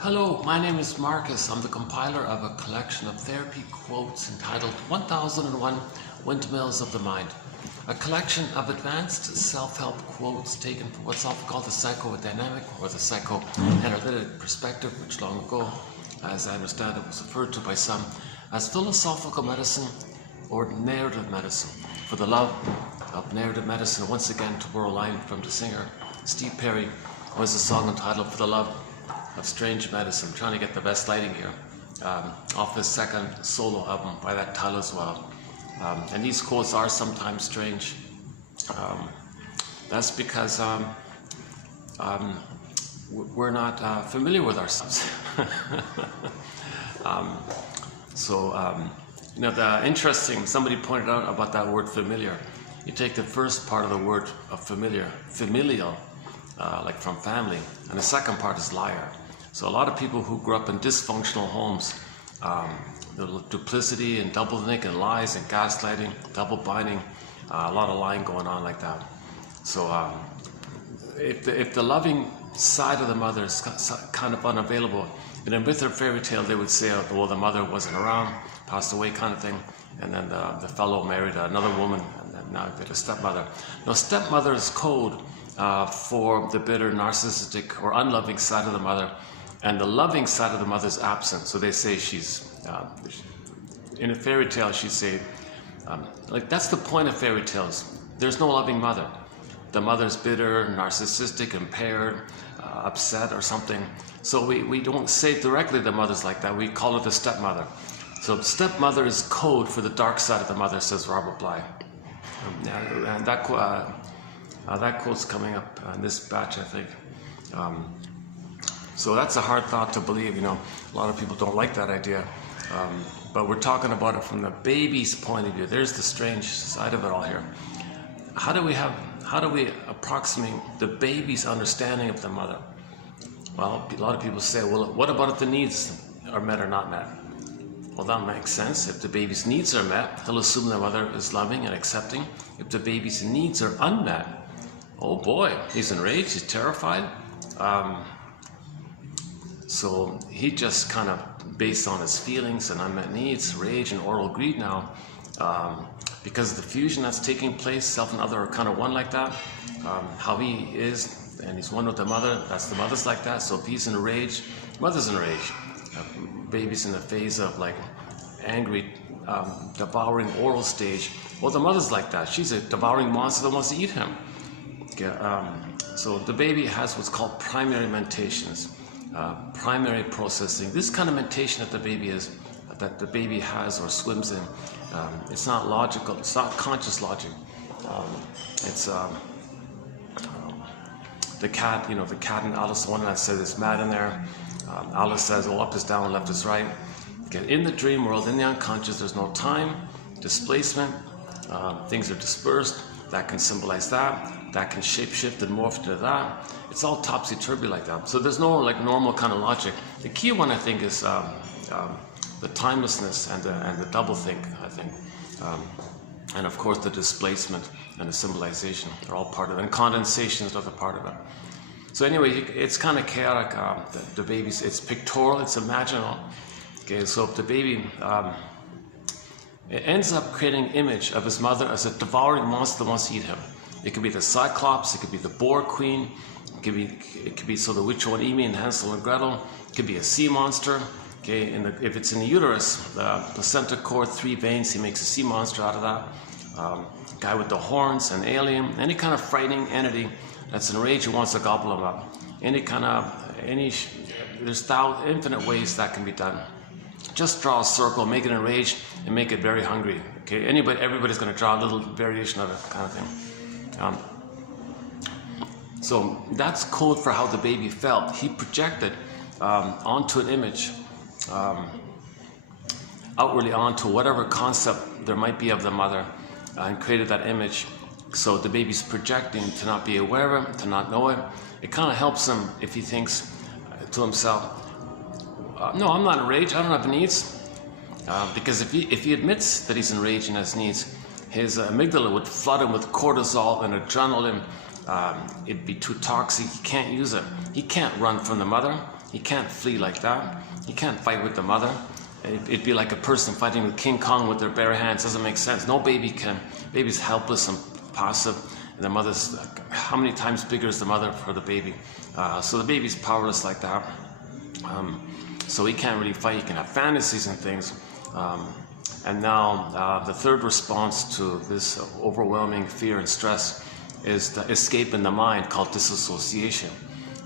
Hello, my name is Marcus. I'm the compiler of a collection of therapy quotes entitled 1001 Windmills of the Mind. A collection of advanced self-help quotes taken from what's often called the psychodynamic or the psychoanalytic perspective, which long ago, as I understand it, was referred to by some as philosophical medicine or narrative medicine. For the love of narrative medicine, once again to borrow a line from the singer Steve Perry, was a song entitled For the Love of Strange Medicine. I'm trying to get the best lighting here, off his second solo album by that title as well. And these quotes are sometimes strange. That's because we're not familiar with ourselves. Somebody pointed out about that word familiar. You take the first part of the word of familial, like from family, and the second part is liar. So a lot of people who grew up in dysfunctional homes, the duplicity and doublethink and lies and gaslighting, double binding, a lot of lying going on like that. So if the loving side of the mother is kind of unavailable, in a myth or fairy tale they would say, well, the mother wasn't around, passed away kind of thing, and then the fellow married another woman, and then now they get a stepmother. Now stepmother is code for the bitter, narcissistic, or unloving side of the mother, and the loving side of the mother is absent. So they say she's, in a fairy tale, she'd say, like that's the point of fairy tales. There's no loving mother. The mother's bitter, narcissistic, impaired, upset or something. So we don't say directly the mother's like that. We call it the stepmother. So stepmother is code for the dark side of the mother, says Robert Bly. And that quote's coming up in this batch, I think. So that's a hard thought to believe, you know. A lot of people don't like that idea. But we're talking about it from the baby's point of view. There's the strange side of it all here. How do we approximate the baby's understanding of the mother? Well, a lot of people say, well, what about if the needs are met or not met? Well, that makes sense. If the baby's needs are met, he'll assume the mother is loving and accepting. If the baby's needs are unmet, oh boy, he's enraged, he's terrified. So he just kind of, based on his feelings and unmet needs, rage and oral greed now, because of the fusion that's taking place, self and other are kind of one like that. How he is, and he's one with the mother, that's the mother's like that. So if he's in rage, mother's in rage. Baby's in the phase of like angry, devouring oral stage. Well, the mother's like that. She's a devouring monster that wants to eat him. Okay, so the baby has what's called primary mentations, primary processing. This kind of mentation that the baby has or swims in, it's not logical. It's not conscious logic. It's the cat. You know, the cat in Alice in Wonderland says it's mad in there. Alice says, oh, up is down, left is right. Okay, in the dream world, in the unconscious, there's no time, displacement, things are dispersed. That can symbolize that. That can shapeshift and morph into that. It's all topsy-turvy like that. So there's no like normal kind of logic. The key one, I think, is the timelessness and the doublethink, I think. And of course, the displacement and the symbolization are all part of it. And condensation is another part of it. So anyway, it's kind of chaotic. The baby's, it's pictorial, it's imaginal. Okay, so if the baby, it ends up creating an image of his mother as a devouring monster that wants to eat him. It could be the Cyclops, it could be the Boar Queen, it could be so the Witch Amy and Hansel and Gretel. It could be a sea monster. Okay, if it's in the uterus, the placenta cord, 3 veins, he makes a sea monster out of that. Guy with the horns, an alien, any kind of frightening entity that's enraged who wants to gobble him up. There's infinite ways that can be done. Just draw a circle, make it enraged, and make it very hungry. Okay, everybody's going to draw a little variation of it, kind of thing. So that's code for how the baby felt. He projected onto an image, outwardly onto whatever concept there might be of the mother, and created that image. So the baby's projecting to not be aware of it, to not know it. It kind of helps him if he thinks to himself, no, I'm not enraged, I don't have needs. Because if he admits that he's enraged and has needs, his amygdala would flood him with cortisol and adrenaline. It'd be too toxic, he can't use it. He can't run from the mother. He can't flee like that. He can't fight with the mother. It'd be like a person fighting with King Kong with their bare hands. Doesn't make sense. No baby can. Baby's helpless and passive, and the mother's how many times bigger is the mother for the baby? So the baby's powerless like that. So he can't really fight. He can have fantasies and things. And now the third response to this overwhelming fear and stress is the escape in the mind called disassociation.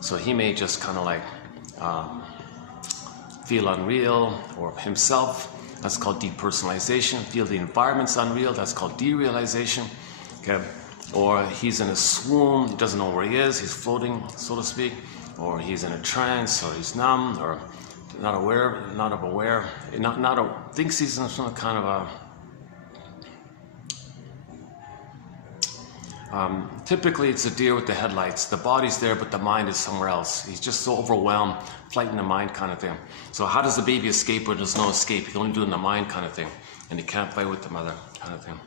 So he may just kind of like feel unreal or himself. That's called depersonalization. Feel the environment's unreal. That's called derealization. Okay. Or he's in a swoon. He doesn't know where he is. He's floating, so to speak. Or he's in a trance, or he's numb, or not aware, thinks he's in some kind of a. Typically, it's a deer with the headlights. The body's there, but the mind is somewhere else. He's just so overwhelmed, flight in the mind kind of thing. So how does the baby escape when there's no escape? He can only do it in the mind kind of thing, and he can't fight with the mother kind of thing.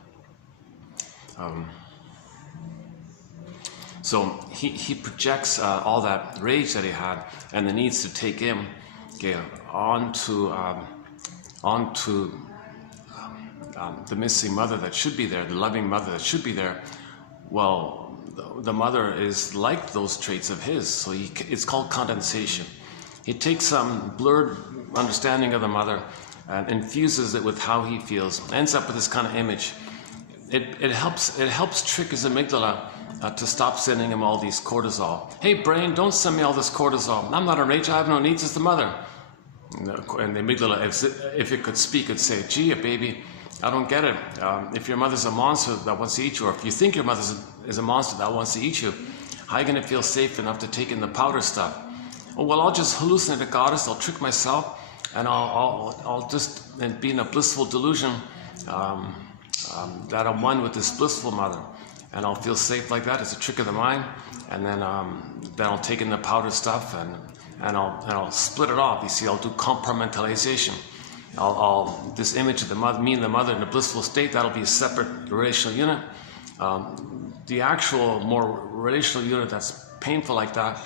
So he projects all that rage that he had and the needs to take him, okay, onto the missing mother that should be there, the loving mother that should be there. Well, the mother is like those traits of his, so it's called condensation. He takes some blurred understanding of the mother and infuses it with how he feels, ends up with this kind of image. It helps trick his amygdala to stop sending him all these cortisol. Hey brain, don't send me all this cortisol. I'm not enraged, I have no needs, it's the mother. And the amygdala, if it could speak, it'd say, gee, baby, I don't get it. If your mother's a monster that wants to eat you, or if you think your mother is a monster that wants to eat you, how are you going to feel safe enough to take in the powder stuff? Oh, well, I'll just hallucinate a goddess, I'll trick myself, and I'll just be in a blissful delusion that I'm one with this blissful mother. And I'll feel safe like that. It's a trick of the mind. And then I'll take in the powder stuff and I'll split it off. You see, I'll do compartmentalization. This image of the mother, me and the mother in a blissful state, that'll be a separate relational unit. The actual more relational unit that's painful like that,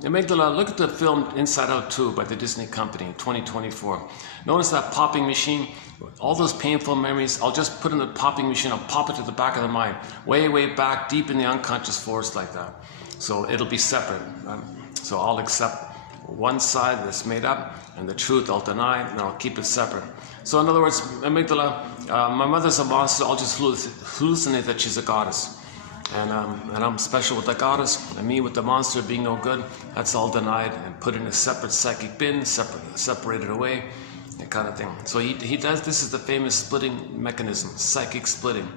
amygdala, look at the film Inside Out 2 by the Disney company, 2024. Notice that popping machine, all those painful memories, I'll just put in the popping machine, I'll pop it to the back of the mind, way, way back, deep in the unconscious forest like that. So it'll be separate. So I'll accept one side that's made up, and the truth I'll deny, and I'll keep it separate. So in other words, amygdala, my mother's a monster, I'll just hallucinate that she's a goddess. And I'm special with the goddess, and me with the monster being no good, that's all denied and put in a separate psychic bin, separated away, that kind of thing. So he does, this is the famous splitting mechanism, psychic splitting.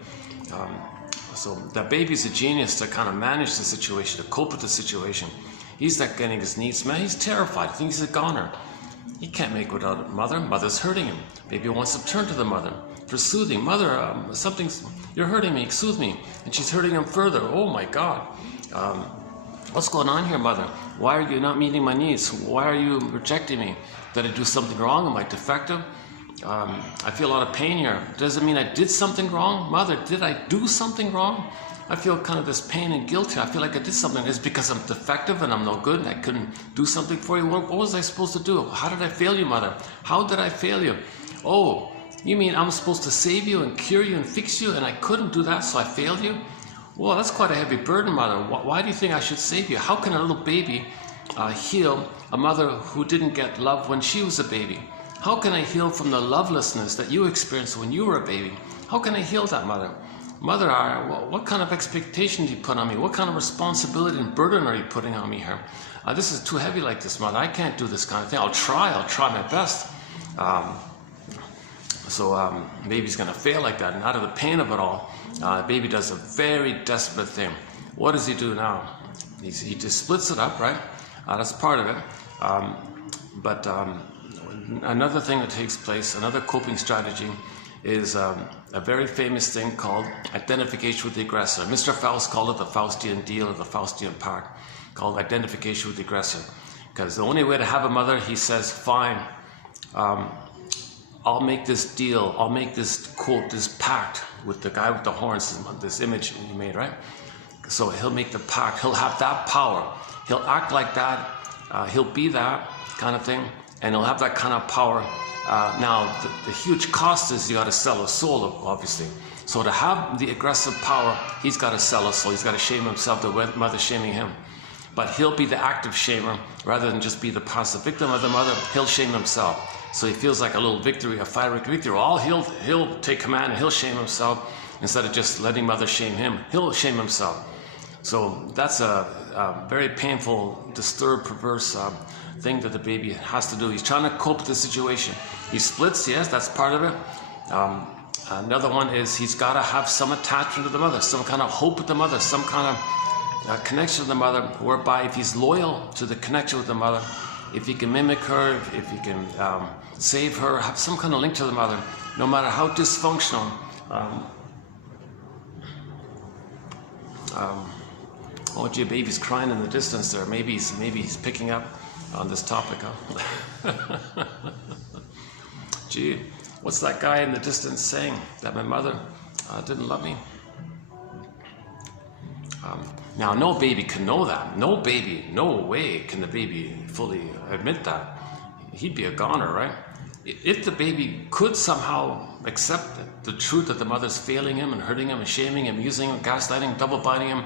So the baby's a genius to kind of manage the situation, to cope with the situation. He's not getting his needs met, he's terrified, he thinks he's a goner. He can't make without a mother, mother's hurting him. Baby wants to turn to the mother for soothing. Mother, you're hurting me, soothe me. And she's hurting him further. Oh my God. What's going on here, mother? Why are you not meeting my needs? Why are you rejecting me? Did I do something wrong? Am I defective? I feel a lot of pain here. Does it mean I did something wrong? Mother, did I do something wrong? I feel kind of this pain and guilt here. I feel like I did something. It's because I'm defective and I'm no good and I couldn't do something for you. What was I supposed to do? How did I fail you, mother? How did I fail you? Oh, you mean I'm supposed to save you and cure you and fix you and I couldn't do that, so I failed you? Well, that's quite a heavy burden, mother. Why do you think I should save you? How can a little baby heal a mother who didn't get love when she was a baby? How can I heal from the lovelessness that you experienced when you were a baby? How can I heal that, mother? Mother, what kind of expectation do you put on me? What kind of responsibility and burden are you putting on me here? This is too heavy like this, mother. I can't do this kind of thing. I'll try my best. So baby's going to fail like that, and out of the pain of it all, baby does a very desperate thing. What does he do now? He just splits it up, right? That's part of it. But another thing that takes place, another coping strategy, is a very famous thing called identification with the aggressor. Mr. Faust called it the Faustian deal or the Faustian pact, called identification with the aggressor. Because the only way to have a mother, he says, fine, I'll make this deal, I'll make this quote, this pact with the guy with the horns, this image he made, right? So he'll make the pact. He'll have that power. He'll act like that. He'll be that kind of thing, and he'll have that kind of power. Now, the huge cost is you got to sell a soul, obviously. So to have the aggressive power, he's got to sell a soul. He's got to shame himself, the mother shaming him. But he'll be the active shamer rather than just be the passive victim of the mother. He'll shame himself. So he feels like a little victory, a fiery victory. He'll take command and he'll shame himself instead of just letting mother shame him. He'll shame himself. So that's a very painful, disturbed, perverse thing that the baby has to do. He's trying to cope with the situation. He splits, yes, that's part of it. Another one is he's got to have some attachment to the mother, some kind of hope with the mother, some kind of connection with the mother, whereby if he's loyal to the connection with the mother, if he can mimic her, if he can save her, have some kind of link to the mother, no matter how dysfunctional. Oh gee, baby's crying in the distance there. Maybe he's picking up on this topic, huh? Gee, what's that guy in the distance saying? That my mother didn't love me? Now, no baby can know that. No baby, no way can the baby fully admit that. He'd be a goner, right? If the baby could somehow accept the truth that the mother's failing him and hurting him and shaming him, using him, gaslighting, double binding him,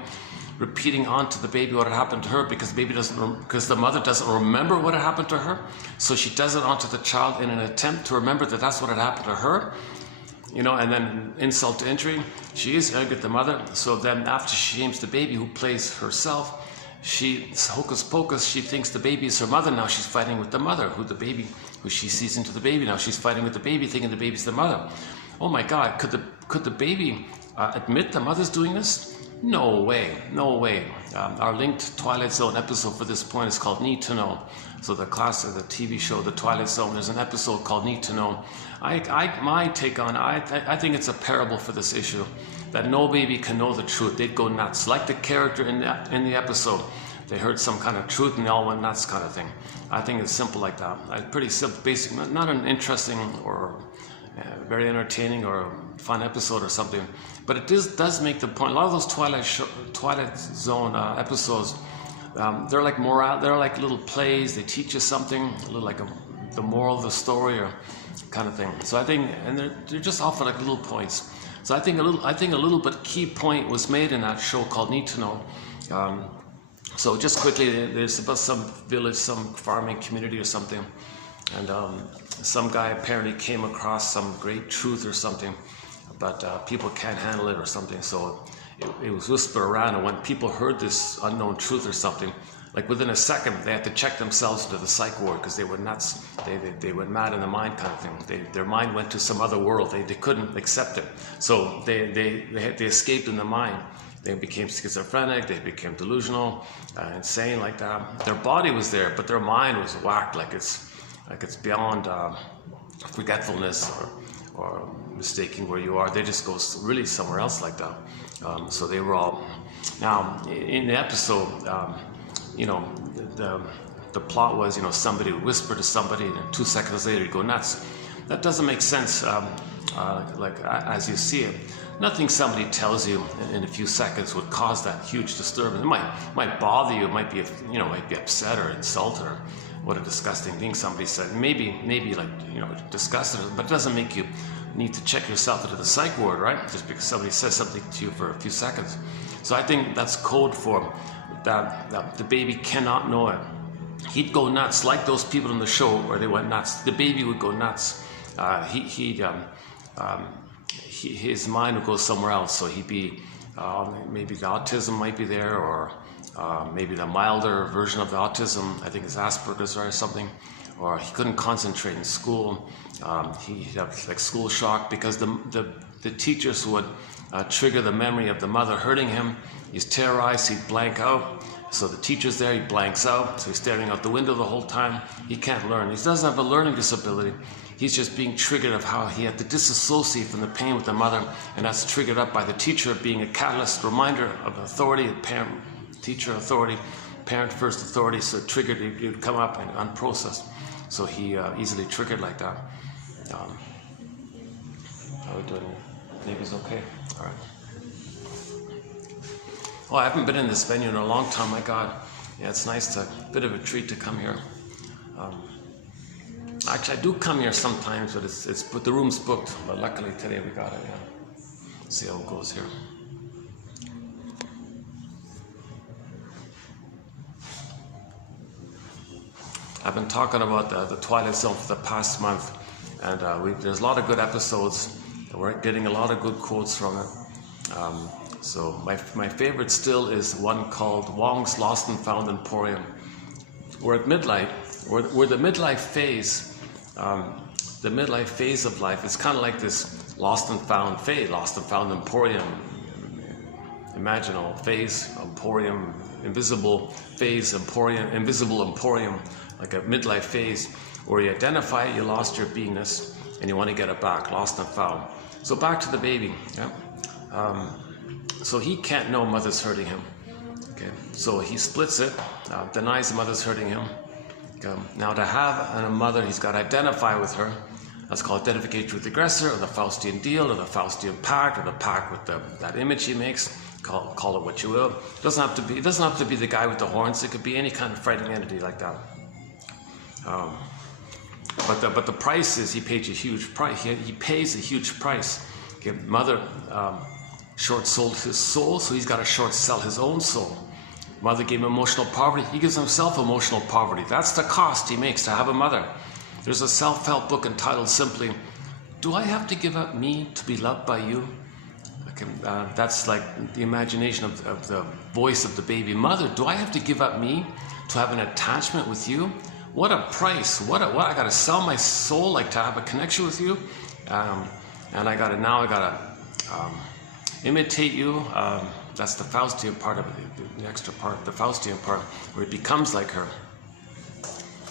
repeating on to the baby what had happened to her because the mother doesn't remember what had happened to her, so she does it onto the child in an attempt to remember that that's what had happened to her, you know, and then insult to injury. She is angry at the mother, so then after she shames the baby who plays herself, she, hocus pocus, she thinks the baby is her mother. Now she's fighting with the mother, who she sees into the baby. Now she's fighting with the baby, thinking the baby's the mother. Oh my God, could the baby admit the mother's doing this? No way, no way. Our linked Twilight Zone episode for this point is called Need to Know. So the TV show, The Twilight Zone, there's an episode called Need to Know. My take on it, I think it's a parable for this issue, that no baby can know the truth. They'd go nuts. Like the character in the episode, they heard some kind of truth and they all went nuts kind of thing. I think it's simple like that. Pretty simple, basic, not an interesting or very entertaining or fun episode or something, but it does make the point. A lot of those Twilight Zone episodes, they're like they're like little plays. They teach you something, a little like the moral of the story or kind of thing. So I think, and they're just often like little points. So I think a little bit key point was made in that show called Need to Know. So just quickly, there's about some village, some farming community or something, and some guy apparently came across some great truth or something, but people can't handle it or something. So it was whispered around, and when people heard this unknown truth or something, like within a second, they had to check themselves into the psych ward because they were nuts. They went mad in the mind kind of thing. Their mind went to some other world. They couldn't accept it. So they escaped in the mind. They became schizophrenic. They became delusional, insane like that. Their body was there, but their mind was whacked like it's beyond forgetfulness or mistaking where you are. They just go really somewhere else like that. So they were all. Now in the episode, you know, the plot was, you know, somebody would whisper to somebody, and 2 seconds later you go nuts. That doesn't make sense. Like as you see it, nothing somebody tells you in a few seconds would cause that huge disturbance. It might bother you. It might be, you know, might be upset or insult or what a disgusting thing somebody said. Maybe like, you know, disgusted, but it doesn't make you need to check yourself into the psych ward, right? Just because somebody says something to you for a few seconds. So I think that's code for that the baby cannot know it. He'd go nuts like those people in the show where they went nuts. The baby would go nuts. His mind would go somewhere else. So he'd be maybe the autism might be there, or maybe the milder version of the autism. I think it's Asperger's or something. Or he couldn't concentrate in school. He'd have like school shock because the teachers would trigger the memory of the mother hurting him. He's terrorized, he'd blank out. So the teacher's there, he blanks out. So he's staring out the window the whole time. He can't learn. He doesn't have a learning disability. He's just being triggered of how he had to disassociate from the pain with the mother. And that's triggered up by the teacher being a catalyst, reminder of authority, parent, teacher authority, parent first authority. So it triggered, it would come up and unprocessed. So he easily triggered like that. How are we doing? Maybe it's okay. All right. Oh, I haven't been in this venue in a long time, my God. Yeah, it's nice to, bit of a treat to come here. Actually, I do come here sometimes, but the room's booked. But luckily today we got it, yeah. See how it goes here. I've been talking about the Twilight Zone for the past month, and there's a lot of good episodes. We're getting a lot of good quotes from it. So my favorite still is one called Wong's Lost and Found Emporium. We're at midlife. We're the midlife phase. The midlife phase of life is kind of like this lost and found phase, lost and found emporium. Imaginal phase, emporium, invisible phase, emporium, invisible emporium, like a midlife phase where you identify you lost your beingness and you want to get it back, lost and found. So back to the baby. Yeah. So he can't know mother's hurting him. Okay. So he splits it, denies the mother's hurting him. Now to have a mother, he's got to identify with her. That's called identification with the aggressor, or the Faustian deal, or the Faustian pact, or the pact with that image he makes. Call it what you will. It doesn't have to be the guy with the horns. It could be any kind of frightening entity like that. But the price is he pays a huge price. He pays a huge price. Okay, mother short sold his soul, so he's got to short sell his own soul. Mother gave him emotional poverty. He gives himself emotional poverty. That's the cost he makes to have a mother. There's a self-help book entitled simply, "Do I have to give up me to be loved by you?" Okay, that's like the imagination of the voice of the baby. Mother, do I have to give up me to have an attachment with you? What a price! What I got to sell my soul like to have a connection with you, and I got to imitate you. That's the Faustian part of it, the extra part, the Faustian part, where it becomes like her.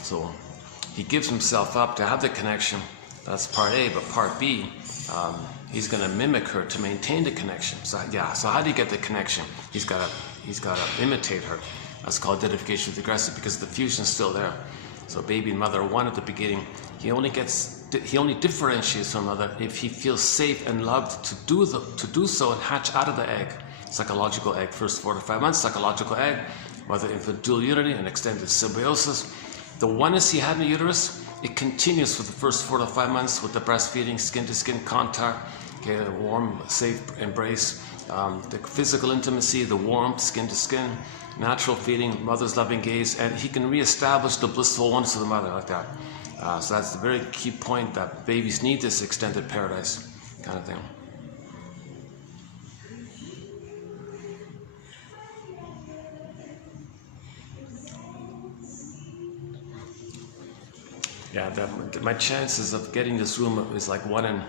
So he gives himself up to have the connection. That's part A, but part B, he's going to mimic her to maintain the connection. So yeah, so how do you get the connection? He's got to imitate her. That's called identification with the aggressor because the fusion's still there. So baby and mother are one at the beginning. He only differentiates from mother if he feels safe and loved to do so and hatch out of the egg. Psychological egg, first 4 to 5 months, psychological egg, mother-infant dual unity and extended symbiosis. The oneness he had in the uterus, it continues for the first 4 to 5 months with the breastfeeding, skin-to-skin contact, okay, the warm, safe embrace, the physical intimacy, the warmth, skin-to-skin, natural feeding, mother's loving gaze, and he can reestablish the blissful oneness of the mother like that. So that's the very key point, that babies need this extended paradise kind of thing. Yeah, my chances of getting this room is like 1 in,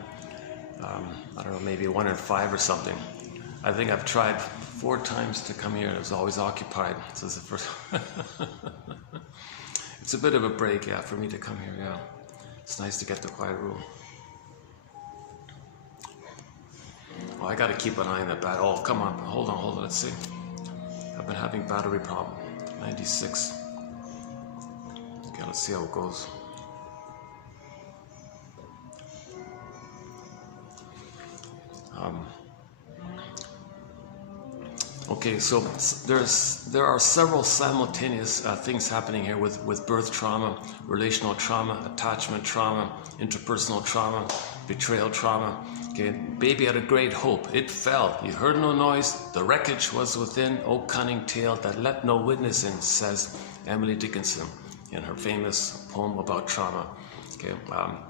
I don't know, maybe 1 in 5 or something. I think I've tried 4 times to come here and it was always occupied. So it's the first. It's a bit of a break, yeah, for me to come here, yeah. It's nice to get the quiet room. Oh, I gotta keep an eye on the bat. Oh, come on, hold on, let's see. I've been having battery problem, 96. Okay, let's see how it goes. Okay, so there are several simultaneous things happening here with birth trauma, relational trauma, attachment trauma, interpersonal trauma, betrayal trauma. Okay, baby had a great hope. It fell. He heard no noise. The wreckage was within. O cunning tale that let no witness in, says Emily Dickinson in her famous poem about trauma. Okay,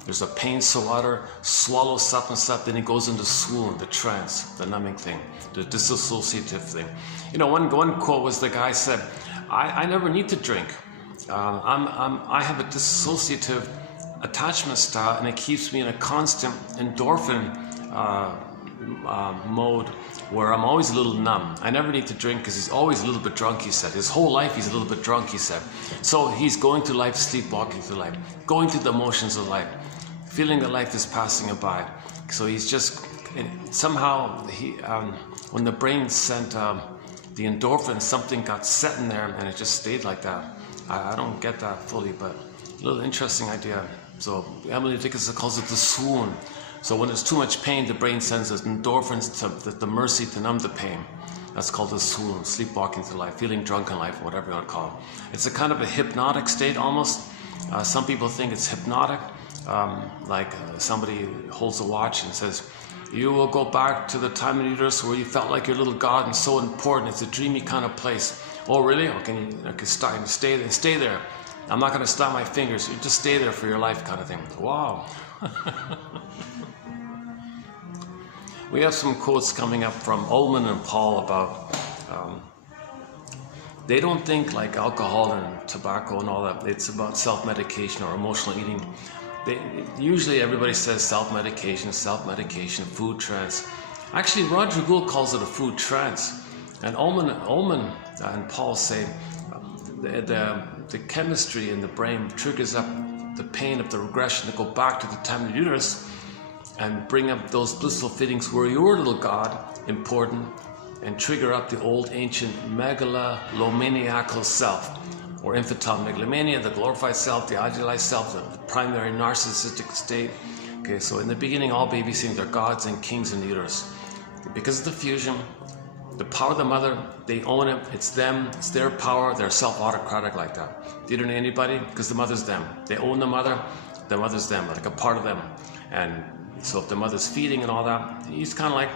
there's a pain so utter, swallow sup and sup, then it goes into swoon, the trance, the numbing thing, the dissociative thing. You know, one quote was the guy said, I never need to drink. I have a dissociative attachment style and it keeps me in a constant endorphin mode where I'm always a little numb. I never need to drink because he's always a little bit drunk, he said. His whole life he's a little bit drunk, he said. So he's going through life, sleepwalking through life, going through the emotions of life, feeling that life is passing him by. So he's just, somehow, when the brain sent the endorphin, something got set in there and it just stayed like that. I don't get that fully, but a little interesting idea. So Emily Dickinson calls it the swoon. So when there's too much pain, the brain sends us endorphins to the mercy to numb the pain. That's called a swoon, sleepwalking through life, feeling drunk in life, whatever you want to call it. It's a kind of a hypnotic state almost. Some people think it's hypnotic, like somebody holds a watch and says, you will go back to the time in the universe where you felt like you're a little god and so important. It's a dreamy kind of place. Oh, really? Okay, you can stay there. I'm not going to snap my fingers. You just stay there for your life, kind of thing. Wow. We have some quotes coming up from Ullman and Paul about they don't think like alcohol and tobacco and all that. It's about self-medication or emotional eating. Usually everybody says self-medication, food trance. Actually, Roger Gould calls it a food trance. And Ullman and Paul say the chemistry in the brain triggers up the pain of the regression to go back to the time of the uterus and bring up those blissful feelings where you're a little god, important, and trigger up the old ancient megalomaniacal self, or infantile megalomania, the glorified self, the idealized self, the primary narcissistic state. Okay, so in the beginning, all babies think they're gods and kings in the uterus. Because of the fusion, the power of the mother, they own it, it's them, it's their power, they're self-autocratic like that. They don't need anybody because the mother's them. They own the mother's them, like a part of them. And so if the mother's feeding and all that, he's kind of like,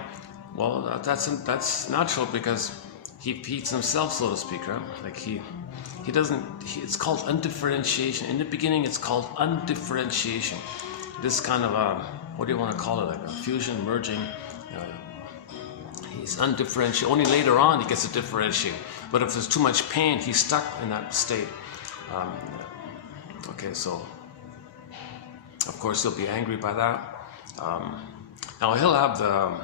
well, that's natural because he feeds himself, so to speak, right? Like he doesn't, it's called undifferentiation. In the beginning, it's called undifferentiation. This kind of what do you want to call it? Like a fusion, merging. He's undifferentiated. Only later on he gets to differentiate. But if there's too much pain, he's stuck in that state. Okay, so of course he'll be angry by that. Now he'll have the.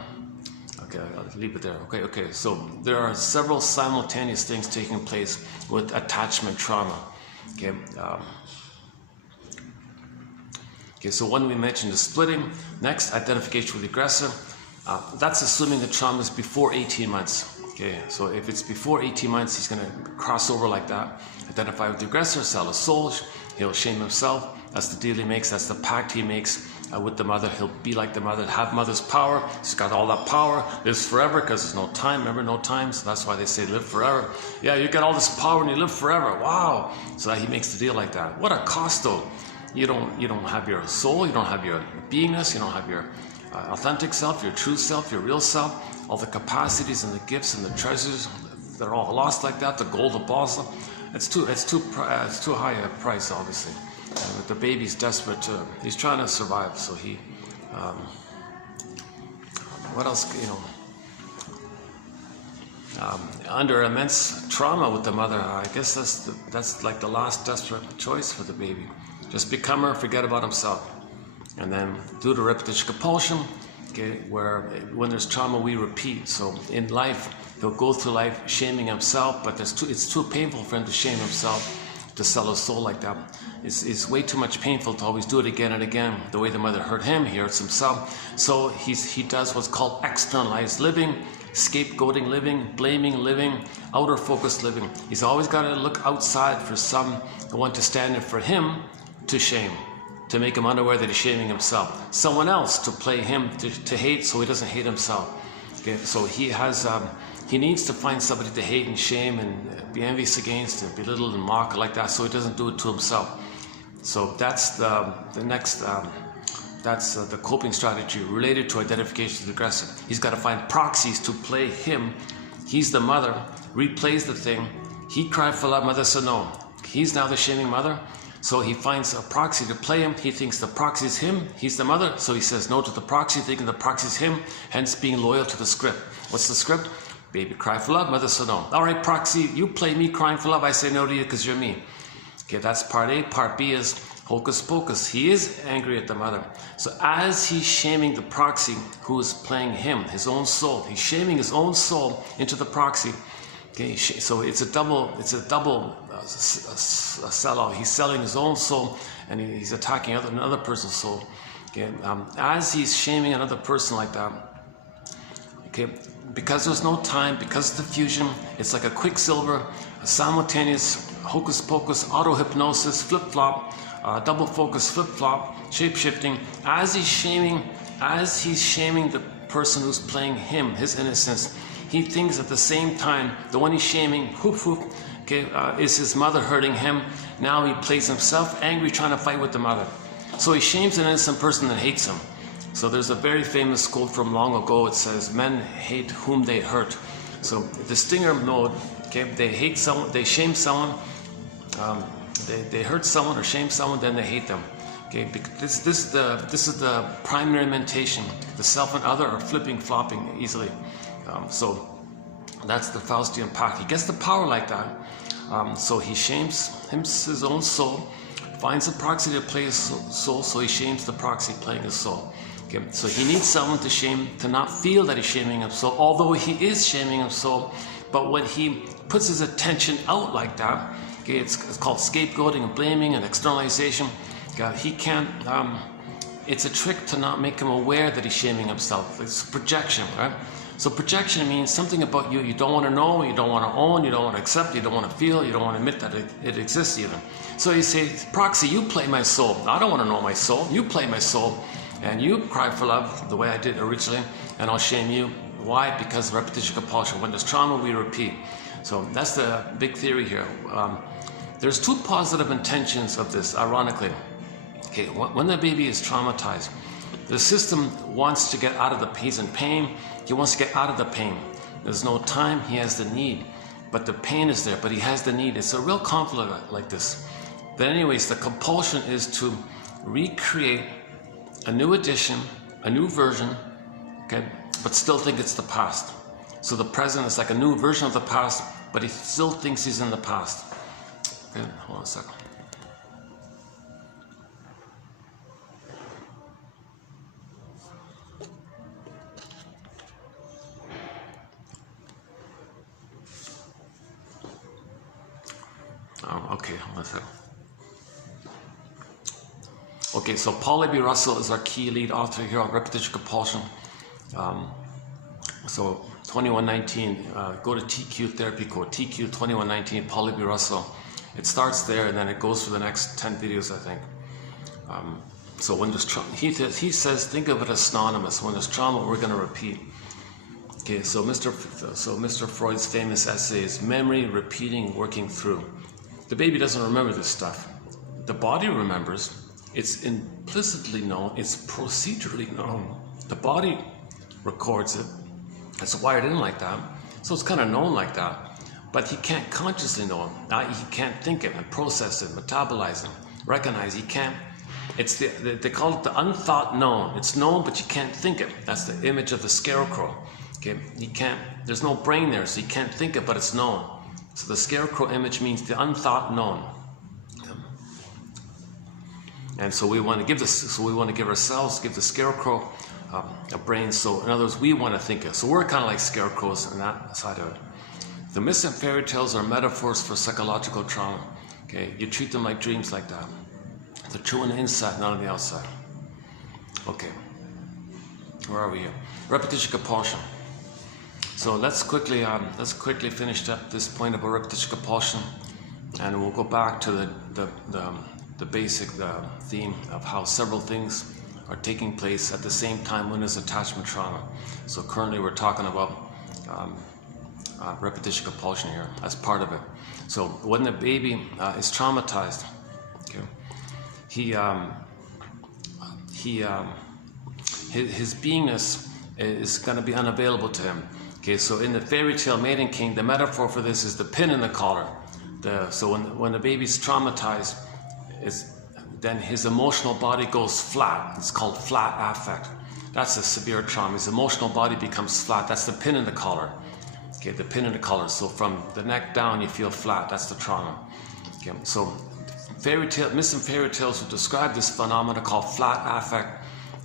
Okay, I'll leave it there. Okay. So there are several simultaneous things taking place with attachment trauma. Okay. So when we mentioned the splitting, next identification with the aggressor. That's assuming the trauma is before 18 months. Okay, so if it's before 18 months, he's going to cross over like that, identify with the aggressor, sell his soul, he'll shame himself. That's the deal he makes, that's the pact he makes with the mother. He'll be like the mother, have mother's power. He's got all that power, lives forever because there's no time. Remember, no time, so that's why they say live forever. Yeah, you got all this power and you live forever. Wow! So that he makes the deal like that. What a cost, though. You don't have your soul, you don't have your beingness, you don't have your authentic self, your true self, your real self, all the capacities and the gifts and the treasures, they're all lost like that. The gold, the balls, it's too high a price, obviously. But the baby's desperate he's trying to survive, so he, what else, under immense trauma with the mother, I guess that's like the last desperate choice for the baby. Just become her, forget about himself. And then due to repetition compulsion, okay, where when there's trauma, we repeat. So in life, he'll go through life shaming himself, but it's too painful for him to shame himself, to sell his soul like that. It's way too much painful to always do it again and again. The way the mother hurt him, he hurts himself. So he does what's called externalized living, scapegoating living, blaming living, outer focused living. He's always got to look outside for someone to stand in for him to shame, to make him unaware that he's shaming himself. Someone else to play him to hate so he doesn't hate himself. Okay, so he needs to find somebody to hate and shame and be envious against and belittle and mock like that so he doesn't do it to himself. So that's the next, that's the coping strategy related to identification with the aggressor. He's got to find proxies to play him. He's the mother, replays the thing. He cried for love, mother said no. He's now the shaming mother. So he finds a proxy to play him. He thinks the proxy is him. He's the mother. So he says no to the proxy, thinking the proxy is him, hence being loyal to the script. What's the script? Baby cry for love, mother said no. All right, proxy, you play me crying for love. I say no to you because you're me. Okay, that's part A. Part B is hocus pocus. He is angry at the mother. So as he's shaming the proxy who is playing him, his own soul, he's shaming his own soul into the proxy. Okay, so it's a double sellout. He's selling his own soul and he's attacking another person's soul. Okay, as he's shaming another person like that, okay, because there's no time, because of the fusion, it's like a quicksilver, a simultaneous hocus pocus, auto hypnosis, flip flop, double focus, flip flop, shape shifting. As he's shaming the person who's playing him, his innocence, he thinks at the same time, the one he's shaming, okay, is his mother hurting him. Now he plays himself angry, trying to fight with the mother. So he shames an innocent person and hates him. So there's a very famous quote from long ago. It says, "Men hate whom they hurt." So the stinger mode, okay, they hate someone, they shame someone, they hurt someone or shame someone, then they hate them. Okay, this is the primary mentation. The self and other are flipping, flopping easily. So that's the Faustian pact. He gets the power like that. So he shames his own soul, finds a proxy to play his soul, so he shames the proxy playing his soul. Okay, so he needs someone to shame, to not feel that he's shaming his soul, although he is shaming his soul. But when he puts his attention out like that, okay, it's called scapegoating and blaming and externalization. He can't, it's a trick to not make him aware that he's shaming himself. It's projection, right? So projection means something about you don't want to know, you don't want to own, you don't want to accept, you don't want to feel, you don't want to admit that it exists even. So you say, proxy, you play my soul. I don't want to know my soul. You play my soul. And you cry for love the way I did originally, and I'll shame you. Why? Because repetition compulsion. When there's trauma, we repeat. So that's the big theory here. There's two positive intentions of this, ironically. Okay, when the baby is traumatized, the system wants to get out of the pain. He's in pain. He wants to get out of the pain. There's no time. He has the need. But the pain is there, but he has the need. It's a real conflict like this. But anyways, the compulsion is to recreate a new edition, a new version, okay, but still think it's the past. So the present is like a new version of the past, but he still thinks he's in the past. Okay, hold on a second. Okay, hold on a second. Okay, so Paul A.B. Russell is our key lead author here on repetition compulsion. So 2119, go to TQ therapy code, TQ 2119, Paul A.B. Russell. It starts there and then it goes for the next 10 videos, I think. So when there's trauma, he says, think of it as synonymous. When there's trauma, we're going to repeat. Okay, so Mr. Freud's famous essay is memory, repeating, working through. The baby doesn't remember this stuff. The body remembers. It's implicitly known, it's procedurally known. The body records it. It's wired in like that. So it's kind of known like that. But he can't consciously know it. He can't think it and process it, metabolize it, recognize. He can't. It's they call it the unthought known. It's known, but you can't think it. That's the image of the scarecrow. Okay, he can't. There's no brain there, so you can't think it, but it's known. So the scarecrow image means the unthought known. And so we want to give this. So we want to give ourselves, give the scarecrow a brain. So in other words, we want to think it. So we're kind of like scarecrows on that side of it. The myths and fairy tales are metaphors for psychological trauma. Okay, you treat them like dreams like that. They're true on the inside, not on the outside. Okay, where are we here? Repetition compulsion. So let's quickly finish up this point about repetition compulsion, and we'll go back to the basic theme of how several things are taking place at the same time when there's attachment trauma. So currently we're talking about repetition compulsion here as part of it. So when the baby is traumatized, okay, his beingness is going to be unavailable to him. Okay, so in the fairy tale Maiden King, the metaphor for this is the pin in the collar. So when the baby's traumatized, then his emotional body goes flat. It's called flat affect. That's a severe trauma. His emotional body becomes flat. That's the pin in the collar. Okay, the pin in the collar. So from the neck down, you feel flat. That's the trauma. Okay, so myths and fairy tales will describe this phenomena called flat affect,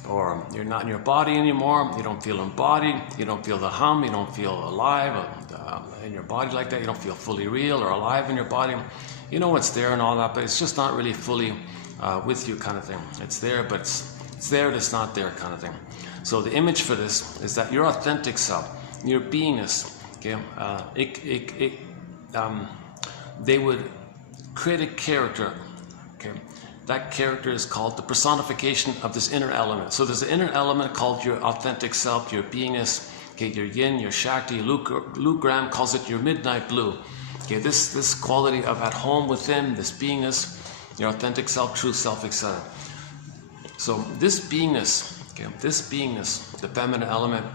or you're not in your body anymore. You don't feel embodied. You don't feel the hum. You don't feel alive in your body like that. You don't feel fully real or alive in your body. You know it's there and all that, but it's just not really fully with you kind of thing. It's there, but it's there, but it's not there kind of thing. So the image for this is that your authentic self, your beingness, okay, they would create a character. Okay, that character is called the personification of this inner element. So there's an inner element called your authentic self, your beingness. Okay, your yin, your shakti. Luke Graham calls it your midnight blue. Okay, this quality of at home within, this beingness, your authentic self, true self, etc. So this beingness, the feminine element.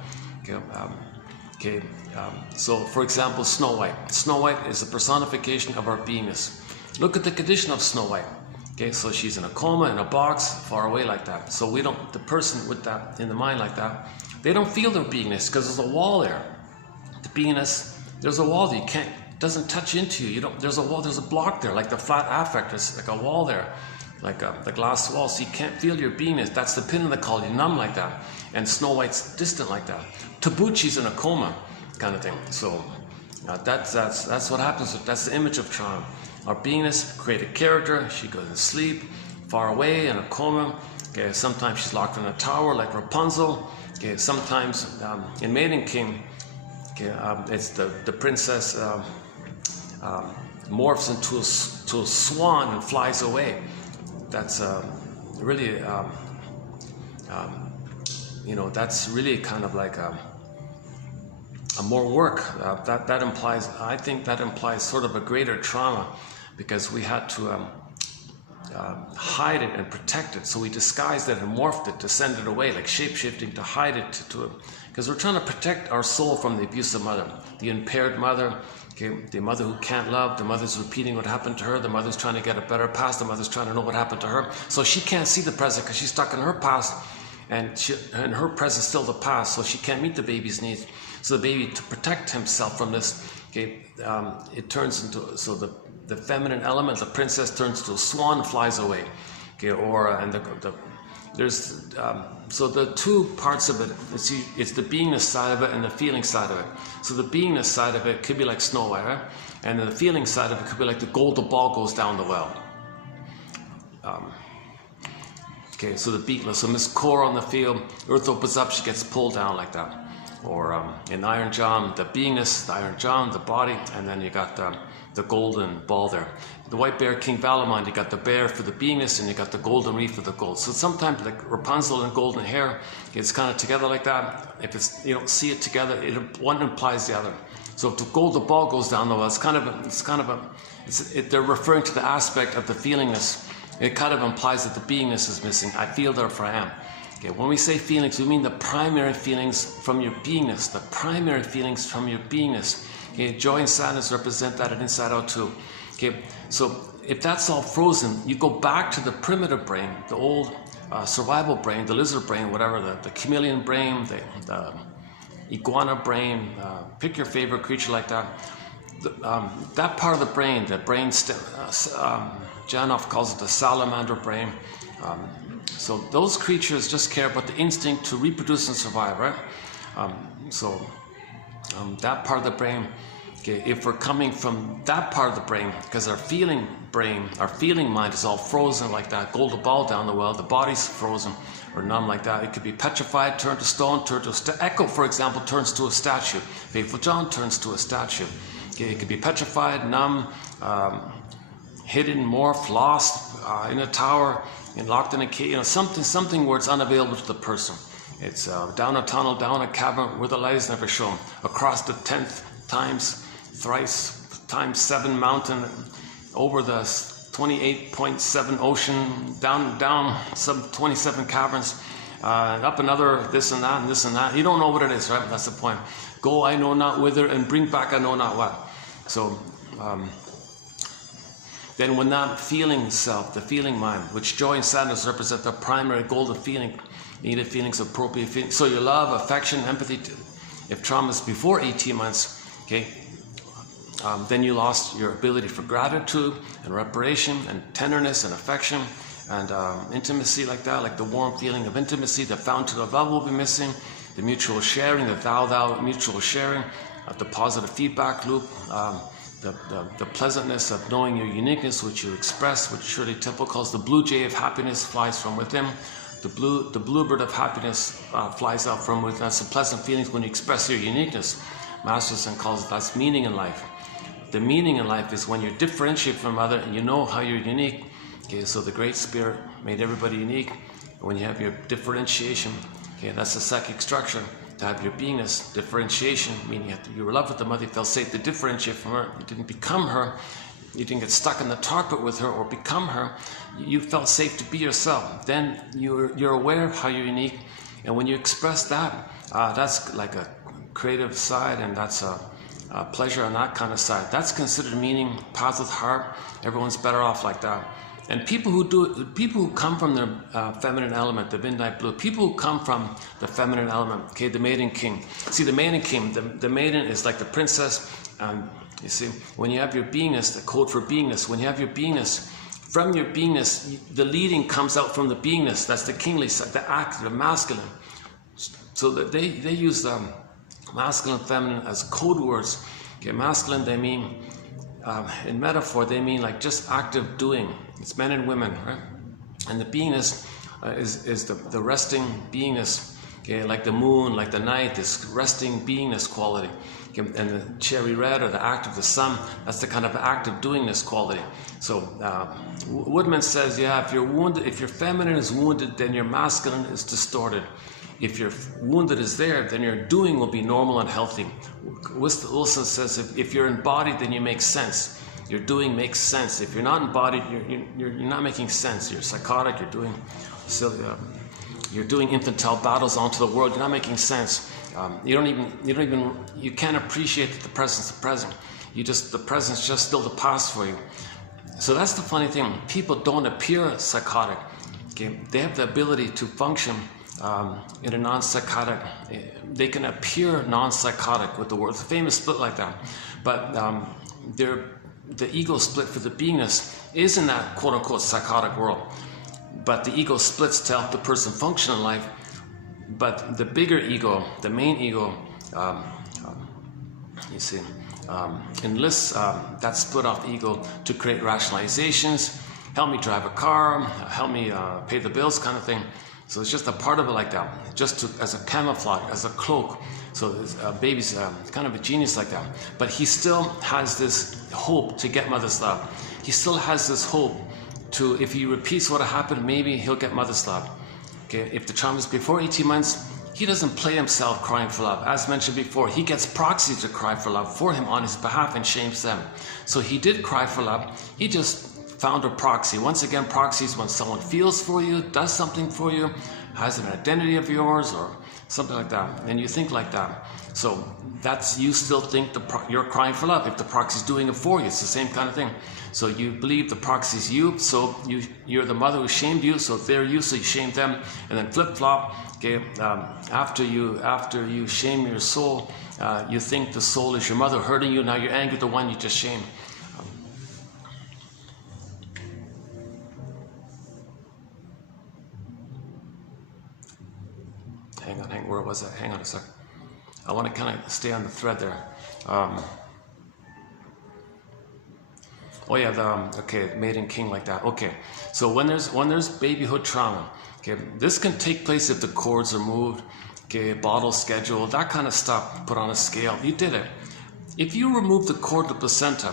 So for example, Snow White. Snow White is a personification of our beingness. Look at the condition of Snow White. Okay, so she's in a coma, in a box, far away like that. So the person with that in the mind like that, they don't feel their beingness because there's a wall there. The beingness, there's a wall that you can't, doesn't touch into you. There's a wall, there's a block there, like the flat affect, there's like a wall there, like the glass wall, so you can't feel your beingness. That's the pin in the collar, you're numb like that. And Snow White's distant like that. Tabuchi's in a coma, kind of thing. So that's what happens. That's the image of trauma. Our beingness create a character. She goes to sleep, far away in a coma. Okay, sometimes she's locked in a tower like Rapunzel. Okay, sometimes in Maiden King, it's the princess morphs into a swan and flies away. That's really, that's really kind of like a more work. That implies, I think that implies sort of a greater trauma, because we had to hide it and protect it. So we disguised it and morphed it to send it away, like shape-shifting to hide it because we're trying to protect our soul from the abusive mother, the impaired mother, the mother who can't love, the mother's repeating what happened to her, the mother's trying to get a better past, the mother's trying to know what happened to her. So she can't see the present because she's stuck in her past, and her present's still the past, so she can't meet the baby's needs. So the baby, to protect himself from this, it turns into, so the feminine element, the princess, turns to a swan and flies away. So the two parts of it, it's the beingness side of it and the feeling side of it. So the beingness side of it could be like Snow White, right? And then the feeling side of it could be like the golden ball goes down the well. So the beatless, so Miss Core on the field, Earth opens up, she gets pulled down like that. Or in Iron John, the beingness, the Iron John, the body, and then you got the golden ball there. The White Bear, King Valamond, you got the bear for the beingness, and you got the golden reef for the gold. So sometimes like Rapunzel and golden hair, it's kind of together like that. If it's, you don't see it together, one implies the other. So if the golden ball goes down the well, they're referring to the aspect of the feelingness. It kind of implies that the beingness is missing. I feel, therefore I am. Okay, when we say feelings, we mean the primary feelings from your beingness. The primary feelings from your beingness. Okay, joy and sadness represent that inside out too. Okay, so if that's all frozen, you go back to the primitive brain, the old survival brain, the lizard brain, whatever, the chameleon brain, the iguana brain, pick your favorite creature like that. That part of the brain stem, Janoff calls it the salamander brain. So those creatures just care about the instinct to reproduce and survive, right? That part of the brain, okay, if we're coming from that part of the brain, because our feeling brain, our feeling mind is all frozen like that, golden ball down the well, the body's frozen or numb like that. It could be petrified, turned to stone, turned to Echo, for example, turns to a statue. Faithful John turns to a statue. Okay, it could be petrified, numb, hidden, morphed, lost, in a tower, and locked in a cave, something where it's unavailable to the person. It's down a tunnel, down a cavern where the light is never shown, across the 10th times, thrice times 7 mountain, over the 28.7 ocean, down some 27 caverns, up another this and that and this and that. You don't know what it is, right? That's the point. Go I know not whither, and bring back I know not what. So then when that feeling self, the feeling mind, which joy and sadness represent the primary golden feeling, needed feelings, appropriate feelings. So your love, affection, empathy, if trauma is before 18 months, okay, then you lost your ability for gratitude and reparation and tenderness and affection and intimacy like that, like the warm feeling of intimacy. The fountain of love will be missing. The mutual sharing, the thou mutual sharing, the positive feedback loop, the pleasantness of knowing your uniqueness, which you express, which Shirley Temple calls the blue jay of happiness, flies from within. The bluebird of happiness flies out from within. That's the pleasant feelings when you express your uniqueness. Masterson calls it, that's meaning in life. The meaning in life is when you differentiate from other and you know how you're unique. Okay, so the Great Spirit made everybody unique. When you have your differentiation, okay, that's the psychic structure. To to have your beingness, differentiation, meaning you were loved with the mother, you felt safe to differentiate from her, you didn't become her, you didn't get stuck in the carpet with her or become her, you felt safe to be yourself. Then you're aware of how you're unique, and when you express that, that's like a creative side, and that's a pleasure on that kind of side. That's considered meaning, path with heart. Everyone's better off like that. And people who come from their feminine element, the midnight blue, people who come from the feminine element, okay, the maiden king. See, the maiden king, the maiden is like the princess. You see, when you have your beingness, the code for beingness, when you have your beingness, from your beingness, the leading comes out from the beingness. That's the kingly side, the active, the masculine. So that they use masculine and feminine as code words. Okay, masculine, they mean, in metaphor, they mean like just active doing. It's men and women, right? And the beingness is the resting beingness, okay, like the moon, like the night, this resting beingness quality. Okay? And the cherry red, or the act of the sun, that's the kind of active doingness quality. So Woodman says, yeah, if you're wounded, if your feminine is wounded, then your masculine is distorted. If your wounded is there, then your doing will be normal and healthy. Wilson says, if you're embodied, then you make sense. Your doing makes sense. If you're not embodied, you're not making sense. You're psychotic. You're doing silly. You're doing infantile battles onto the world. You're not making sense. You can't appreciate that the present's the present. The present's just still the past for you. So that's the funny thing. People don't appear psychotic. Okay? They have the ability to function in a non-psychotic. They can appear non-psychotic with the world. It's a famous split like that. But the ego split for the beingness is in that quote-unquote psychotic world. But the ego splits to help the person function in life. But the bigger ego, the main ego, enlists that split off ego to create rationalizations, help me drive a car, help me pay the bills kind of thing. So it's just a part of it like that, as a camouflage, as a cloak. So baby's kind of a genius like that. But he still has this hope to get mother's love. He still has this hope to, if he repeats what happened, maybe he'll get mother's love. Okay, if the trauma is before 18 months, he doesn't play himself crying for love. As mentioned before, he gets proxies to cry for love for him on his behalf and shames them. So he did cry for love. He just found a proxy. Once again, proxies when someone feels for you, does something for you, has an identity of yours or something like that, and you think like that. So that's, you still think you're crying for love if the proxy's doing it for you. It's the same kind of thing. So you believe the proxy's you, so you're the mother who shamed you, so they're you, so you shame them, and then flip-flop. Okay, after you shame your soul, you think the soul is your mother hurting you. Now you're angry at the one you just shamed. Hang on, where was that? Hang on a sec. I want to kind of stay on the thread there. Oh yeah, okay, maiden king like that. Okay, so when there's babyhood trauma, okay, this can take place if the cords are moved, okay, bottle schedule, that kind of stuff, put on a scale. You did it. If you remove the cord of the placenta,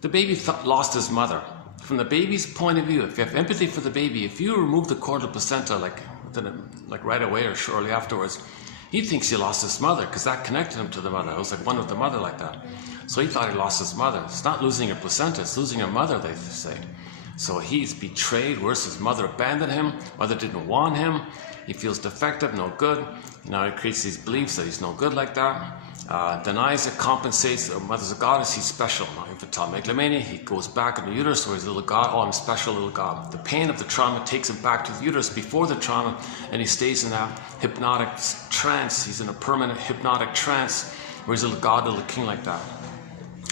the baby lost his mother. From the baby's point of view, if you have empathy for the baby, if you remove the cord of the placenta, like right away or shortly afterwards, he thinks he lost his mother because that connected him to the mother. It was like one with the mother like that. So he thought he lost his mother. It's not losing your placenta, it's losing your mother, they say. So he's betrayed, worse, his mother abandoned him, mother didn't want him, he feels defective, no good. Now he creates these beliefs that he's no good like that. Denies it, compensates. Mother's a goddess, he's special. Now, infantile megalomania, he goes back in the uterus where he's a little god. Oh, I'm special, little god. The pain of the trauma takes him back to the uterus before the trauma, and he stays in that hypnotic trance. He's in a permanent hypnotic trance where he's a little god, a little king like that.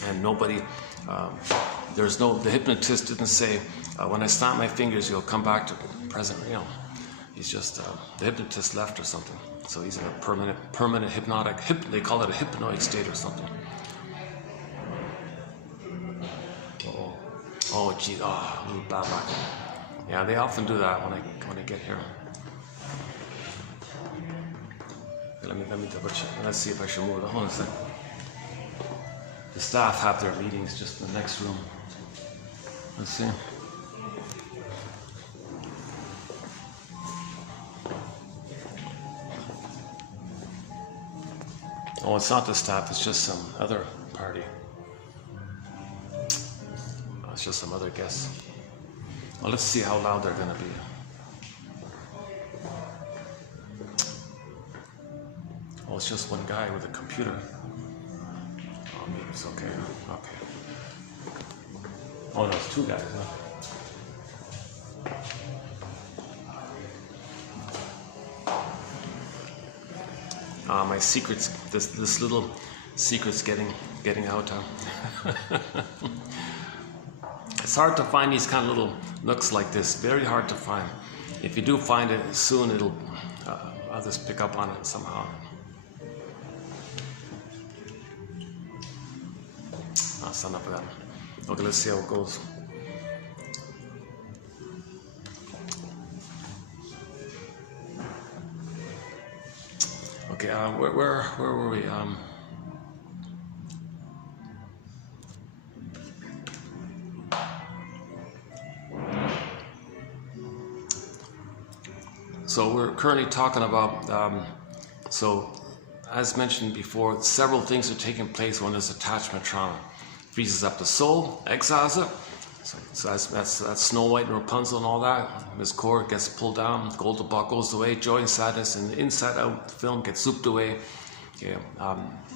And nobody, the hypnotist didn't say, when I snap my fingers, you'll come back to the present. He's just, the hypnotist left or something. So he's in a permanent hypnotic, they call it a hypnoid state or something. Oh, gee, a little bad back. Yeah, they often do that when I get here. Let me double check. Let's see if I should move it. Hold on a second. The staff have their meetings just in the next room. Let's see. Oh, it's not the staff, it's just some other party. Oh, it's just some other guests. Well, let's see how loud they're going to be. Oh, it's just one guy with a computer. Oh, maybe it's okay. Okay. Oh, no, it's two guys, huh? My secret's, this little secret's getting out. It's hard to find these kind of little nooks like this. Very hard to find. If you do find it soon, it'll others pick up on it somehow. I'll sign up for that. Okay, let's see how it goes. Okay, where were we? So we're currently talking about, so as mentioned before, several things are taking place when there's attachment trauma. Freezes up the soul, exiles it. So that's Snow White and Rapunzel and all that. Miss Core gets pulled down, golden ball goes away, joy and sadness, and the inside out film gets zooped away. Okay,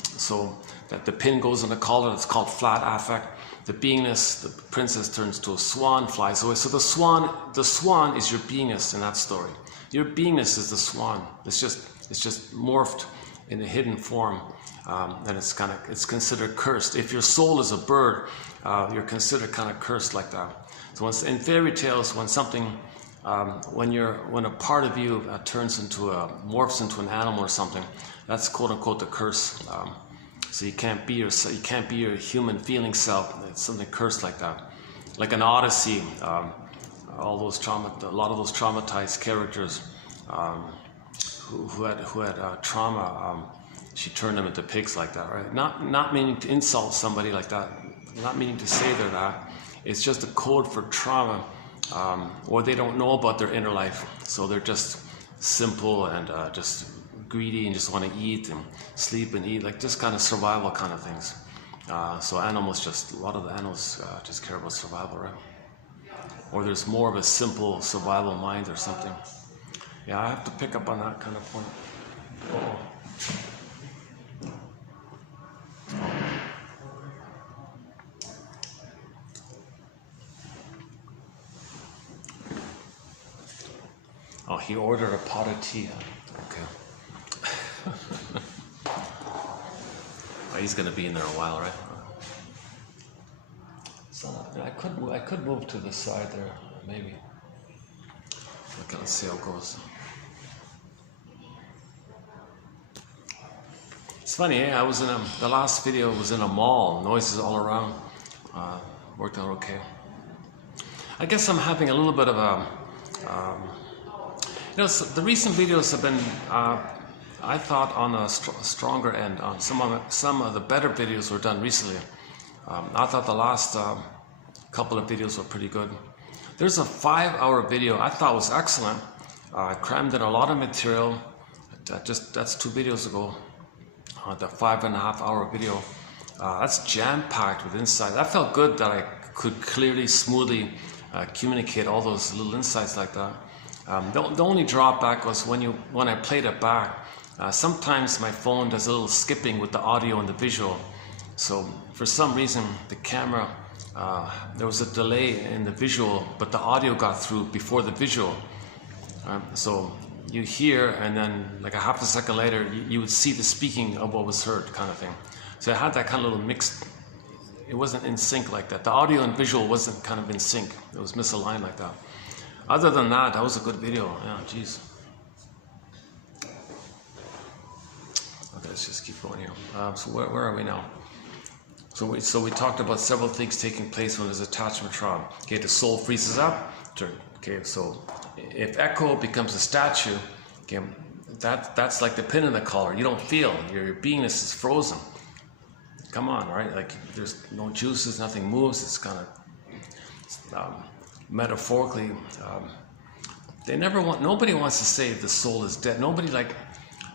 so that the pin goes in the collar, it's called flat affect. The beingness, the princess turns to a swan, flies away. So the swan is your beingness in that story. Your beingness is the swan. It's just morphed in a hidden form, and it's considered cursed. If your soul is a bird, you're considered kind of cursed like that. So in fairy tales, when something, when a part of you morphs into an animal or something, that's quote unquote the curse. So you can't be your human feeling self. It's something cursed like that. Like an Odyssey, a lot of those traumatized characters who had trauma. She turned them into pigs like that, right? Not meaning to insult somebody like that. Not meaning to say they're that. It's just a code for trauma, or they don't know about their inner life, so they're just simple and just greedy and just want to eat and sleep and eat, like just kind of survival kind of things. So a lot of the animals just care about survival, right? Or there's more of a simple survival mind or something. Yeah, I have to pick up on that kind of point. Oh. Oh, he ordered a pot of tea. Okay. Oh, he's going to be in there a while, right? So I could move to the side there, maybe. Okay, let's see how it goes. It's funny, I was the last video was in a mall, noises all around. Worked out okay. I guess I'm having a little bit of a, so the recent videos have been, I thought, on a stronger end. Some of the better videos were done recently. I thought the last couple of videos were pretty good. There's a 5-hour video I thought was excellent. I crammed in a lot of material. That's 2 videos ago. The 5.5-hour video. That's jam-packed with insight. That felt good that I could clearly, smoothly communicate all those little insights like that. The only drawback was when I played it back, sometimes my phone does a little skipping with the audio and the visual. So for some reason, the camera, there was a delay in the visual, but the audio got through before the visual. So you hear, and then like a half a second later, you would see the speaking of what was heard kind of thing. So I had that kind of little mixed, it wasn't in sync like that. The audio and visual wasn't kind of in sync. It was misaligned like that. Other than that, that was a good video. Yeah, geez. Okay, let's just keep going here. So where are we now? So we talked about several things taking place when there's attachment trauma. Okay, the soul freezes up. Okay, so if echo becomes a statue, okay, that's like the pin in the collar. You don't feel. Your beingness is frozen. Come on, right? Like there's no juices, nothing moves. It's kind of nobody wants to say the soul is dead.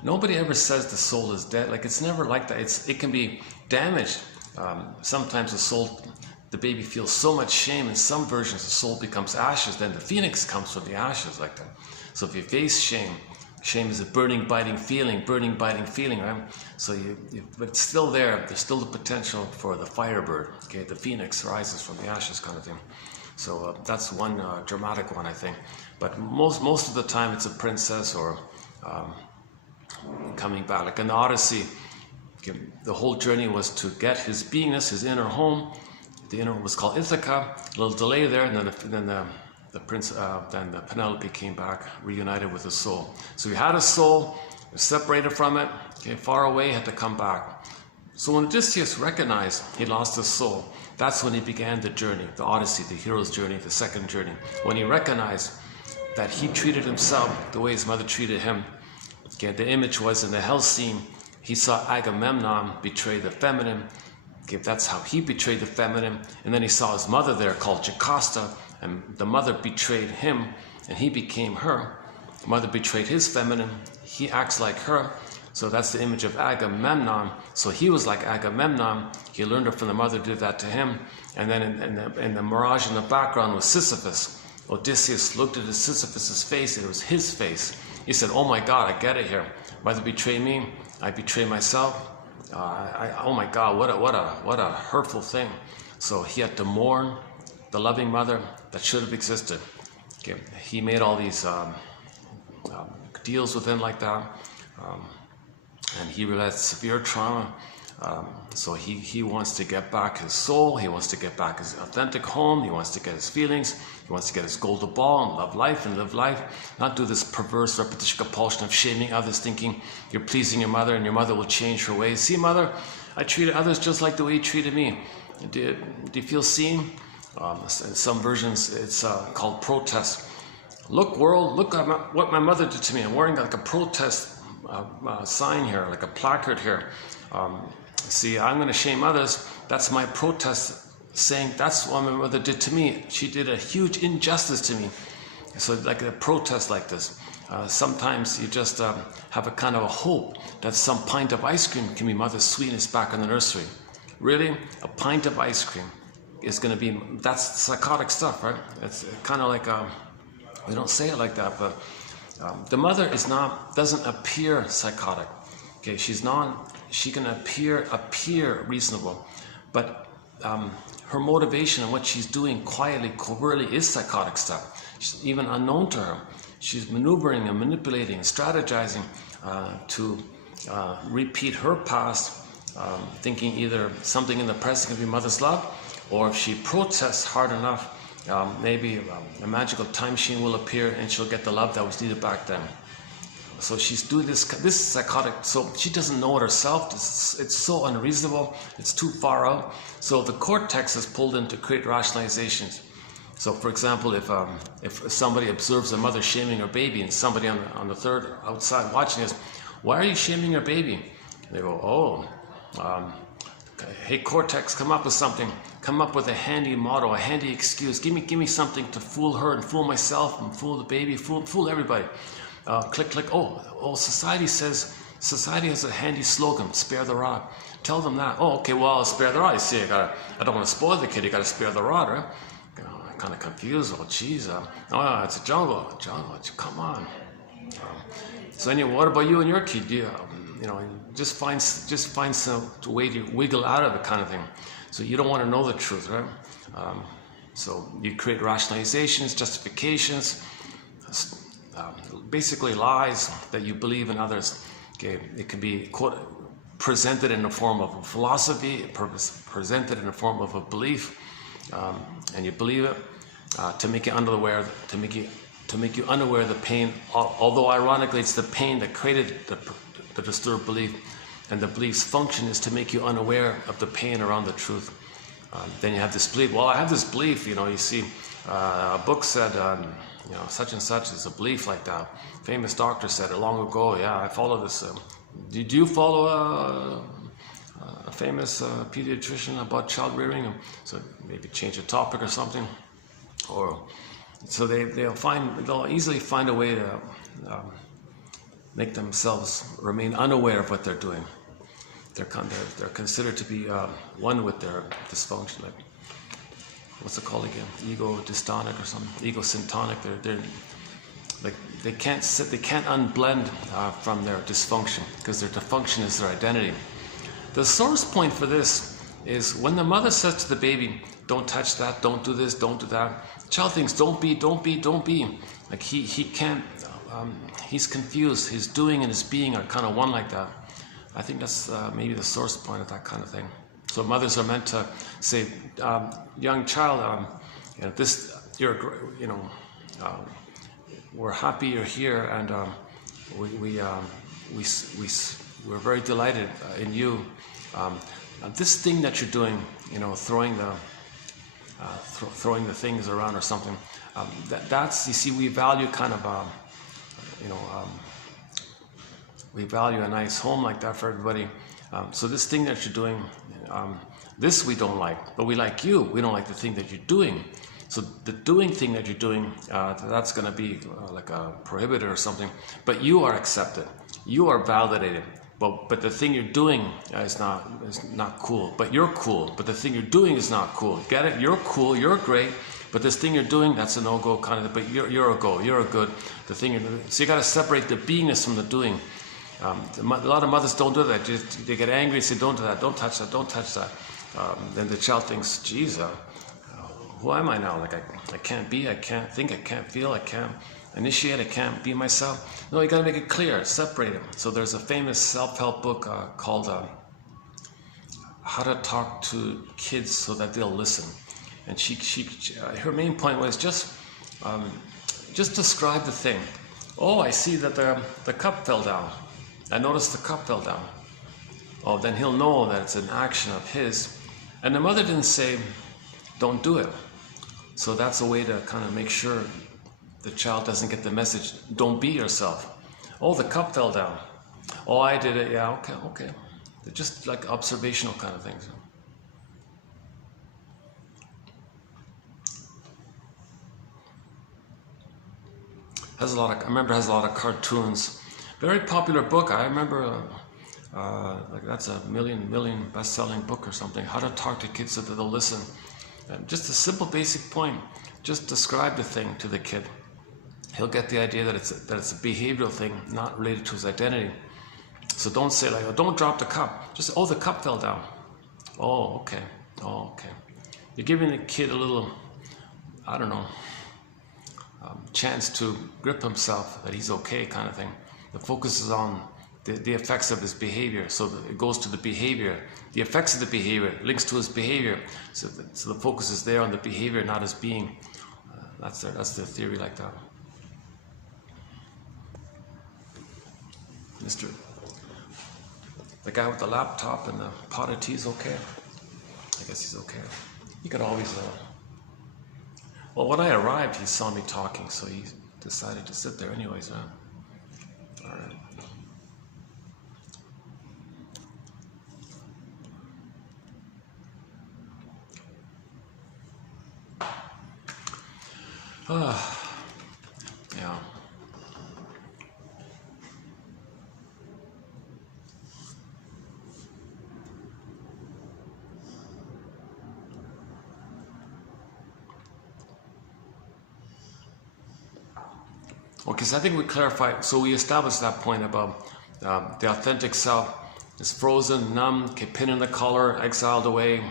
Nobody ever says the soul is dead. Like, it's never like that. It can be damaged. Sometimes the baby feels so much shame. In some versions, the soul becomes ashes. Then the phoenix comes from the ashes, like that. So if you face shame, shame is a burning, biting feeling, right? So but it's still there. There's still the potential for the firebird. Okay, the phoenix rises from the ashes, kind of thing. So that's one dramatic one, I think. But most of the time, it's a princess or coming back. Like in the Odyssey, okay, the whole journey was to get his beingness, his inner home. The inner home was called Ithaca. A little delay there, and then the Penelope came back, reunited with the soul. So he had a soul, separated from it, okay, far away, had to come back. So when Odysseus recognized he lost his soul, that's when he began the journey, the Odyssey, the hero's journey, the second journey. When he recognized that he treated himself the way his mother treated him. Okay, the image was in the hell scene, he saw Agamemnon betray the feminine. Okay, that's how he betrayed the feminine. And then he saw his mother there called Jocasta, and the mother betrayed him and he became her. The mother betrayed his feminine, he acts like her. So that's the image of Agamemnon. So he was like Agamemnon. He learned it from the mother, did that to him. And then in the mirage in the background was Sisyphus. Odysseus looked at Sisyphus's face, and it was his face. He said, oh my God, I get it here. Mother betrayed me, I betray myself. Oh my God, what a hurtful thing. So he had to mourn the loving mother that should have existed. Okay. He made all these deals with him like that. And he realized severe trauma. So he wants to get back his soul. He wants to get back his authentic home. He wants to get his feelings. He wants to get his golden ball and love life and live life. Not do this perverse repetition compulsion of shaming others, thinking you're pleasing your mother and your mother will change her ways. See, mother, I treated others just like the way you treated me. Do you feel seen? In some versions, it's called protest. Look, world, look at what my mother did to me. I'm wearing like a protest sign here, like a placard here. See, I'm going to shame others. That's my protest, saying that's what my mother did to me. She did a huge injustice to me. So like a protest like this. Sometimes you just have a kind of a hope that some pint of ice cream can be mother's sweetness back in the nursery. Really? A pint of ice cream is going to be, that's psychotic stuff, right? It's kind of like, we don't say it like that, but the mother doesn't appear psychotic. Okay, she can appear reasonable, but her motivation and what she's doing quietly, covertly is psychotic stuff. She's even unknown to her. She's maneuvering and manipulating, strategizing to repeat her past, thinking either something in the present can be mother's love, or if she protests hard enough, maybe a magical time machine will appear and she'll get the love that was needed back then. So she's doing this psychotic, so she doesn't know it herself. It's so unreasonable, it's too far out. So the cortex is pulled in to create rationalizations. So for example, if somebody observes a mother shaming her baby and somebody on the third outside watching this, why are you shaming your baby? And they go, oh, hey cortex, come up with something. Come up with a handy motto, a handy excuse. Give me something to fool her and fool myself and fool the baby, fool everybody. Click, click. Oh, society has a handy slogan, spare the rod. Tell them that. Oh, okay, well, spare the rod. You see, I don't want to spoil the kid. You got to spare the rod, right? I'm kind of confused. Oh, geez. Oh, it's a jungle. Come on. So anyway, what about you and your kid? Just find some way to wiggle out of it, kind of thing. So you don't want to know the truth, right? So you create rationalizations, justifications, basically lies that you believe in others. Okay, it can be presented in the form of a philosophy, presented in the form of a belief, and you believe it to make you unaware, to make you unaware of the pain. Although ironically, it's the pain that created the disturbed belief, and the belief's function is to make you unaware of the pain around the truth. Then you have this belief. Well, I have this belief. You see, a book said. Such and such is a belief like that. Famous doctor said it long ago. Yeah, I follow this. Did you follow a famous pediatrician about child rearing? So maybe change the topic or something. Or so they'll easily find a way to make themselves remain unaware of what they're doing. They're considered to be one with their dysfunction. Like, what's it called again? Ego dystonic or something? Ego syntonic. They're like they can't unblend from their dysfunction, because their dysfunction is their identity. The source point for this is when the mother says to the baby, "Don't touch that, don't do this, don't do that." The child thinks, "Don't be, don't be, don't be." Like he can't. He's confused. His doing and his being are kind of one like that. I think that's maybe the source point of that kind of thing. So mothers are meant to say, "Young child, this we're happy you're here, and we're very delighted in you. This thing that you're doing, throwing the things around or something. That's, you see, we value kind of we value a nice home like that for everybody. So this thing that you're doing, this we don't like, but we like you. We don't like the thing that you're doing. So the doing thing that you're doing, that's going to be like a prohibited or something. But you are accepted. You are validated. But the thing you're doing is not cool. But you're cool. But the thing you're doing is not cool. Get it? You're cool. You're great. But this thing you're doing, that's a no-go kind of. But you're a go. You're a good. The thing you're doing. So you got to separate the beingness from the doing. A lot of mothers don't do that. They get angry and say, "Don't do that. Don't touch that. Don't touch that." Then the child thinks, "Geez, who am I now? Like I can't be. I can't think. I can't feel. I can't initiate. I can't be myself." No, you got to make it clear. Separate it. So there's a famous self-help book called "How to Talk to Kids So That They'll Listen," and her main point was just describe the thing. "Oh, I see that the cup fell down. I noticed the cup fell down." Oh, then he'll know that it's an action of his. And the mother didn't say, "Don't do it." So that's a way to kind of make sure the child doesn't get the message, "Don't be yourself." "Oh, the cup fell down." "Oh, I did it. Yeah, okay. They're just like observational kind of things. I remember it has a lot of cartoons. Very popular book. I remember like that's a million best-selling book or something. How to Talk to Kids So That They'll Listen. And just a simple basic point. Just describe the thing to the kid. He'll get the idea that it's a behavioral thing, not related to his identity. So don't say like, "Oh, don't drop the cup." Just, "Oh, the cup fell down." "Oh, okay. Oh, okay." You're giving the kid a little, I don't know, chance to grip himself that he's okay, kind of thing. The focus is on the effects of his behavior, so it goes to the behavior. The effects of the behavior links to his behavior, so the focus is there on the behavior, not his being. That's their theory like that. The guy with the laptop and the pot of tea is okay? I guess he's okay. He could always... Well, when I arrived, he saw me talking, so he decided to sit there anyways. All right. Yeah. Okay, so I think we clarified, so we established that point about the authentic self is frozen, numb, pinned in the collar, exiled away,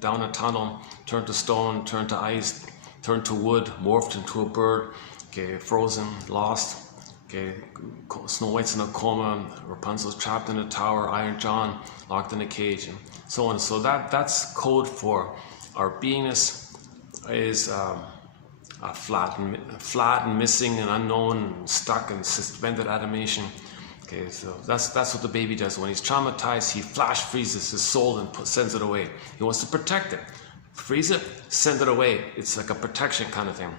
down a tunnel, turned to stone, turned to ice, turned to wood, morphed into a bird, okay, frozen, lost, okay, Snow White's in a coma, Rapunzel's trapped in a tower, Iron John locked in a cage, and so on. So that's code for our beingness is flat and missing and unknown, and stuck and suspended animation. Okay, so that's what the baby does. When he's traumatized, he flash freezes his soul and sends it away. He wants to protect it. Freeze it, send it away. It's like a protection kind of thing.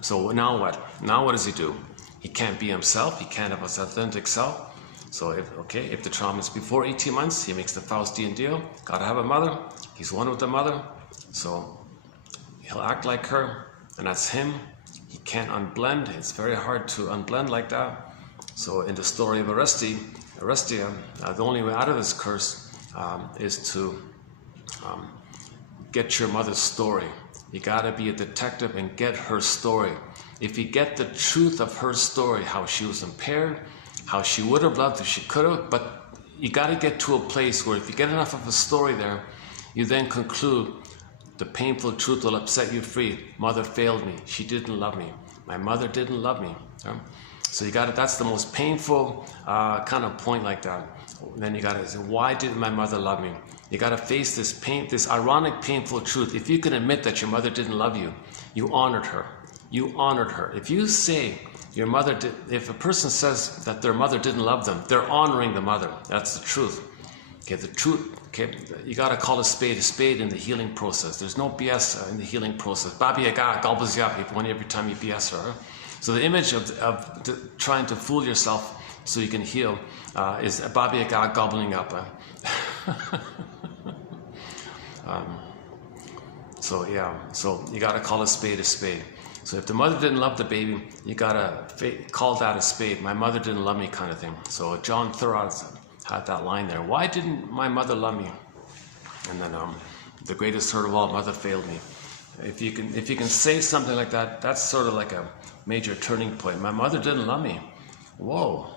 So now what? Now what does he do? He can't be himself. He can't have his authentic self. So if the trauma is before 18 months, he makes the Faustian deal. Gotta have a mother. He's one with the mother. So he'll act like her, and that's him. He can't unblend. It's very hard to unblend like that. So in the story of Orestes, the only way out of this curse is to get your mother's story. You gotta be a detective and get her story. If you get the truth of her story, how she was impaired, how she would have loved if she could have, but you gotta get to a place where if you get enough of a story there, you then conclude the painful truth will upset you free. Mother failed me. She didn't love me. My mother didn't love me. So you gotta, that's the most painful kind of point like that. Then you gotta say, why didn't my mother love me? You gotta face this this ironic, painful truth. If you can admit that your mother didn't love you, you honored her. You honored her. If you say your mother did, if a person says that their mother didn't love them, they're honoring the mother. That's the truth. Okay, the truth. Okay, you gotta call a spade in the healing process. There's no BS in the healing process. Babi Yaga gobbles you up every time you BS her. So the image of trying to fool yourself so you can heal is Babi Yaga gobbling up. So you gotta call a spade a spade. So if the mother didn't love the baby, you gotta call that a spade. My mother didn't love me, kind of thing. So John Thorold had that line there. Why didn't my mother love me? And then the greatest hurt of all, mother failed me. If you can say something like that, that's sort of like a major turning point. My mother didn't love me. Whoa.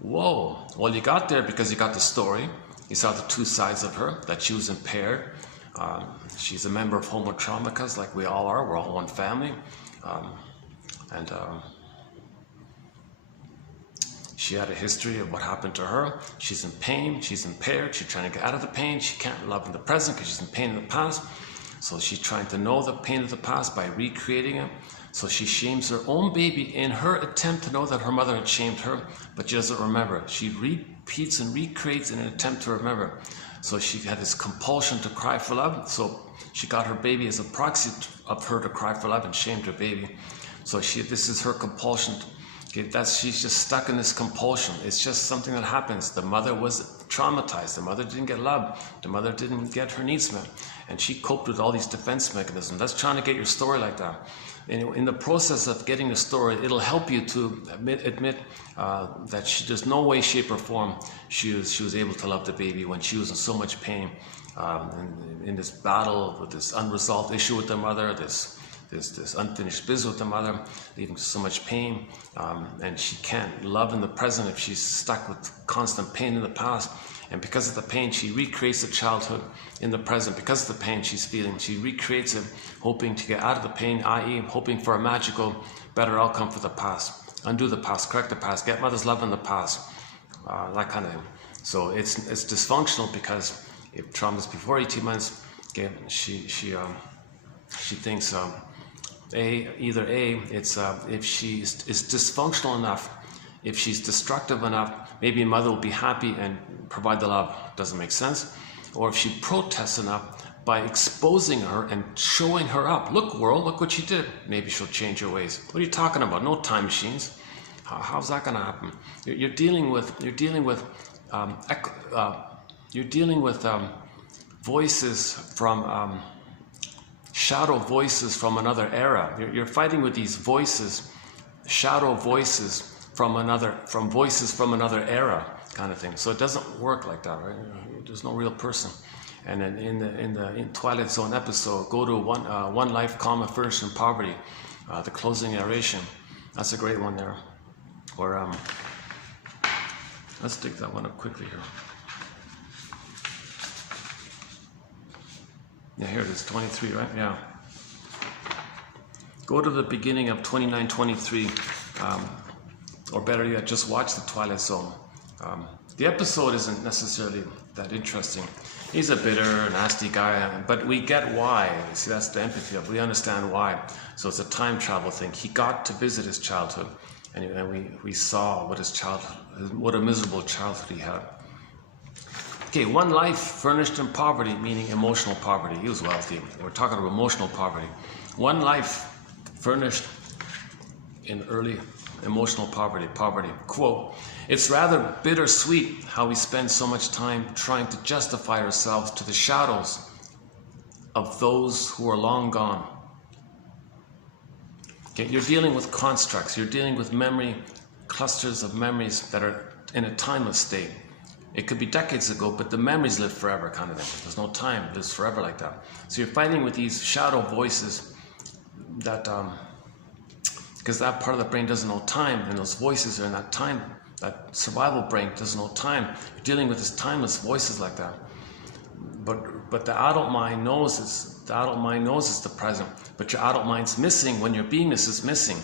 Well, you got there because you got the story. You saw the two sides of her, that she was impaired. She's a member of Homo Traumicas, like we all are. We're all one family. She had a history of what happened to her. She's in pain, she's impaired, she's trying to get out of the pain. She can't love in the present because she's in pain in the past. So she's trying to know the pain of the past by recreating it. So she shames her own baby in her attempt to know that her mother had shamed her, but she doesn't remember. She repeats and recreates in an attempt to remember. So she had this compulsion to cry for love. So she got her baby as a proxy of her to cry for love and shamed her baby. So this is her compulsion. Okay, she's just stuck in this compulsion. It's just something that happens. The mother was traumatized. The mother didn't get love. The mother didn't get her needs met. And she coped with all these defense mechanisms. That's trying to get your story like that. And in the process of getting the story, it'll help you to admit that there's no way, shape, or form she was able to love the baby when she was in so much pain. In this battle with this unresolved issue with the mother, this unfinished business with the mother, leading to so much pain, and she can't love in the present if she's stuck with constant pain in the past. And because of the pain, she recreates the childhood in the present. Because of the pain she's feeling, she recreates it, hoping to get out of the pain, i.e. hoping for a magical, better outcome for the past. Undo the past, correct the past, get mother's love in the past, that kind of thing. So it's dysfunctional because if trauma is before 18 months, okay, she thinks if she is dysfunctional enough, if she's destructive enough, maybe mother will be happy and provide the love. Doesn't make sense. Or if she protests enough by exposing her and showing her up. Look, world, look what she did. Maybe she'll change her ways. What are you talking about? No time machines. How's that going to happen? You're dealing with voices from shadow voices from another era. You're fighting with these voices, shadow voices from voices from another era, kind of thing. So it doesn't work like that, right? There's no real person. And then in Twilight Zone episode, go to one life, comma, furnished in poverty, the closing narration. That's a great one there. Or let's dig that one up quickly here. Yeah, here it is, 23, right? Yeah. Go to the beginning of 29:23, or better yet, just watch the Twilight Zone. The episode isn't necessarily that interesting. He's a bitter, nasty guy, but we get why. See, that's the empathy of it. We understand why. So it's a time travel thing. He got to visit his childhood, and we saw what a miserable childhood he had. Okay, one life furnished in poverty, meaning emotional poverty. He was wealthy. We're talking about emotional poverty. One life furnished in early emotional poverty. Quote, "It's rather bittersweet how we spend so much time trying to justify ourselves to the shadows of those who are long gone." Okay, you're dealing with constructs. You're dealing with memory clusters of memories that are in a timeless state. It could be decades ago, but the memories live forever kind of thing. There's no time, it lives forever like that. So you're fighting with these shadow voices that, because that part of the brain doesn't know time, and those voices are in that time, that survival brain doesn't know time. You're dealing with these timeless voices like that. But the adult mind knows it's the present, but your adult mind's missing when your beingness is missing.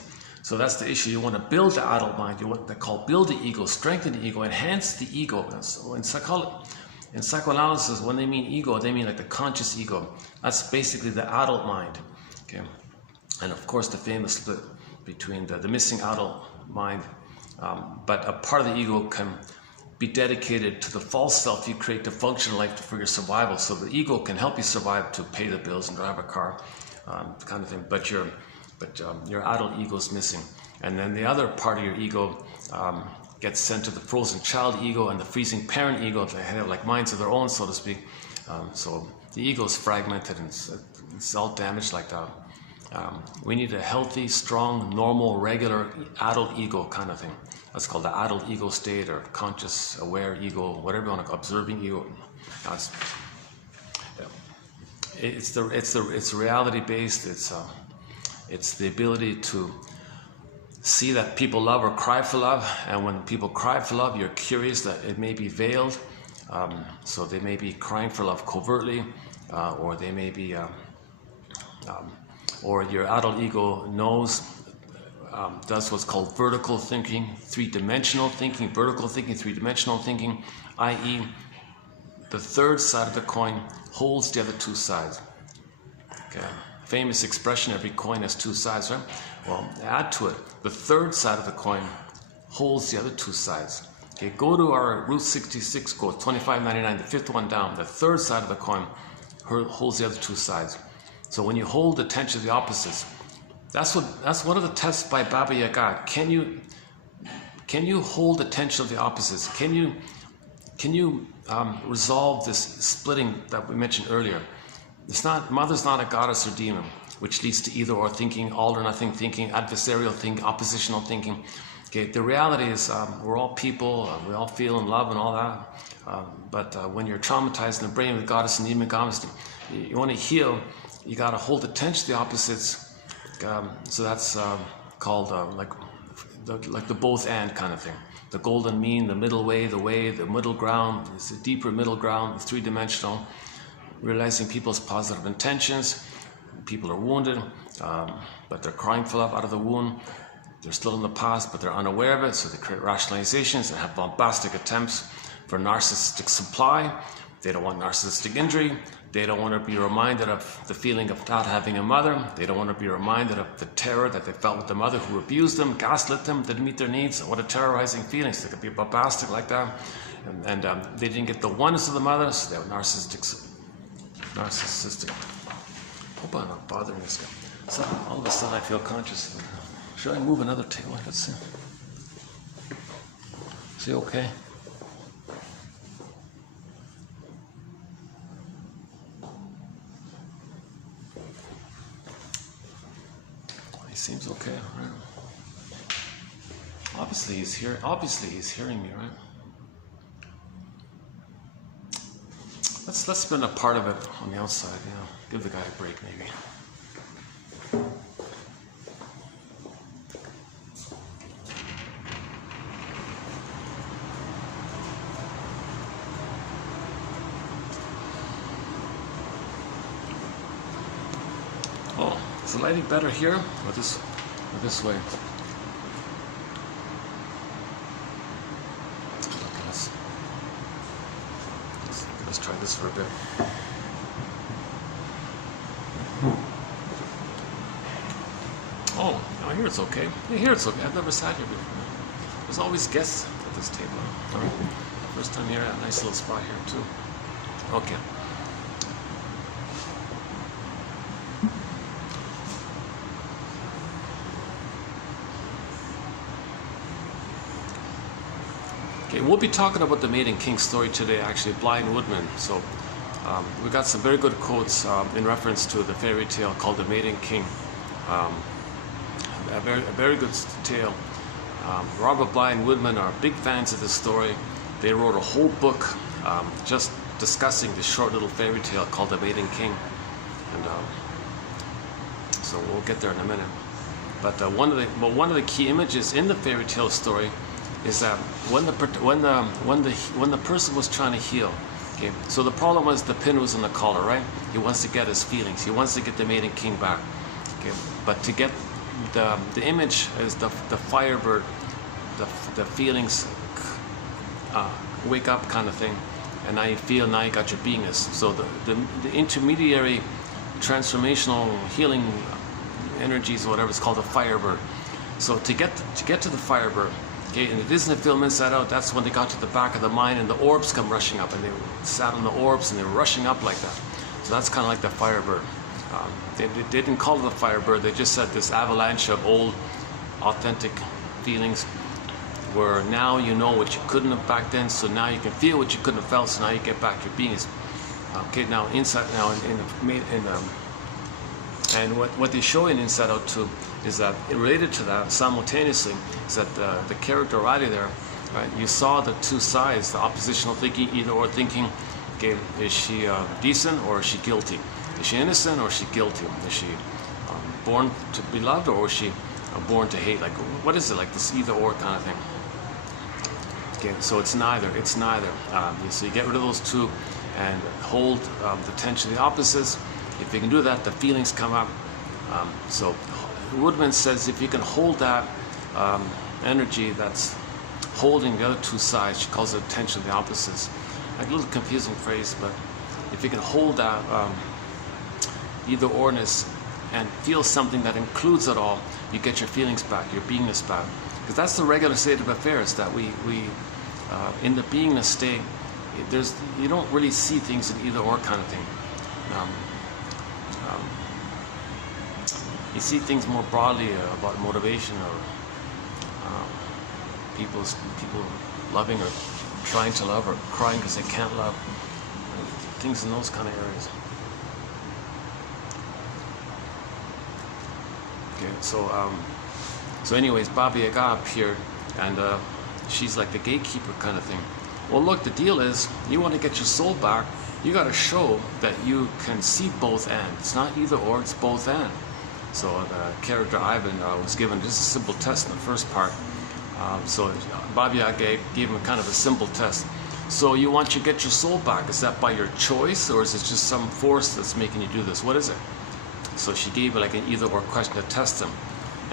So that's the issue. You want to build the adult mind. You want build the ego, strengthen the ego, enhance the ego. So in psychoanalysis, when they mean ego, they mean like the conscious ego. That's basically the adult mind. Okay, and of course the famous split between the missing adult mind. But a part of the ego can be dedicated to the false self you create to function life for your survival. So the ego can help you survive to pay the bills and drive a car, kind of thing. But your adult ego is missing. And then the other part of your ego gets sent to the frozen child ego and the freezing parent ego. They have like minds of their own, so to speak. So the ego is fragmented and it's all damaged like that. We need a healthy, strong, normal, regular adult ego kind of thing. That's called the adult ego state, or conscious, aware ego, whatever you want to call it, observing ego. It's reality based. It's the ability to see that people love or cry for love, and when people cry for love, you're curious that it may be veiled. So they may be crying for love covertly, or they may be, or your adult ego knows, does what's called vertical thinking, three-dimensional thinking, vertical thinking, three-dimensional thinking, i.e. the third side of the coin holds the other two sides. Okay. Famous expression, every coin has two sides, right? Well, add to it, the third side of the coin holds the other two sides. Okay, go to our Route 66 code, 2599, the fifth one down. The third side of the coin holds the other two sides. So when you hold the tension of the opposites, that's one of the tests by Baba Yaga. Can you hold the tension of the opposites? Can you resolve this splitting that we mentioned earlier? Mother's not a goddess or demon, which leads to either or thinking, all or nothing thinking, adversarial thinking, oppositional thinking. Okay, the reality is we're all people, we all feel in love and all that. But when you're traumatized in the brain with goddess and demon goddess, you want to heal. You got to hold the tension of the opposites. So that's called like the both and kind of thing. The golden mean, the middle way, the middle ground. It's a deeper middle ground, three-dimensional. Realizing people's positive intentions. People are wounded, but they're crying for love out of the wound. They're still in the past, but they're unaware of it, so they create rationalizations and have bombastic attempts for narcissistic supply. They don't want narcissistic injury. They don't want to be reminded of the feeling of not having a mother. They don't want to be reminded of the terror that they felt with the mother who abused them, gaslit them, didn't meet their needs. What a terrorizing feeling. So they could be bombastic like that. And they didn't get the oneness of the mother, so they were narcissistic. Hope I'm not bothering this guy. So all of a sudden I feel conscious. Should I move another table? Let's see. Is he okay? He seems okay, right? Obviously he's hearing me, right? Let's spend a part of it on the outside, you know. Give the guy a break, maybe. Oh, is the lighting better here or this way? Let's try this for a bit. Oh, here it's okay. Here it's okay. I've never sat here before. There's always guests at this table. First time here, a nice little spot here too. Okay. Okay, we'll be talking about the Maiden King story today, actually, Blind Woodman. So we got some very good quotes in reference to the fairy tale called the Maiden King. A very good tale. Robert Bly and Woodman are big fans of this story. They wrote a whole book just discussing this short little fairy tale called The Maiden King. And so we'll get there in a minute. But one of the key images in the fairy tale story is that when the person was trying to heal, okay, so the problem was the pin was in the collar, right? He wants to get his feelings. He wants to get the Maiden King back. Okay, but to get the image is the firebird, the feelings wake up kind of thing, and now you feel, now you got your beingness. So the intermediary transformational healing energies or whatever, it's called the firebird. So to get to the firebird, okay, in the Disney film Inside Out, that's when they got to the back of the mine and the orbs come rushing up, and they sat on the orbs and they were rushing up like that. So that's kind of like the firebird. They didn't call it the firebird, they just said this avalanche of old authentic feelings where now you know what you couldn't have back then, so now you can feel what you couldn't have felt, so now you get back your beingness. Okay, now inside, now and what they show in Inside Out too is that related to that simultaneously is that the character Riley there, right? You saw the two sides, the oppositional thinking, either or thinking. Okay, is she decent or is she guilty? Is she innocent or is she guilty? Is she born to be loved or is she born to hate? Like, what is it? Like this either or kind of thing. Okay, so it's neither. It's neither. So you get rid of those two and hold the tension of the opposites. If you can do that, the feelings come up. So Woodman says if you can hold that energy that's holding the other two sides, she calls it tension of the opposites. Like a little confusing phrase, but if you can hold that either orness and feel something that includes it all, you get your feelings back, your beingness back. Because that's the regular state of affairs, that we in the beingness state, you don't really see things in either or kind of thing. You see things more broadly about motivation or people loving or trying to love or crying because they can't love, things in those kind of areas. Okay, so anyways, Baba Yaga appeared, and she's like the gatekeeper kind of thing. Well, look, the deal is, you want to get your soul back, you got to show that you can see both and. It's not either or, it's both and. So the character Ivan was given just a simple test in the first part. So Baba Yaga gave him kind of a simple test. So you want to get your soul back. Is that by your choice, or is it just some force that's making you do this? What is it? So she gave like an either or question to test him.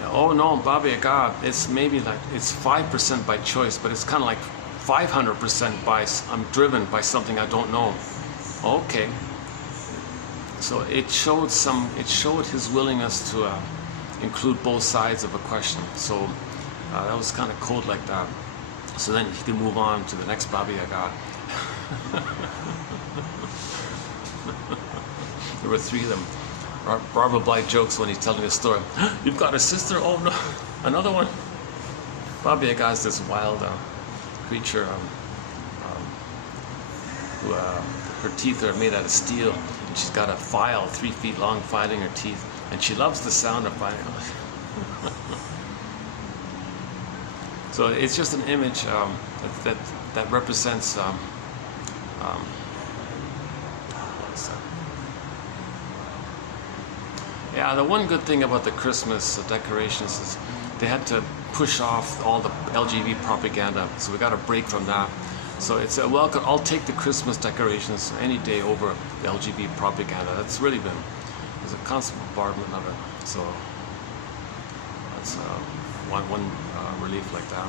Oh no, Baba Yaga, it's maybe like it's 5% by choice, but it's kind of like 500% by I'm driven by something I don't know. Okay. So it showed his willingness to include both sides of a question. So that was kind of code like that. So then he can move on to the next Baba Yaga. There were three of them. Barbara Bly jokes when he's telling the story. You've got a sister? Oh no, another one. Baba Yaga is this wild creature who her teeth are made out of steel. And she's got a file 3 feet long filing her teeth, and she loves the sound of filing. So it's just an image that represents yeah, the one good thing about the Christmas decorations is they had to push off all the LGBT propaganda, so we got a break from that. So it's a welcome. I'll take the Christmas decorations any day over the LGBT propaganda. That's really been, there's a constant bombardment of it. So that's one relief like that.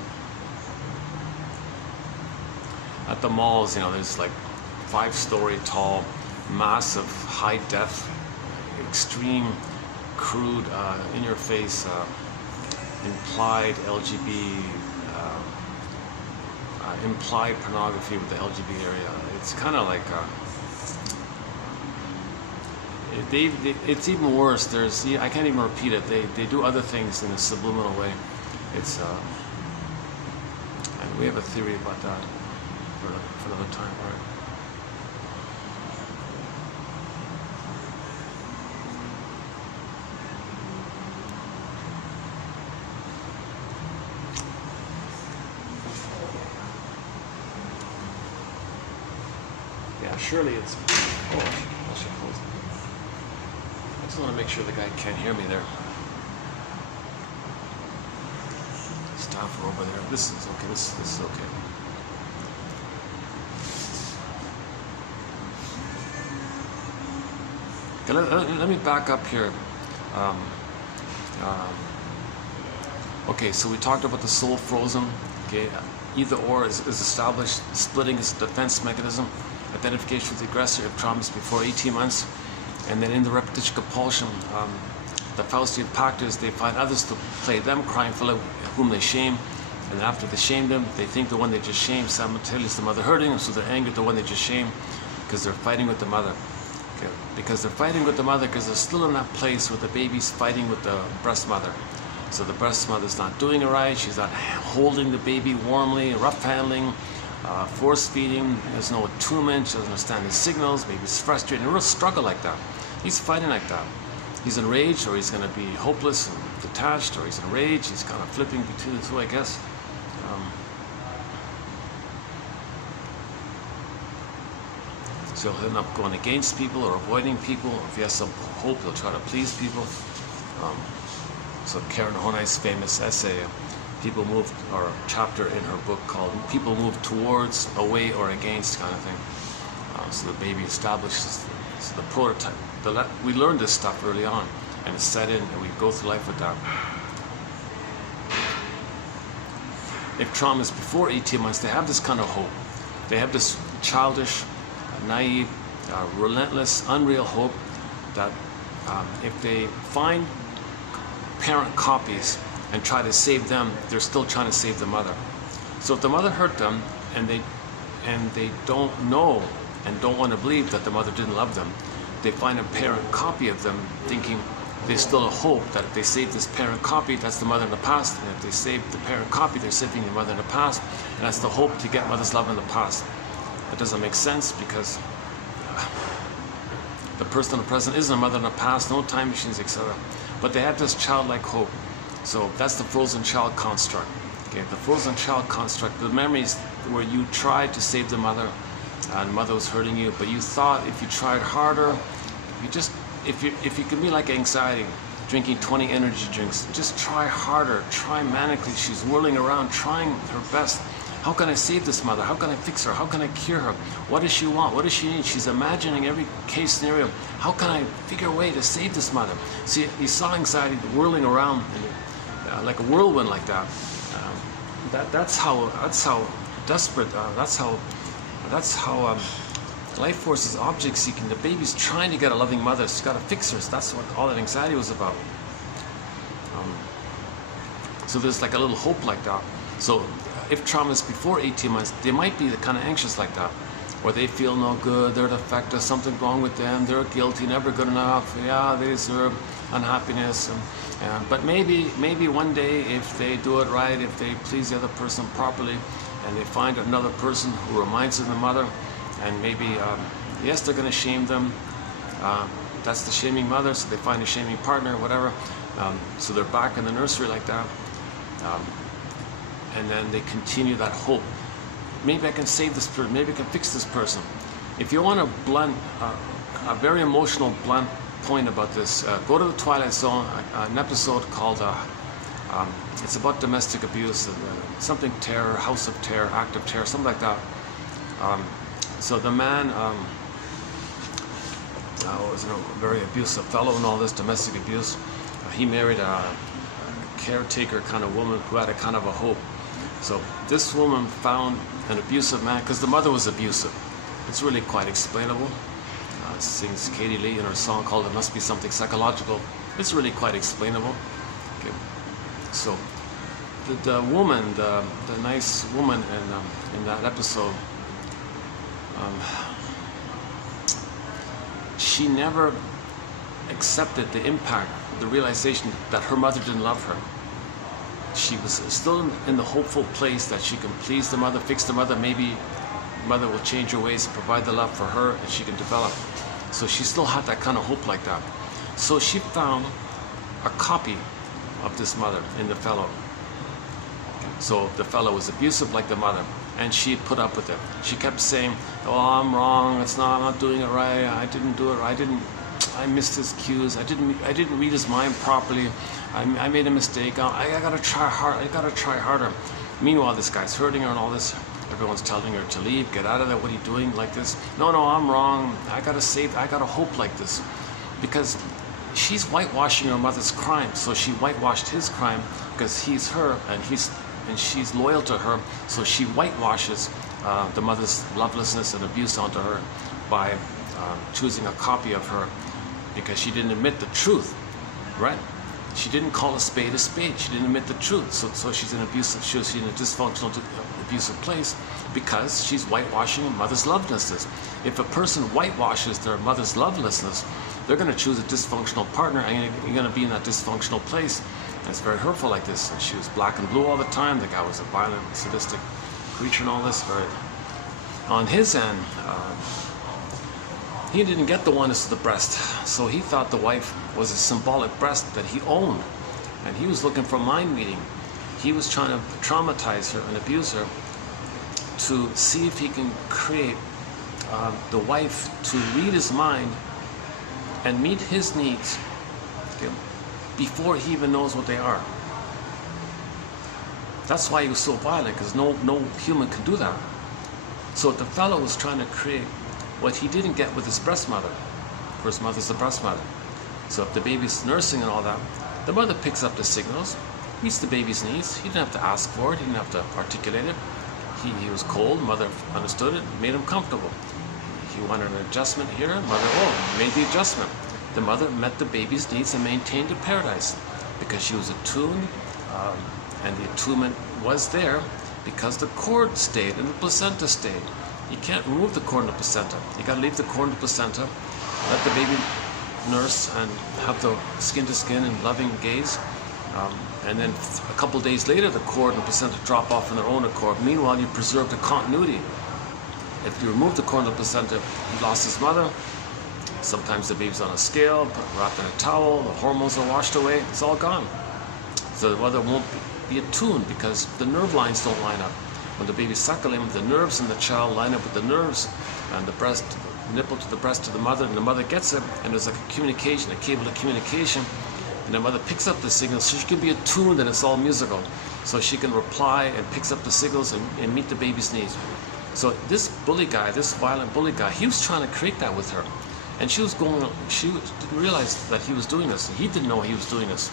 At the malls, there's like 5-story tall, massive, high-def, extreme, crude, in-your-face, implied LGBT, implied pornography with the LGBT area. It's kind of like it's even worse. I can't even repeat it. They do other things in a subliminal way. It's and we have a theory about that for another time, right? surely it's... Oh, I should close it. I just want to make sure the guy can't hear me there. Staff are over there. This is okay. This is okay. Okay, let me back up here. Okay, so we talked about the soul frozen. Okay, either or is established. Splitting is a defense mechanism. Identification with the aggressor if traumas before 18 months. And then in the repetition compulsion, the Faustian pact is they find others to play them, crying for whom they shame. And then after they shame them, they think the one they just shamed simultaneously the mother hurting them, so they're angry at the one they just shamed because they're fighting with the mother. Okay. Because they're fighting with the mother because they're still in that place where the baby's fighting with the breast mother. So the breast mother's not doing it right, she's not holding the baby warmly, rough handling, force feeding, there's no attunement, she doesn't understand the signals, baby's frustrated, a real struggle like that. He's fighting like that. He's enraged, or he's going to be hopeless and detached, or he's enraged, he's kind of flipping between the two, I guess. So he'll end up going against people or avoiding people. If he has some hope, he'll try to please people. So Karen Horney's famous essay, People Move, or chapter in her book called People Move Towards, Away, or Against kind of thing. So the baby establishes the prototype. We learned this stuff early on, and it's set in, and we go through life with that. If trauma is before 18 months, they have this kind of hope. They have this childish, naive, relentless, unreal hope that if they find parent copies and try to save them, they're still trying to save the mother. So if the mother hurt them and they don't know and don't want to believe that the mother didn't love them, they find a parent copy of them, thinking there's still a hope that if they save this parent copy, that's the mother in the past, and if they save the parent copy, they're saving the mother in the past, and that's the hope to get mother's love in the past. That doesn't make sense because the person in the present isn't a mother in the past, no time machines, etc. But they have this childlike hope. So that's the frozen child construct. Okay, the frozen child construct, the memories where you tried to save the mother, and the mother was hurting you, but you thought if you tried harder, if you could be like anxiety, drinking 20 energy drinks, just try harder, try manically. She's whirling around, trying her best. How can I save this mother? How can I fix her? How can I cure her? What does she want? What does she need? She's imagining every case scenario. How can I figure a way to save this mother? See, you saw anxiety whirling around like a whirlwind like that. That's how desperate. That's how life force is object seeking. The baby's trying to get a loving mother. She's got to fix her. So that's what all that anxiety was about. So there's like a little hope like that. So if trauma is before 18 months, they might be kind of anxious like that, or they feel no good, they're defective, something wrong with them, they're guilty, never good enough, yeah, they deserve unhappiness. But maybe one day, if they do it right, if they please the other person properly, and they find another person who reminds them of the mother, and maybe, yes, they're going to shame them. That's the shaming mother, so they find a shaming partner, whatever. So they're back in the nursery like that. And then they continue that hope. Maybe I can save this person, maybe I can fix this person. If you want a blunt, a very emotional blunt point about this, go to the Twilight Zone, an episode called, it's about domestic abuse, something terror, house of terror, act of terror, something like that. So the man was a very abusive fellow and all this, domestic abuse. He married a caretaker kind of woman who had a kind of a hope. So this woman found an abusive man, because the mother was abusive. It's really quite explainable. Sings Katie Lee in her song called It Must Be Something Psychological. It's really quite explainable. Okay. So the woman, the nice woman in that episode, she never accepted the impact, the realization that her mother didn't love her. She was still in the hopeful place that she can please the mother, fix the mother, maybe the mother will change her ways, provide the love for her, and she can develop. So she still had that kind of hope like that. So she found a copy of this mother in the fellow. So the fellow was abusive like the mother. and she put up with it. She kept saying, "Oh, I'm wrong. I'm not doing it right. I didn't do it right. I missed his cues. I didn't read his mind properly. I made a mistake. I gotta try hard. I gotta try harder." Meanwhile, this guy's hurting her and all this. Everyone's telling her to leave, get out of there. What are you doing like this? No, I'm wrong. I gotta hope like this, because she's whitewashing her mother's crime. So she whitewashed his crime because he's her and she's loyal to her. So she whitewashes the mother's lovelessness and abuse onto her by choosing a copy of her, because she didn't admit the truth, right? She didn't call a spade a spade. She didn't admit the truth. So she's in she's in a dysfunctional, abusive place because she's whitewashing a mother's lovelessness. If a person whitewashes their mother's lovelessness, they're going to choose a dysfunctional partner, and you're going to be in that dysfunctional place. And it's very hurtful like this. And she was black and blue all the time. The guy was a violent, sadistic creature and all this. Very. On his end, he didn't get the oneness of the breast, so he thought the wife was a symbolic breast that he owned, and he was looking for mind reading. He was trying to traumatize her and abuse her to see if he can create the wife to read his mind and meet his needs, okay, before he even knows what they are. That's why he was so violent, because no human can do that. So the fellow was trying to create what he didn't get with his breast mother. First mother's the breast mother. So if the baby's nursing and all that, the mother picks up the signals, meets the baby's needs. He didn't have to ask for it. He didn't have to articulate it. He was cold. Mother understood it, made him comfortable. He wanted an adjustment here. Mother, made the adjustment. The mother met the baby's needs and maintained the paradise because she was attuned, and the attunement was there because the cord stayed and the placenta stayed. You can't remove the cord and the placenta. You got to leave the cord and the placenta, let the baby nurse and have the skin to skin and loving gaze. And then a couple days later, the cord and the placenta drop off on their own accord. Meanwhile, you preserve the continuity. If you remove the cord and the placenta, he lost his mother. Sometimes the baby's on a scale, wrapped in a towel, the hormones are washed away, it's all gone. So the mother won't be attuned because the nerve lines don't line up. When the baby's suckling, the nerves in the child line up with the nerves, and the breast, nipple to the breast to the mother, and the mother gets it, and there's like a communication, a cable of communication, and the mother picks up the signals, so she can be attuned, and it's all musical. So she can reply and picks up the signals and meet the baby's needs. So this bully guy, this violent bully guy, he was trying to create that with her. And she didn't realize that he was doing this. He didn't know he was doing this.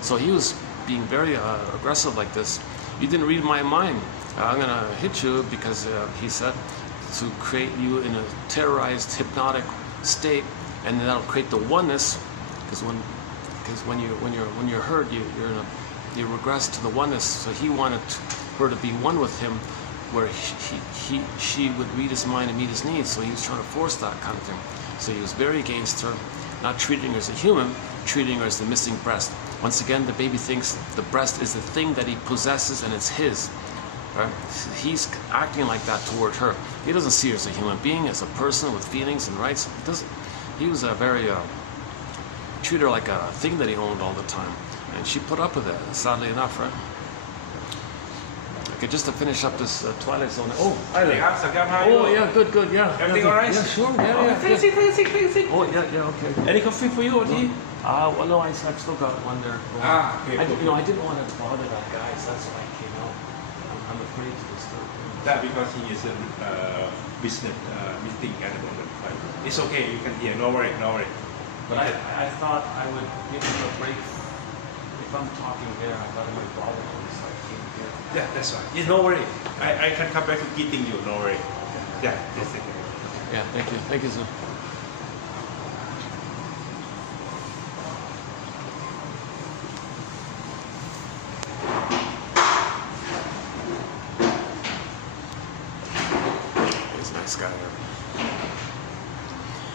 So he was being very aggressive like this. You didn't read my mind. I'm gonna hit you because he said to create you in a terrorized, hypnotic state, and then that'll create the oneness. Because when you're hurt, you regress to the oneness. So he wanted her to be one with him, where she would read his mind and meet his needs. So he was trying to force that kind of thing. So he was very against her, not treating her as a human, treating her as the missing breast. Once again, the baby thinks the breast is the thing that he possesses and it's his. Right? He's acting like that toward her. He doesn't see her as a human being, as a person with feelings and rights. He was a very treated her like a thing that he owned all the time, and she put up with it. Sadly enough, right? Okay, just to finish up this Twilight Zone. Oh, hi there. Oh, yeah, good, yeah. Everything all right? Yeah, sure. Yeah. Fancy. Oh, yeah, okay. Any coffee for you or tea? Well, no, I've still got one there. Okay. I didn't want to bother that guy, so that's why I came out. I'm afraid to disturb him. That because he is a business meeting at the moment. Right? It's okay, you can hear. No worry. But I thought I would give him a break. If I'm talking there, I thought I might bother him, so I came here. Yeah, that's right. Yeah, no worry. I can come back to greeting you. No worry. Yeah, that's it. Yeah, thank you, sir. He's a nice guy.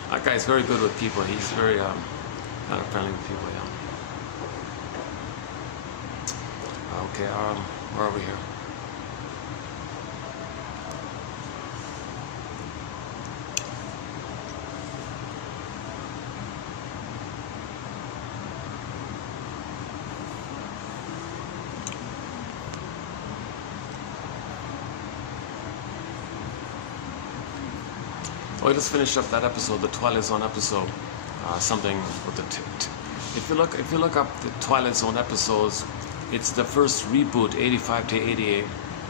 That guy's very good with people. He's very kind of friendly with people. Yeah. Okay, where are we here? Well, I just finished up that episode, the Twilight Zone episode. Something with the if you look up the Twilight Zone episodes, it's the first reboot, 85 to 88,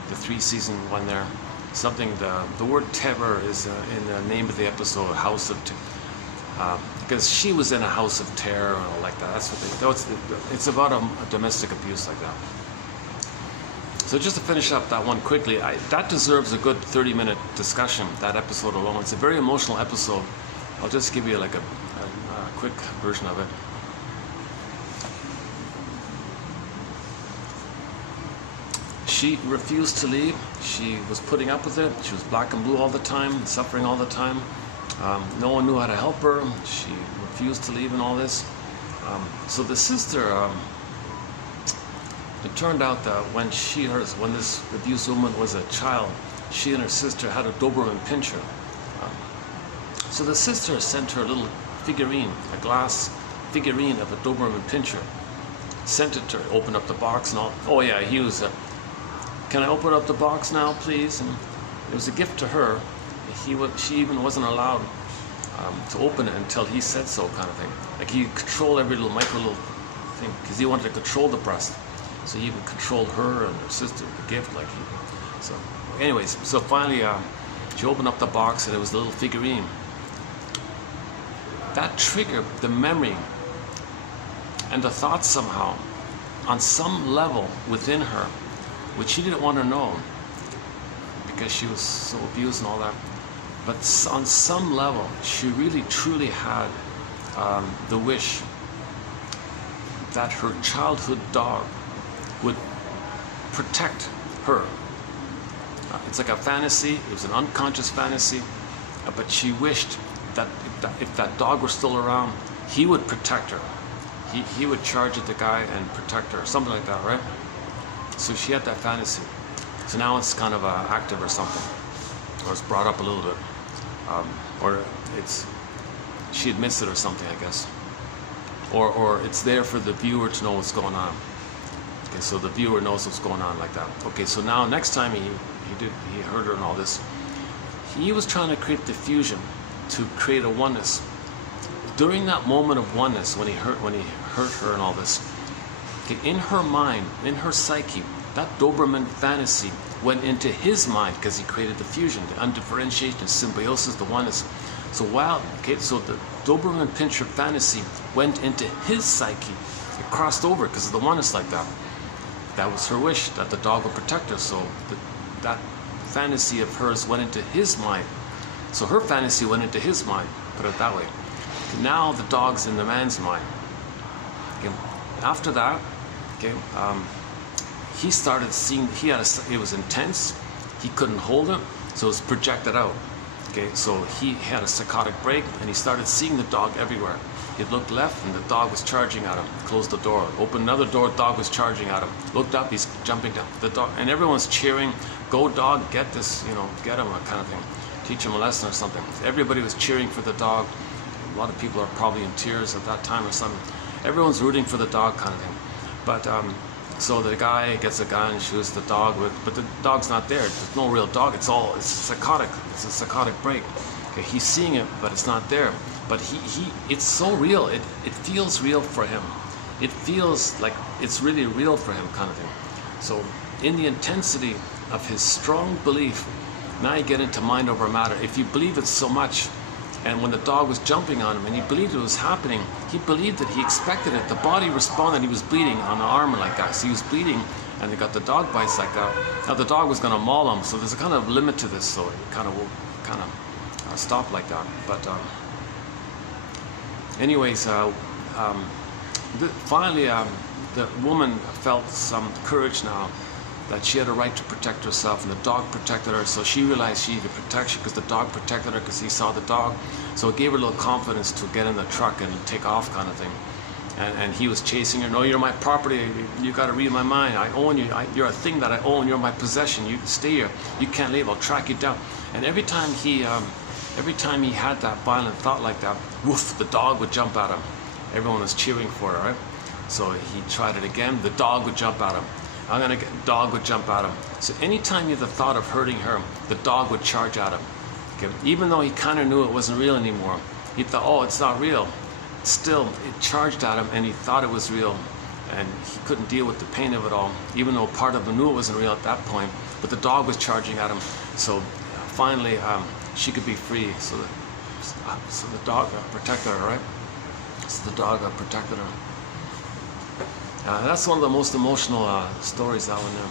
the 3-season one there. Something the word terror is in the name of the episode, House of because she was in a house of terror and all like that. That's what it's about a domestic abuse like that. So just to finish up that one quickly, that deserves a good 30-minute discussion, that episode alone. It's a very emotional episode. I'll just give you like a quick version of it. She refused to leave. She was putting up with it. She was black and blue all the time, suffering all the time. No one knew how to help her. She refused to leave and all this. So the sister, it turned out that when this abused woman was a child, she and her sister had a Doberman pinscher. So the sister sent her a little figurine, a glass figurine of a Doberman pinscher. Sent it to her, opened up the box and all. Oh yeah, he was can I open up the box now, please? And it was a gift to her. She even wasn't allowed to open it until he said so, kind of thing. Like he controlled every little thing because he wanted to control the breast. So he even controlled her and her sister, the gift, like he. So, anyways, so finally she opened up the box and it was a little figurine. That triggered the memory and the thought somehow, on some level within her, which she didn't want to know because she was so abused and all that. But on some level, she really truly had the wish that her childhood dog would protect her. It's like a fantasy. It was an unconscious fantasy, but she wished that if that dog were still around, he would protect her. He would charge at the guy and protect her, something like that, right? So she had that fantasy. So now it's kind of active or something, or it's brought up a little bit, or she admits it or something, I guess, or it's there for the viewer to know what's going on. Okay, so the viewer knows what's going on like that. Okay, so now next time he heard her and all this, he was trying to create the fusion to create a oneness. During that moment of oneness, when he hurt her and all this, okay, in her mind, in her psyche, that Doberman fantasy went into his mind because he created the fusion, the undifferentiation, the symbiosis, the oneness. So so the Doberman pinscher fantasy went into his psyche. It crossed over because of the oneness like that. That was her wish, that the dog would protect her. So that fantasy of hers went into his mind. So her fantasy went into his mind, put it that way. Now the dog's in the man's mind. Okay. After that, okay, he started seeing, it was intense, he couldn't hold it, so it was projected out. Okay, so he had a psychotic break and he started seeing the dog everywhere. He looked left and the dog was charging at him. Closed the door, opened another door, dog was charging at him. Looked up, he's jumping down. The dog, and everyone's cheering, go dog, get this, get him, kind of thing. Teach him a lesson or something. Everybody was cheering for the dog. A lot of people are probably in tears at that time or something. Everyone's rooting for the dog, kind of thing. But so the guy gets a gun, shoots the dog, but the dog's not there. There's no real dog. It's psychotic. It's a psychotic break. Okay, he's seeing it, but it's not there. But it's so real. It feels real for him. It feels like it's really real for him, kind of thing. So in the intensity of his strong belief, now you get into mind over matter. If you believe it so much, and when the dog was jumping on him and he believed it was happening, he believed it, he expected it. The body responded, he was bleeding on the arm like that. So he was bleeding and they got the dog bites like that. Now the dog was going to maul him, so there's a kind of limit to this, so it kind of stopped like that. But anyways, finally the woman felt some courage now that she had a right to protect herself, and the dog protected her, so she realized she needed protection because the dog protected her because he saw the dog. So it gave her a little confidence to get in the truck and take off, kind of thing. And he was chasing her. No, you're my property. You got to read my mind. I own you. You're a thing that I own. You're my possession. You stay here. You can't leave. I'll track you down. And every time he had that violent thought like that, woof, the dog would jump at him. Everyone was cheering for her, right? So he tried it again. The dog would jump at him. Dog would jump at him. So anytime you had the thought of hurting her, the dog would charge at him. Okay? Even though he kind of knew it wasn't real anymore, he thought, oh, it's not real. Still, it charged at him and he thought it was real, and he couldn't deal with the pain of it all, even though part of him knew it wasn't real at that point, but the dog was charging at him. So finally, she could be free. So the dog protected her, right? So the dog protected her. That's one of the most emotional stories, that one there.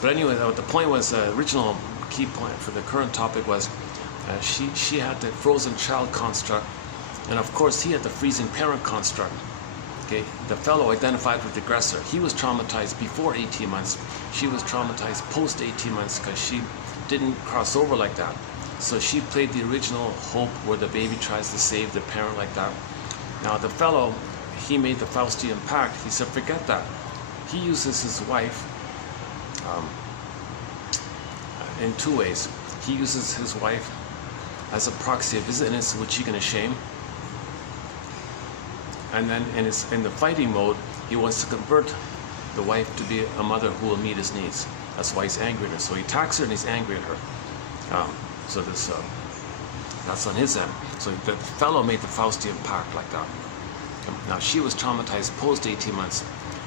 But anyway, the point was, the original key point for the current topic was she had the frozen child construct, and of course he had the freezing parent construct. Okay, the fellow identified with the aggressor. He was traumatized before 18 months. She was traumatized post 18 months because she didn't cross over like that. So she played the original hope where the baby tries to save the parent like that. Now the fellow, he made the Faustian pact. He said, forget that. He uses his wife in two ways. He uses his wife as a proxy of his innocence, which he can shame. And then in the fighting mode, he wants to convert the wife to be a mother who will meet his needs. That's why he's angry at her. So he attacks her and he's angry at her. So that's on his end. So the fellow made the Faustian pact like that. Now she was traumatized post 18 months,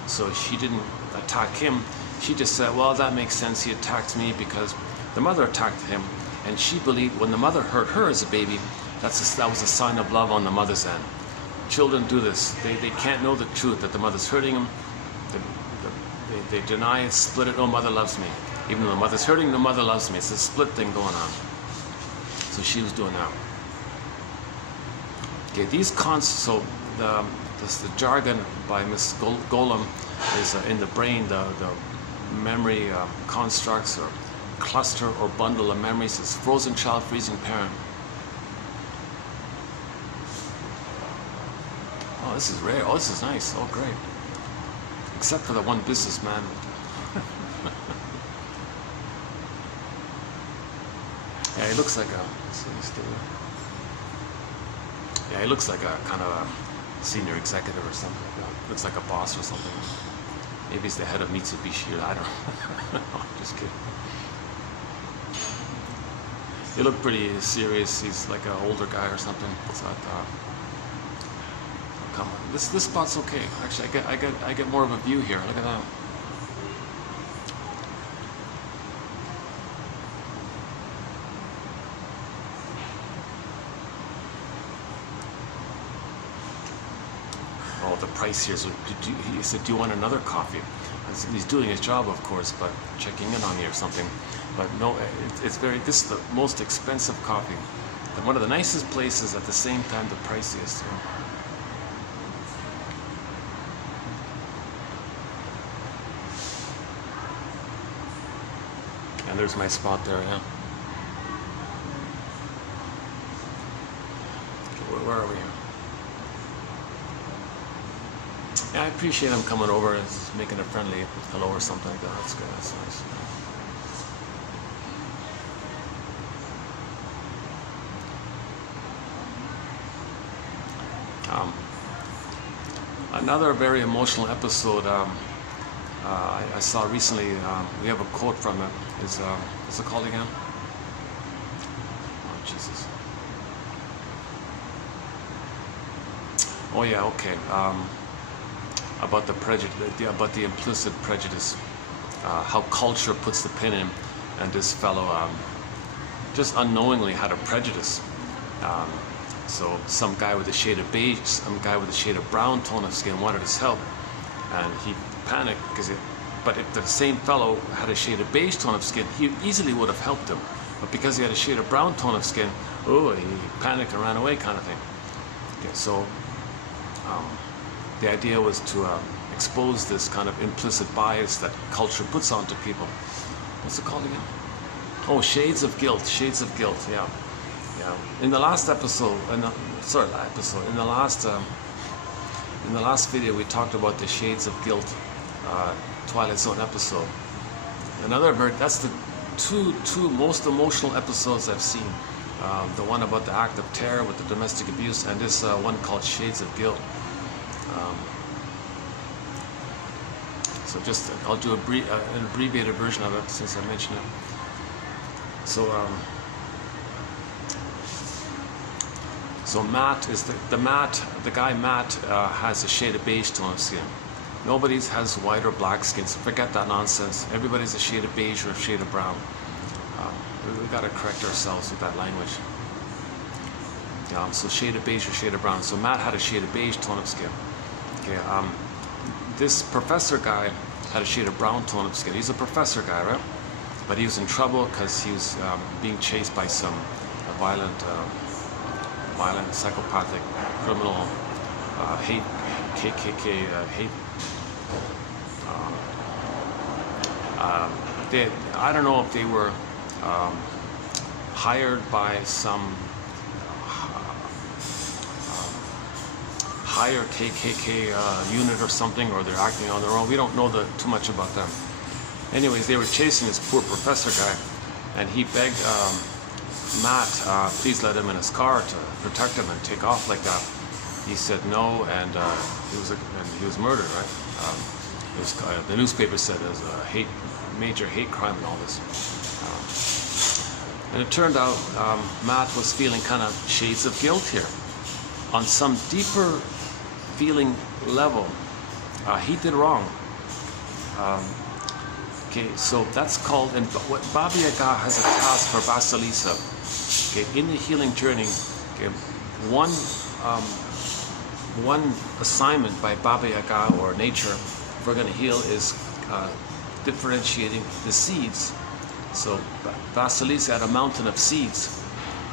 so she didn't attack him. She just said, well, that makes sense. He attacked me because the mother attacked him, and she believed when the mother hurt her as a baby, that was a sign of love on the mother's end. Children do this. They can't know the truth that the mother's hurting them. They deny it, split it. Oh, mother loves me. Even though the mother's hurting, the mother loves me. It's a split thing going on. So she was doing that. Okay, these so the jargon by Miss Golem is in the brain, the memory constructs or cluster or bundle of memories is frozen child, freezing parent. Oh, this is rare. Oh, this is nice. Oh, great. Except for the one businessman. Yeah, he looks like yeah, he looks like a kind of a senior executive or something like that. Looks like a boss or something. Maybe he's the head of Mitsubishi, or I don't know. No, just kidding. He looked pretty serious. He's like an older guy or something. So I thought, oh, come on, this spot's okay. Actually, I get more of a view here. Look at that. Oh, the price here. So he said, do you want another coffee? He's doing his job, of course, but checking in on you or something. But no, this is the most expensive coffee. And one of the nicest places, at the same time the priciest. And there's my spot there, yeah. Okay, where are we here? Yeah, I appreciate him coming over and making a friendly hello or something like that. That's good. That's nice. Another very emotional episode I saw recently. We have a quote from it. What's it called again? Oh, Jesus. Oh yeah, okay. About the prejudice, about the implicit prejudice, how culture puts the pin in, and this fellow just unknowingly had a prejudice. So some guy with a shade of beige, some guy with a shade of brown tone of skin wanted his help, and he panicked but if the same fellow had a shade of beige tone of skin, he easily would have helped him. But because he had a shade of brown tone of skin, oh, he panicked and ran away, kind of thing. Okay, so the idea was to expose this kind of implicit bias that culture puts onto people. What's it called again? Oh, shades of guilt. Shades of guilt. Yeah. In the last episode, in the last video, we talked about the shades of guilt, Twilight Zone episode. That's the two most emotional episodes I've seen. The one about the act of terror with the domestic abuse, and this one called Shades of Guilt. So I'll do an abbreviated version of it since I mentioned it. So so Matt is the guy Matt has a shade of beige tone of skin. Nobody has white or black skin, so forget that nonsense. Everybody's a shade of beige or a shade of brown. We got to correct ourselves with that language. So shade of beige or shade of brown. So Matt had a shade of beige tone of skin. Okay. This professor guy had a shade of brown tone of skin. He's a professor guy, right? But he was in trouble because he was being chased by some violent, psychopathic, criminal, hate, KKK, hate. I don't know if they were hired by some higher KKK unit or something, or they're acting on their own. We don't know too much about them. Anyways, they were chasing this poor professor guy, and he begged Matt, please let him in his car to protect him and take off like that. He said no, and he was murdered, right? The newspaper said it was a major hate crime and all this. And it turned out Matt was feeling kind of shades of guilt here. On some deeper feeling level, he did wrong. Okay, so that's called, and what Baba Yaga has a task for Vasilisa. Okay, in the healing journey, okay, one assignment by Baba Yaga or nature, if we're going to heal, is differentiating the seeds. So Vasilisa had a mountain of seeds,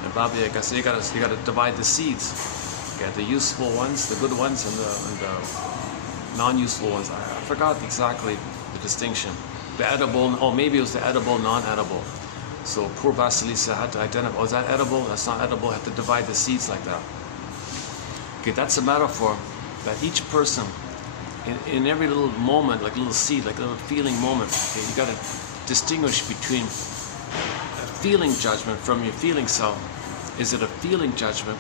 and Baba Yaga said, you got to divide the seeds. Okay, the useful ones, the good ones, and the non-useful ones. I forgot exactly the distinction. The edible, oh, maybe it was the edible, non-edible. So poor Vasilisa had to identify, oh, is that edible? That's not edible. Had to divide the seeds like that. Okay, that's a metaphor that each person, in every little moment, like a little seed, like a little feeling moment, okay, you got to distinguish between a feeling judgment from your feeling self. Is it a feeling judgment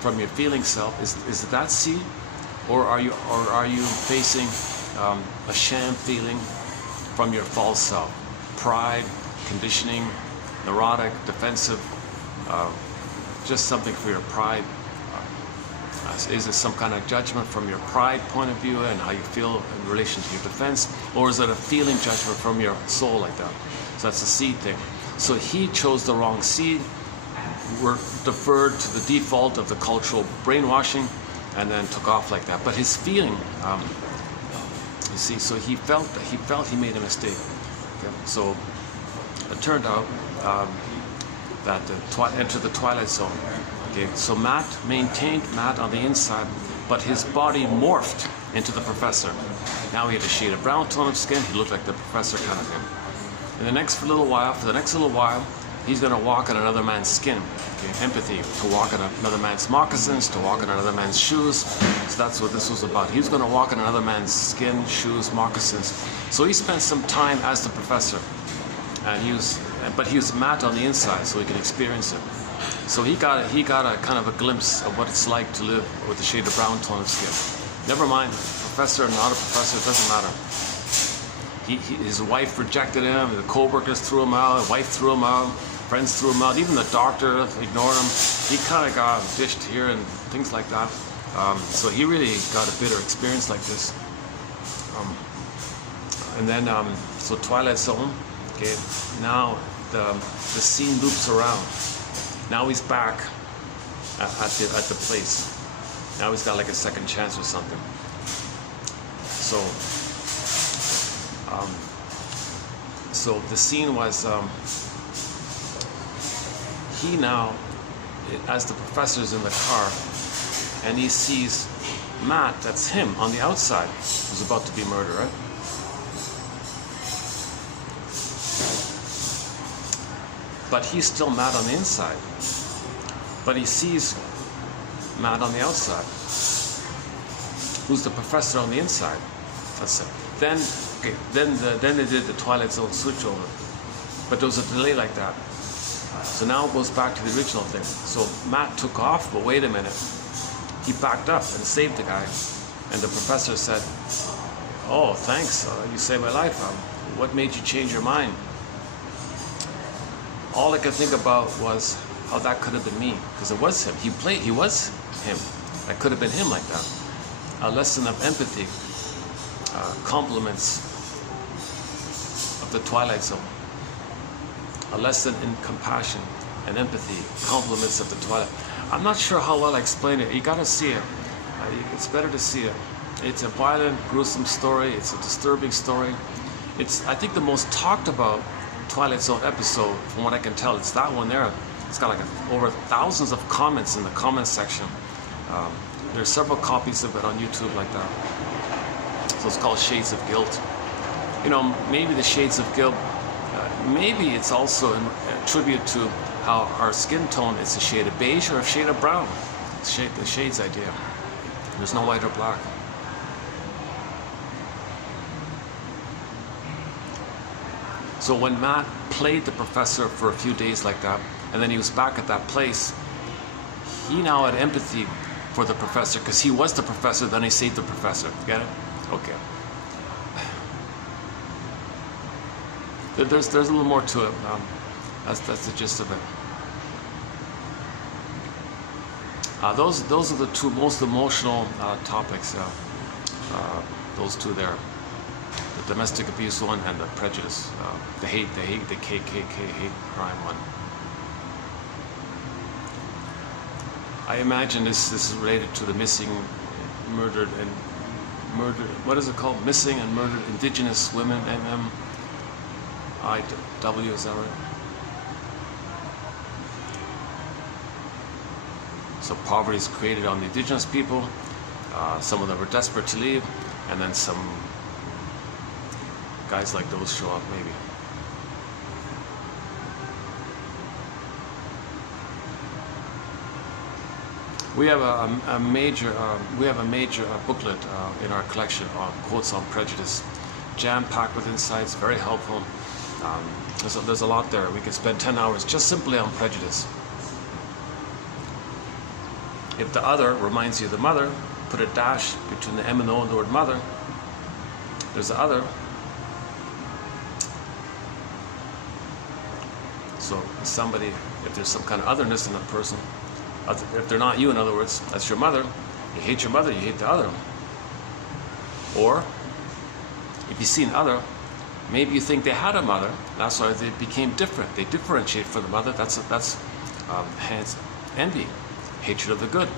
from your feeling self? Is it that seed, or are you facing a sham feeling from your false self? Pride, conditioning, neurotic, defensive, just something for your pride. Is it some kind of judgment from your pride point of view and how you feel in relation to your defense, or is it a feeling judgment from your soul like that? So that's a seed thing. So he chose the wrong seed. We're deferred to the default of the cultural brainwashing, and then took off like that. But his feeling, you see, so he felt he made a mistake. Okay? So it turned out that entered the twilight zone. Okay, so Matt maintained Matt on the inside, but his body morphed into the professor. Now he had a shade of brown tone of skin. He looked like the professor kind of thing. And for the next little while, he's going to walk on another man's skin. Okay, empathy, to walk on another man's moccasins, to walk on another man's shoes. So that's what this was about. He was going to walk on another man's skin, shoes, moccasins. So he spent some time as the professor, and he was Matt on the inside, so he could experience it. So he got a kind of a glimpse of what it's like to live with a shade of brown tone of skin. Never mind, professor or not a professor, it doesn't matter. His wife rejected him, the co-workers threw him out, his wife threw him out, friends threw him out, even the doctor ignored him. He kind of got dished here and things like that. So he really got a bitter experience like this. And then, so Twilight Zone, okay, now the scene loops around. Now he's back at the place. Now he's got like a second chance or something. So the scene was he now, as the professor's in the car, and he sees Matt, that's him on the outside, who's about to be murdered, right? But he's still Matt on the inside. But he sees Matt on the outside, who's the professor on the inside. That's it. Then they did the Twilight Zone switch over. But there was a delay like that. So now it goes back to the original thing. So Matt took off, but wait a minute. He backed up and saved the guy. And the professor said, oh, thanks, you saved my life. What made you change your mind? all I could think about was how that could have been me, because it was him. He was him. That could have been him like that. A lesson of empathy, compliments of the Twilight Zone. A lesson in compassion and empathy, compliments of the Twilight. I'm not sure how well I explain it. You gotta see it. It's better to see it. It's a violent, gruesome story. It's a disturbing story. It's, I think, the most talked about Twilight Zone episode, from what I can tell. It's that one there. It's got like over thousands of comments in the comments section. There's several copies of it on YouTube like that. So it's called Shades of Guilt. You know, maybe the Shades of Guilt, maybe it's also a tribute to how our skin tone is a shade of beige or a shade of brown. The shades idea. There's no white or black. So when Matt played the professor for a few days like that, and then he was back at that place, he now had empathy for the professor, because he was the professor, then he saved the professor. Get it? Okay. There's a little more to it. That's the gist of it. Those are the two most emotional topics. Those two there. The domestic abuse one and the prejudice, the KKK hate crime one. I imagine this is related to the missing, murdered, what is it called? Missing and murdered indigenous women, MMIW, is that right? So poverty is created on the indigenous people. Some of them were desperate to leave, and then some guys like those show up, maybe. We have a major booklet in our collection on quotes on prejudice, jam-packed with insights, very helpful. There's a lot there. We could spend 10 hours just simply on prejudice. If the other reminds you of the mother, put a dash between the M and O and the word mother. There's the other. So somebody, if there's some kind of otherness in a person, if they're not you, in other words, that's your mother. You hate your mother, you hate the other. Or, if you see an other, maybe you think they had a mother, that's why they became different. They differentiate from the mother, that's hence envy, hatred of the good.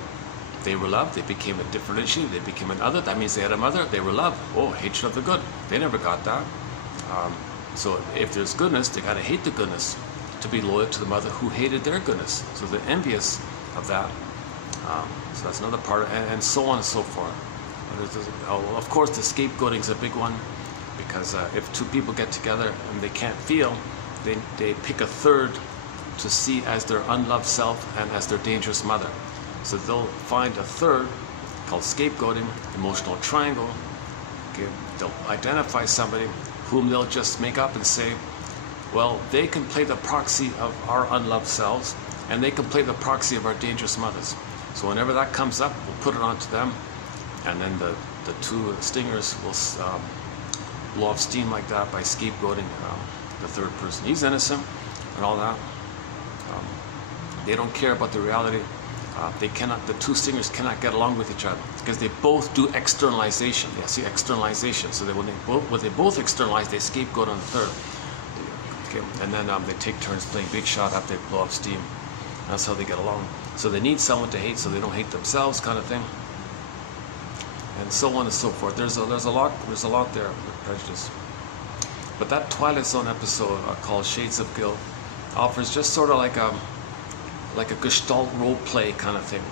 They were loved, they became a differentiated, they became an other, that means they had a mother, they were loved. Oh, hatred of the good. They never got that. So if there's goodness, they gotta hate the goodness to be loyal to the mother who hated their goodness. So they're envious of that. So that's another part, and so on and so forth. Of course, the scapegoating is a big one, because if two people get together and they can't feel, they pick a third to see as their unloved self and as their dangerous mother. So they'll find a third called scapegoating, emotional triangle. Okay. They'll identify somebody whom they'll just make up and say, well, they can play the proxy of our unloved selves, and they can play the proxy of our dangerous mothers. So whenever that comes up, we'll put it onto them, and then the two stingers will blow off steam like that by scapegoating the third person. He's innocent and all that. They don't care about the reality. The two stingers cannot get along with each other because they both do externalization. Yeah, see, externalization. So when they both externalize, they scapegoat on the third. Okay, and then they take turns playing big shot after they blow off steam. That's how they get along. So they need someone to hate, so they don't hate themselves, kind of thing. And so on and so forth. There's a lot there with prejudice. But that Twilight Zone episode called Shades of Guilt offers just sort of like a Gestalt role play kind of thing.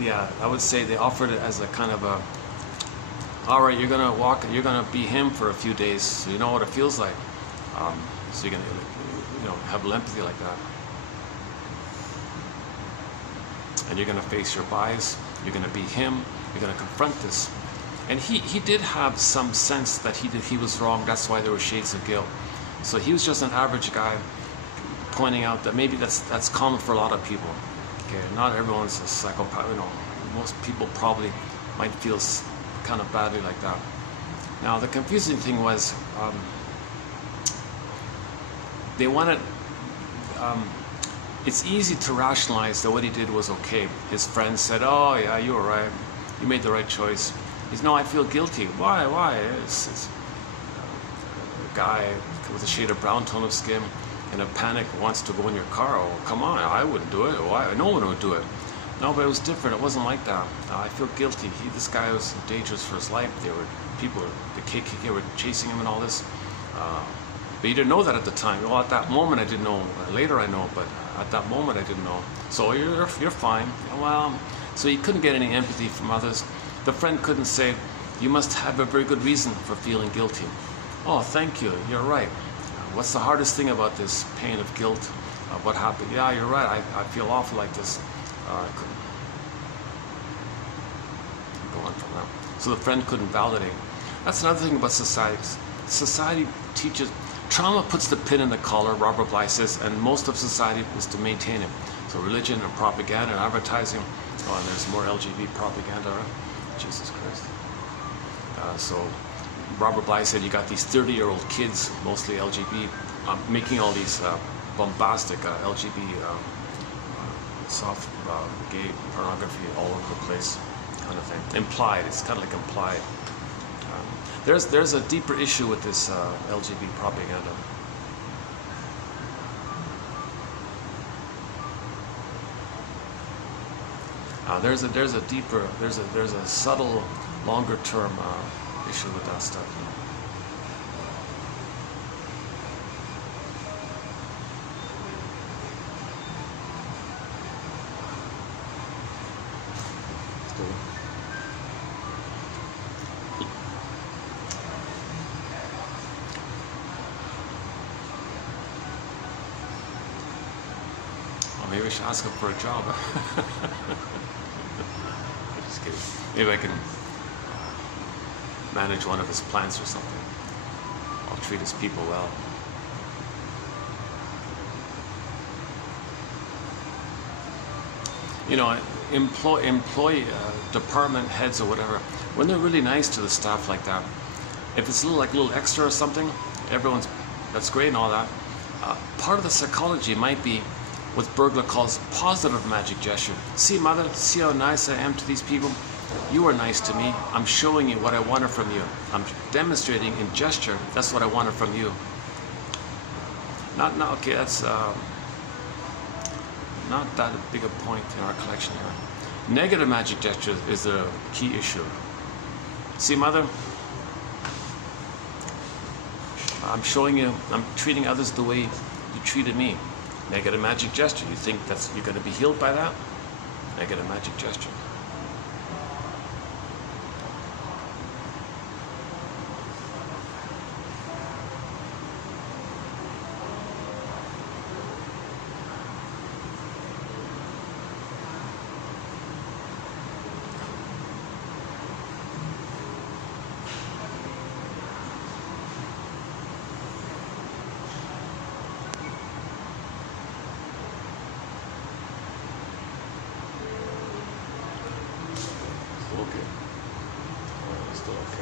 Yeah, I would say they offered it as a kind of a, all right, you're gonna be him for a few days, so you know what it feels like. So you're gonna, have a little empathy like that. And you're gonna face your bias. You're gonna be him. You're gonna confront this. And he did have some sense that he was wrong. That's why there were shades of guilt. So he was just an average guy, pointing out that maybe that's common for a lot of people. Okay, not everyone's a psychopath. Most people probably might feel kind of badly like that. Now the confusing thing was they wanted it's easy to rationalize that what he did was okay. His friends said, "Oh yeah, you were right. You made the right choice." He's, "No, I feel guilty." Why? Why? It's a guy with a shade of brown tone of skin in a panic wants to go in your car. Oh, come on, I wouldn't do it. Why? No one would do it. No, but it was different. It wasn't like that. I feel guilty. This guy was dangerous for his life. The KKK were chasing him and all this. But you didn't know that at the time. Well, at that moment I didn't know. Later I know, but at that moment I didn't know. So you're fine. Well, so he couldn't get any empathy from others. The friend couldn't say, "You must have a very good reason for feeling guilty." "Oh, thank you. You're right. What's the hardest thing about this pain of guilt? What happened?" "Yeah, you're right. I feel awful like this." I couldn't go on from that. So the friend couldn't validate. That's another thing about society. Society teaches, trauma puts the pin in the collar, Robert Bly says, and most of society is to maintain it. So religion and propaganda and advertising. Oh, and there's more LGBT propaganda, right? Jesus Christ. So Robert Bly said you got these 30-year-old kids, mostly LGBT, making all these bombastic LGBT soft gay pornography all over the place, kind of thing. Implied, it's kind of like implied. There's a deeper issue with this LGBT propaganda. There's a subtle, longer term issue with that stuff. Maybe I should ask him for a job. Just kidding. Maybe I can manage one of his plants or something. I'll treat his people well. You know, employee department heads or whatever, when they're really nice to the staff like that, if it's a little extra or something, that's great and all that. Part of the psychology might be what Bergler calls positive magic gesture. "See, mother, see how nice I am to these people? You are nice to me. I'm showing you what I wanted from you. I'm demonstrating in gesture, that's what I wanted from you." Okay, that's not that big a point in our collection here. Negative magic gesture is the key issue. "See, mother, I'm showing you, I'm treating others the way you treated me." Negative magic gesture. You think you're going to be healed by that? Negative magic gesture.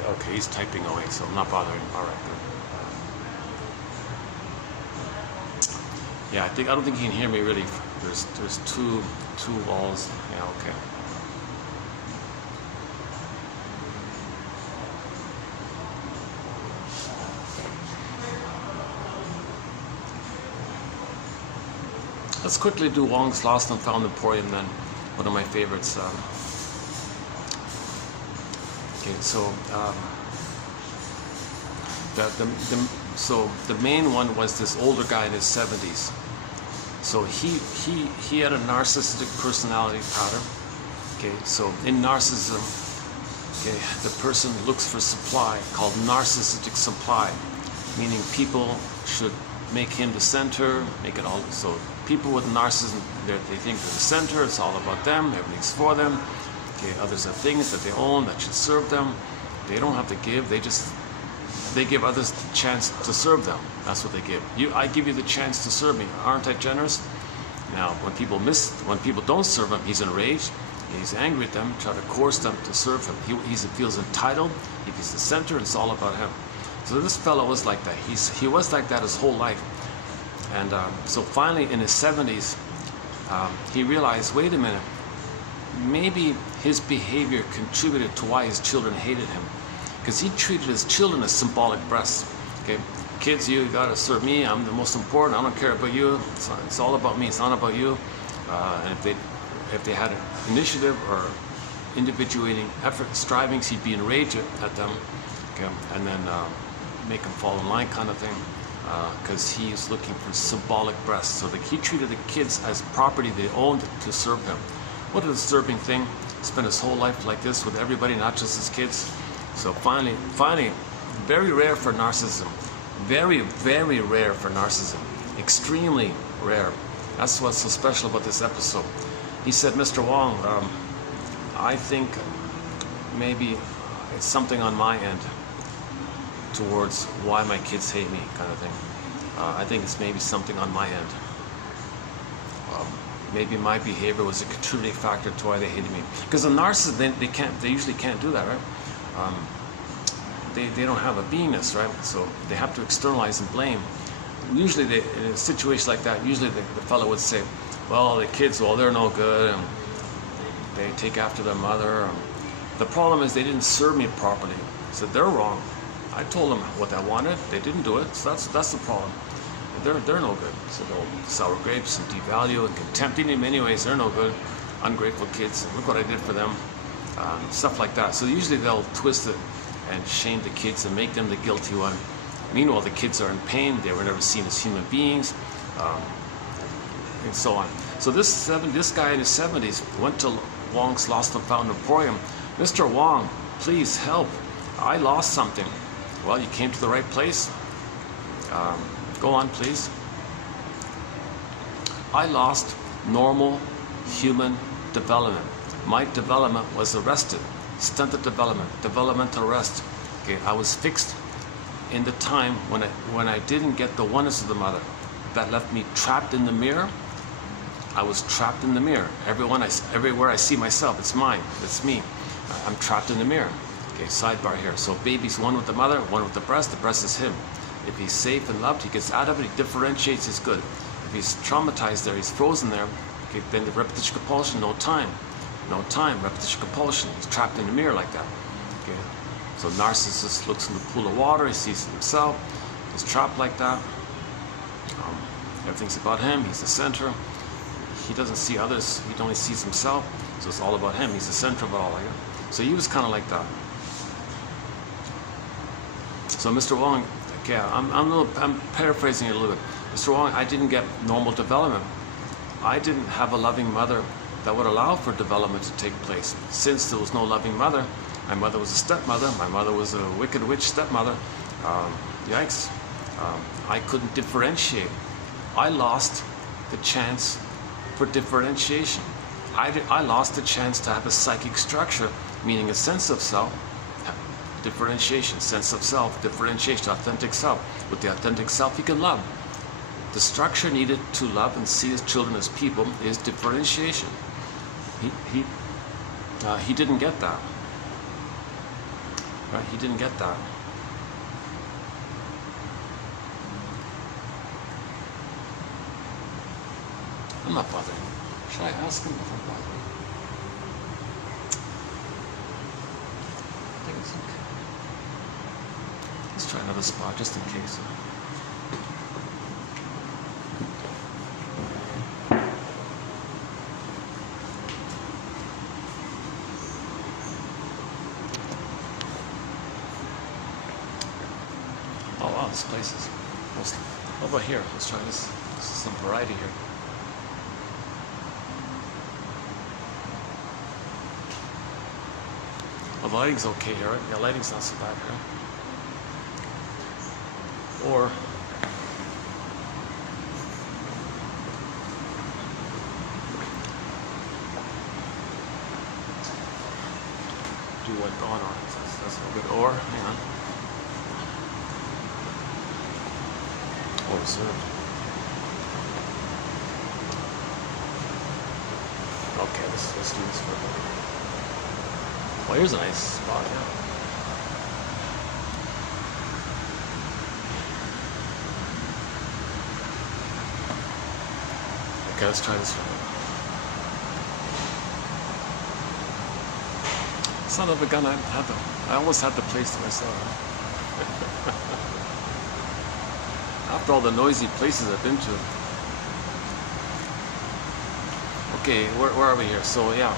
Okay, he's typing away, so I'm not bothering him. All right, good. Yeah, I don't think he can hear me really. There's two walls. Yeah, okay. Let's quickly do Wong's Lost and Found Emporium then. One of my favorites. Okay, so the main one was this older guy in his 70s. So he had a narcissistic personality pattern. Okay, so in narcissism, okay, the person looks for supply, called narcissistic supply, meaning people should make him the center, make it all. So people with narcissism, they think they're the center. It's all about them. Everything's for them. Okay, others have things that they own that should serve them. They don't have to give. They give others the chance to serve them. That's what they give. I give you the chance to serve me. Aren't I generous? Now, when people don't serve him, he's enraged. He's angry at them, try to coerce them to serve him. He feels entitled. He's the center. It's all about him. So this fellow was like that. He was like that his whole life. And so finally in his 70s, he realized, wait a minute, maybe his behavior contributed to why his children hated him. Because he treated his children as symbolic breasts. Okay, kids, you gotta serve me, I'm the most important, I don't care about you, it's all about me, it's not about you. And if they had an initiative or individuating effort, strivings, he'd be enraged at them, okay, and then make them fall in line kind of thing, because he's looking for symbolic breasts. So he treated the kids as property they owned to serve him. What a disturbing thing. Spent his whole life like this with everybody, not just his kids. So finally, very rare for narcissism. Very, very rare for narcissism. Extremely rare. That's what's so special about this episode. He said, Mr. Wong, I think maybe it's something on my end towards why my kids hate me, kind of thing. I think it's maybe something on my end. Maybe my behavior was a contributing factor to why they hated me. Because a narcissist, they usually can't do that, right? They don't have a beingness, right? So they have to externalize and blame. Usually, in a situation like that, usually the fellow would say, well, the kids, well, they're no good, and they take after their mother. The problem is they didn't serve me properly. So they're wrong. I told them what I wanted. They didn't do it. So that's the problem. They're no good. So they'll sour grapes and devalue and contempt. In many ways, they're no good. Ungrateful kids. Look what I did for them. Stuff like that. So usually they'll twist it and shame the kids and make them the guilty one. Meanwhile, the kids are in pain. They were never seen as human beings, and so on. So this guy in his 70s went to Wong's Lost and Found Emporium. Mr. Wong, please help. I lost something. Well, you came to the right place. Go on, please. I lost normal human development. My development was arrested. Stunted development, developmental arrest. Okay, I was fixed in the time when I didn't get the oneness of the mother. That left me trapped in the mirror. I was trapped in the mirror. Everywhere I see myself, it's mine, it's me. I'm trapped in the mirror. Okay, sidebar here. So baby's one with the mother, one with the breast is him. If he's safe and loved, he gets out of it, he differentiates, he's good. If he's traumatized there, he's frozen there, okay, then the repetition compulsion, no time, repetition compulsion, he's trapped in the mirror like that. Okay. So narcissist looks in the pool of water, he sees himself, he's trapped like that. Everything's about him, he's the center. He doesn't see others, he only sees himself, so it's all about him, he's the center of it all. Like that. So he was kind of like that. So Mr. Wong, okay, I'm paraphrasing it a little bit. Mr. Wong, I didn't get normal development. I didn't have a loving mother that would allow for development to take place. Since there was no loving mother, my mother was a stepmother, my mother was a wicked witch stepmother. Yikes. I couldn't differentiate. I lost the chance for differentiation. I lost the chance to have a psychic structure, meaning a sense of self, differentiation, sense of self, differentiation, authentic self. With the authentic self, he can love. The structure needed to love and see his children as people is differentiation. He didn't get that. Right? He didn't get that. I'm not bothering. Should I ask him if I'm bothering? I think it's okay. Let's try another spot just in case. Oh wow, this place is mostly. How about here? Let's try this. This is some variety here. Well, the lighting's okay here, right? Yeah, lighting's not so bad here. Or do what gone on. That's no good. Or hang on. Or reserved. Okay, let's do this for a minute. Well, here's a nice spot, yeah. Okay, let's try this one. Son of a gun, I almost had the place to myself. After all the noisy places I've been to. Okay, where are we here? So yeah.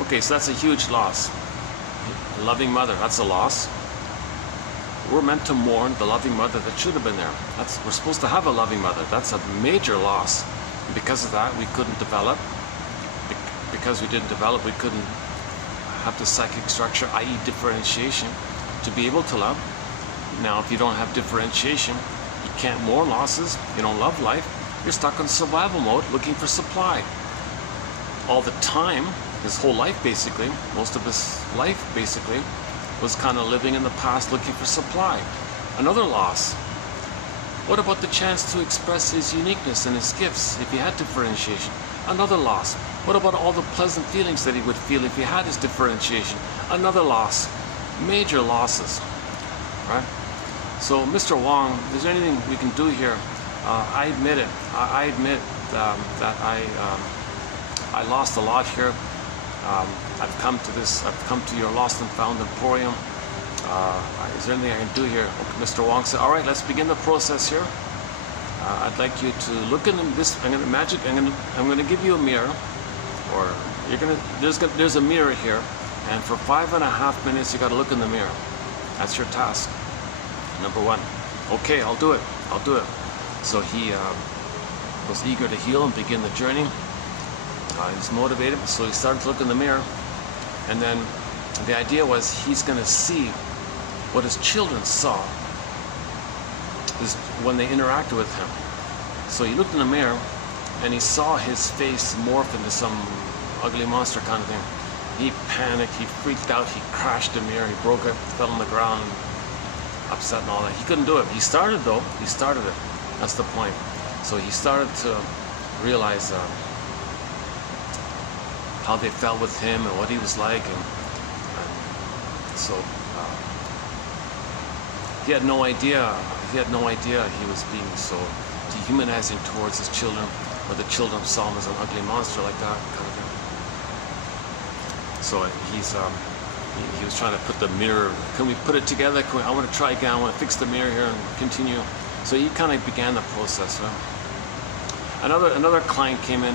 Okay, so that's a huge loss. A loving mother, that's a loss. We're meant to mourn the loving mother that should have been there. We're supposed to have a loving mother. That's a major loss. And because of that, we couldn't develop. Because we didn't develop, we couldn't have the psychic structure, i.e. differentiation, to be able to love. Now, if you don't have differentiation, you can't mourn losses, you don't love life, you're stuck in survival mode looking for supply. All the time, his whole life basically, most of his life basically, was kind of living in the past looking for supply. Another loss. What about the chance to express his uniqueness and his gifts if he had differentiation? Another loss. What about all the pleasant feelings that he would feel if he had his differentiation? Another loss. Major losses, right? So, Mr. Wong, is there anything we can do here? I admit it. I admit that I lost a lot here. I've come to your Lost and Found Emporium. Is there anything I can do here? Okay, Mr. Wong said, all right, let's begin the process here. I'd like you to look in this. I'm going to give you a mirror, or there's a mirror here, and for 5.5 minutes you got to look in the mirror. That's your task. Number one. Okay, I'll do it. So he was eager to heal and begin the journey. He's motivated, so he started to look in the mirror, and then the idea was he's going to see what his children saw when they interacted with him. So he looked in the mirror and he saw his face morph into some ugly monster kind of thing. He panicked, he freaked out, he crashed the mirror, he broke it, fell on the ground, upset and all that. He couldn't do it. He started it. That's the point. So he started to realize how they felt with him and what he was like, and so he had no idea he was being so dehumanizing towards his children, or the children saw him as an ugly monster like that kind of thing. So he was trying to put the mirror, can we put it together? I want to try again, I want to fix the mirror here and continue. So he kind of began the process. Right? Another client came in,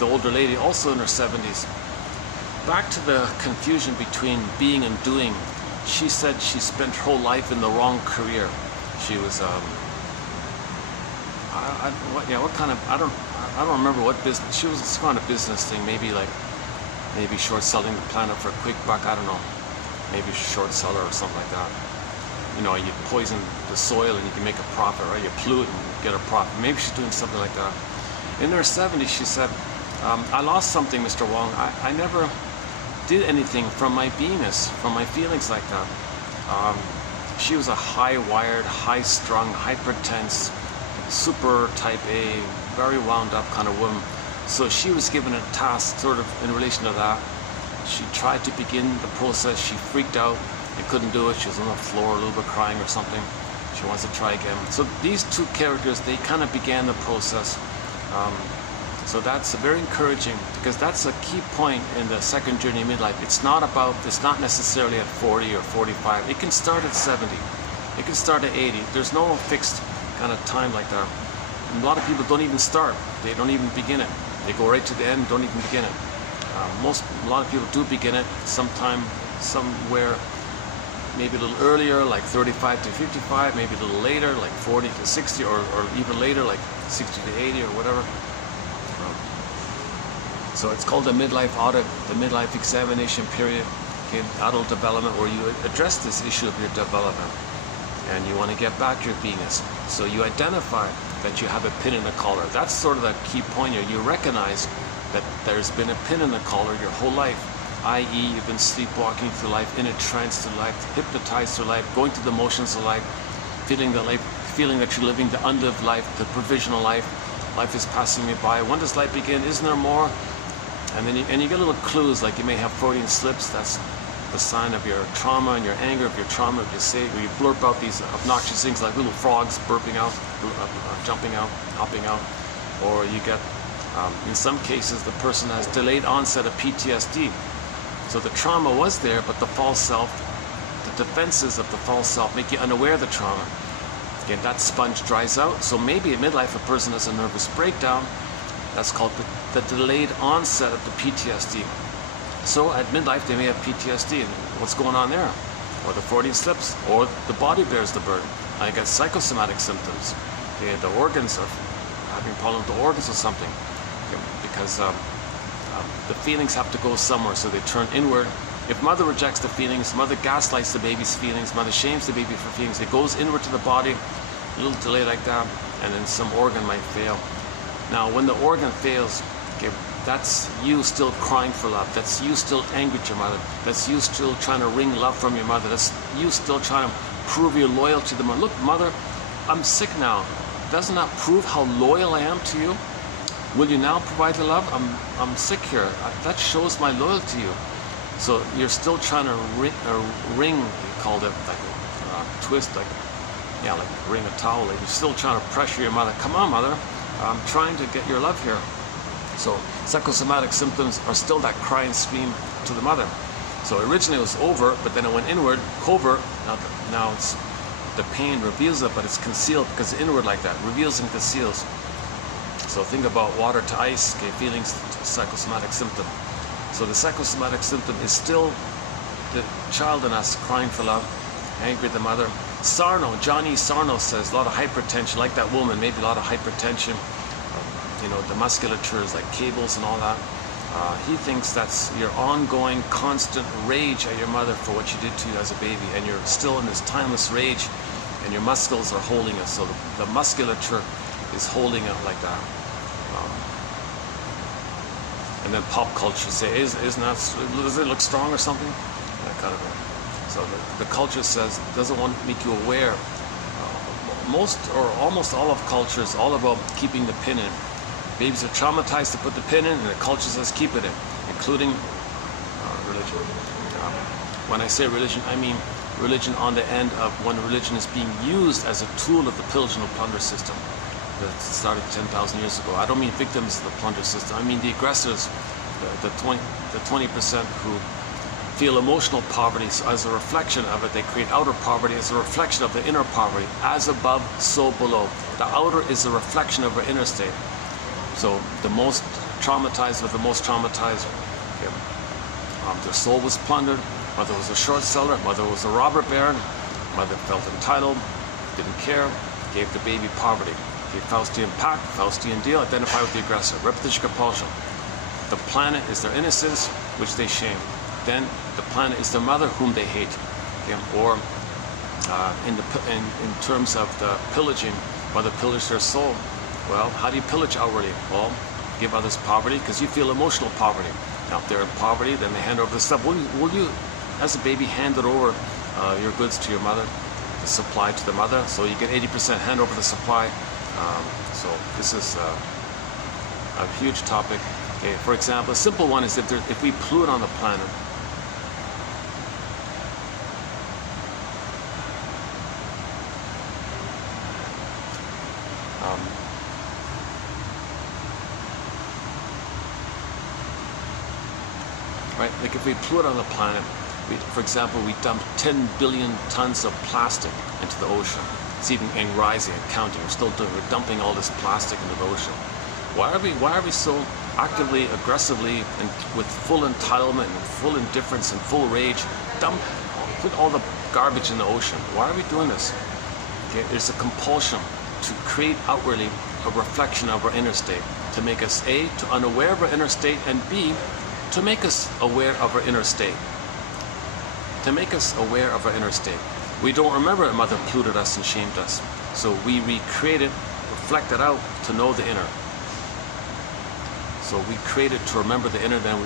the older lady, also in her 70s. Back to the confusion between being and doing. She said she spent her whole life in the wrong career. She was, I don't remember what business. She was some kind of business thing, maybe short selling the planet for a quick buck. I don't know, maybe short seller or something like that. You know, you poison the soil and you can make a profit, right? You pollute and get a profit. Maybe she's doing something like that. In her 70s, she said, I lost something, Mr. Wong. I never did anything from my beingness, from my feelings like that. She was a high-wired, high-strung, hyper-tense, super type A, very wound-up kind of woman. So she was given a task sort of in relation to that. She tried to begin the process. She freaked out and couldn't do it. She was on the floor a little bit crying or something. She wants to try again. So these two characters, they kind of began the process. So that's very encouraging, because that's a key point in the second journey midlife. It's not necessarily at 40 or 45. It can start at 70. It can start at 80. There's no fixed kind of time like that. And a lot of people don't even start. They don't even begin it. They go right to the end, don't even begin it. A lot of people do begin it sometime, somewhere, maybe a little earlier, like 35 to 55, maybe a little later, like 40 to 60, or even later, like 60 to 80 or whatever. So it's called the midlife audit, the midlife examination period, okay, adult development, where you address this issue of your development and you want to get back your beingness. So you identify that you have a pin in the collar. That's sort of the key point here. You recognize that there's been a pin in the collar your whole life, i.e. you've been sleepwalking through life, in a trance through life, hypnotized through life, going through the motions of life, feeling that you're living the unlived life, the provisional life. Life is passing me by. When does life begin? Isn't there more? And then you get little clues, like you may have Freudian slips. That's the sign of your trauma and your anger, of your trauma, if you say, where you blurp out these obnoxious things like little frogs burping out, jumping out, hopping out, or you get, in some cases, the person has delayed onset of PTSD. So the trauma was there, but the false self, the defenses of the false self make you unaware of the trauma. Again, that sponge dries out. So maybe at midlife, a person has a nervous breakdown. That's called the delayed onset of the PTSD. So at midlife, they may have PTSD. And what's going on there? Or the Freudian slips, or the body bears the burden. I get psychosomatic symptoms. Okay, the organs are having problem with the organs or something. Okay, because the feelings have to go somewhere, so they turn inward. If mother rejects the feelings, mother gaslights the baby's feelings, mother shames the baby for feelings, it goes inward to the body, a little delay like that, and then some organ might fail. Now, when the organ fails, okay, that's you still crying for love. That's you still angry at your mother. That's you still trying to wring love from your mother. That's you still trying to prove your loyalty to the mother. Look, mother, I'm sick now. Doesn't that prove how loyal I am to you? Will you now provide the love? I'm sick here. That shows my loyalty to you. So you're still trying to ring, you called it, like twist, like ring a towel. You're still trying to pressure your mother. Come on, mother. I'm trying to get your love here. So psychosomatic symptoms are still that cry and scream to the mother. So originally it was overt, but then it went inward, covert. Now it's the pain reveals it, but it's concealed because it's inward like that, reveals and conceals. So think about water to ice, okay, feelings to psychosomatic symptom. So the psychosomatic symptom is still the child in us crying for love, angry at the mother. Sarno, Johnny Sarno says a lot of hypertension, like that woman, maybe a lot of hypertension. You know, the musculature is like cables and all that. He thinks that's your ongoing, constant rage at your mother for what she did to you as a baby, and you're still in this timeless rage, and your muscles are holding it. So the musculature is holding it like that. And then pop culture say, does it look strong or something? That kind of thing. So the culture says, doesn't want to make you aware. Most or almost all of culture is all about keeping the pin in. Babies are traumatized to put the pin in, and the culture says keep it in, including religion. When I say religion, I mean religion on the end of when religion is being used as a tool of the pillage and plunder system that started 10,000 years ago. I don't mean victims of the plunder system. I mean the aggressors, the 20% who feel emotional poverty. So as a reflection of it, they create outer poverty as a reflection of the inner poverty. As above, so below. The outer is a reflection of our inner state. So the most traumatized of the most traumatized, okay, their soul was plundered. Mother was a short seller, mother was a robber baron, mother felt entitled, didn't care, gave the baby poverty. Okay, Faustian pact, Faustian deal, identify with the aggressor, repetition compulsion. The planet is their innocence, which they shame. Then the planet is their mother, whom they hate. Okay? Or in terms of the pillaging, mother pillaged their soul. Well, how do you pillage outwardly? Well, give others poverty because you feel emotional poverty. Now, if they're in poverty, then they hand over the stuff. Will you, as a baby, hand it over your goods to your mother, the supply to the mother? So you get 80%, hand over the supply. So this is a huge topic. Okay, for example, a simple one is if we pollute on the planet, right? Like if we pollute on the planet, for example, we dump 10 billion tons of plastic into the ocean. It's even rising and counting. We're dumping all this plastic into the ocean. Why are we so actively, aggressively, and with full entitlement and full indifference and full rage, put all the garbage in the ocean? Why are we doing this? Okay, there's a compulsion to create outwardly a reflection of our inner state, to make us A, to unaware of our inner state, and B, to make us aware of our inner state. To make us aware of our inner state. We don't remember that mother polluted us and shamed us. So we recreate it, reflect it out to know the inner. So we create it to remember the inner, then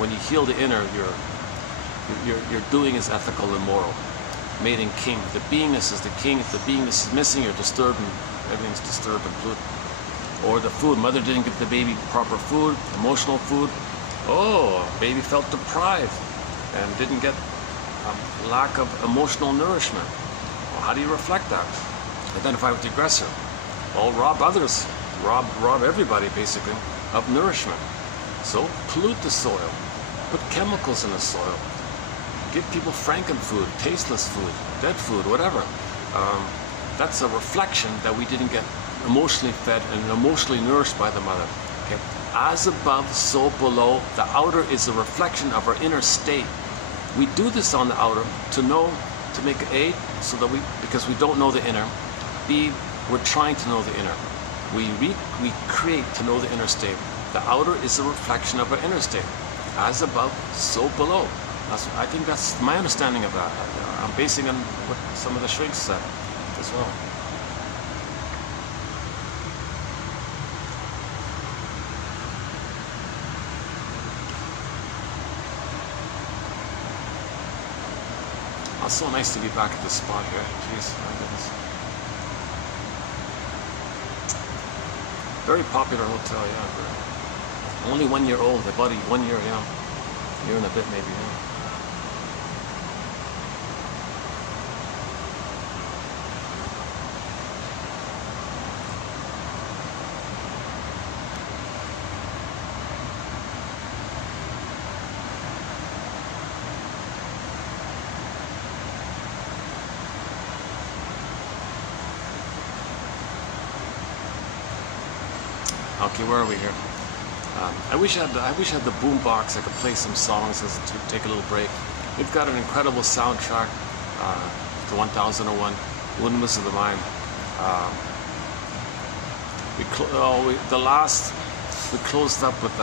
when you heal the inner, your doing is ethical and moral. Made in king. The beingness is the king. If the beingness is missing, you're disturbed and everything's disturbed and polluted. Or the food. Mother didn't give the baby proper food, emotional food. Oh, baby felt deprived. and didn't get lack of emotional nourishment. Well, how do you reflect that? Identify with the aggressor. Well, rob others, rob everybody basically of nourishment. So pollute the soil, put chemicals in the soil, give people frankenfood, tasteless food, dead food, whatever. That's a reflection that we didn't get emotionally fed and emotionally nourished by the mother. Okay? As above, so below. The outer is a reflection of our inner state. We do this on the outer to know, to make A, so that because we don't know the inner. B, we're trying to know the inner. We create to know the inner state. The outer is a reflection of our inner state. As above, so below. I think that's my understanding of that. I'm basing on what some of the shrinks said as well. Oh, it's so nice to be back at this spot here. Jeez, my goodness. Very popular hotel, yeah. Only 1 year old, about 1 year, yeah. Year and a bit maybe, yeah. Okay, where are we here? I wish I had the boom box. I could play some songs as to take a little break. We've got an incredible soundtrack to 1001 Windmills of the Mind. We closed up with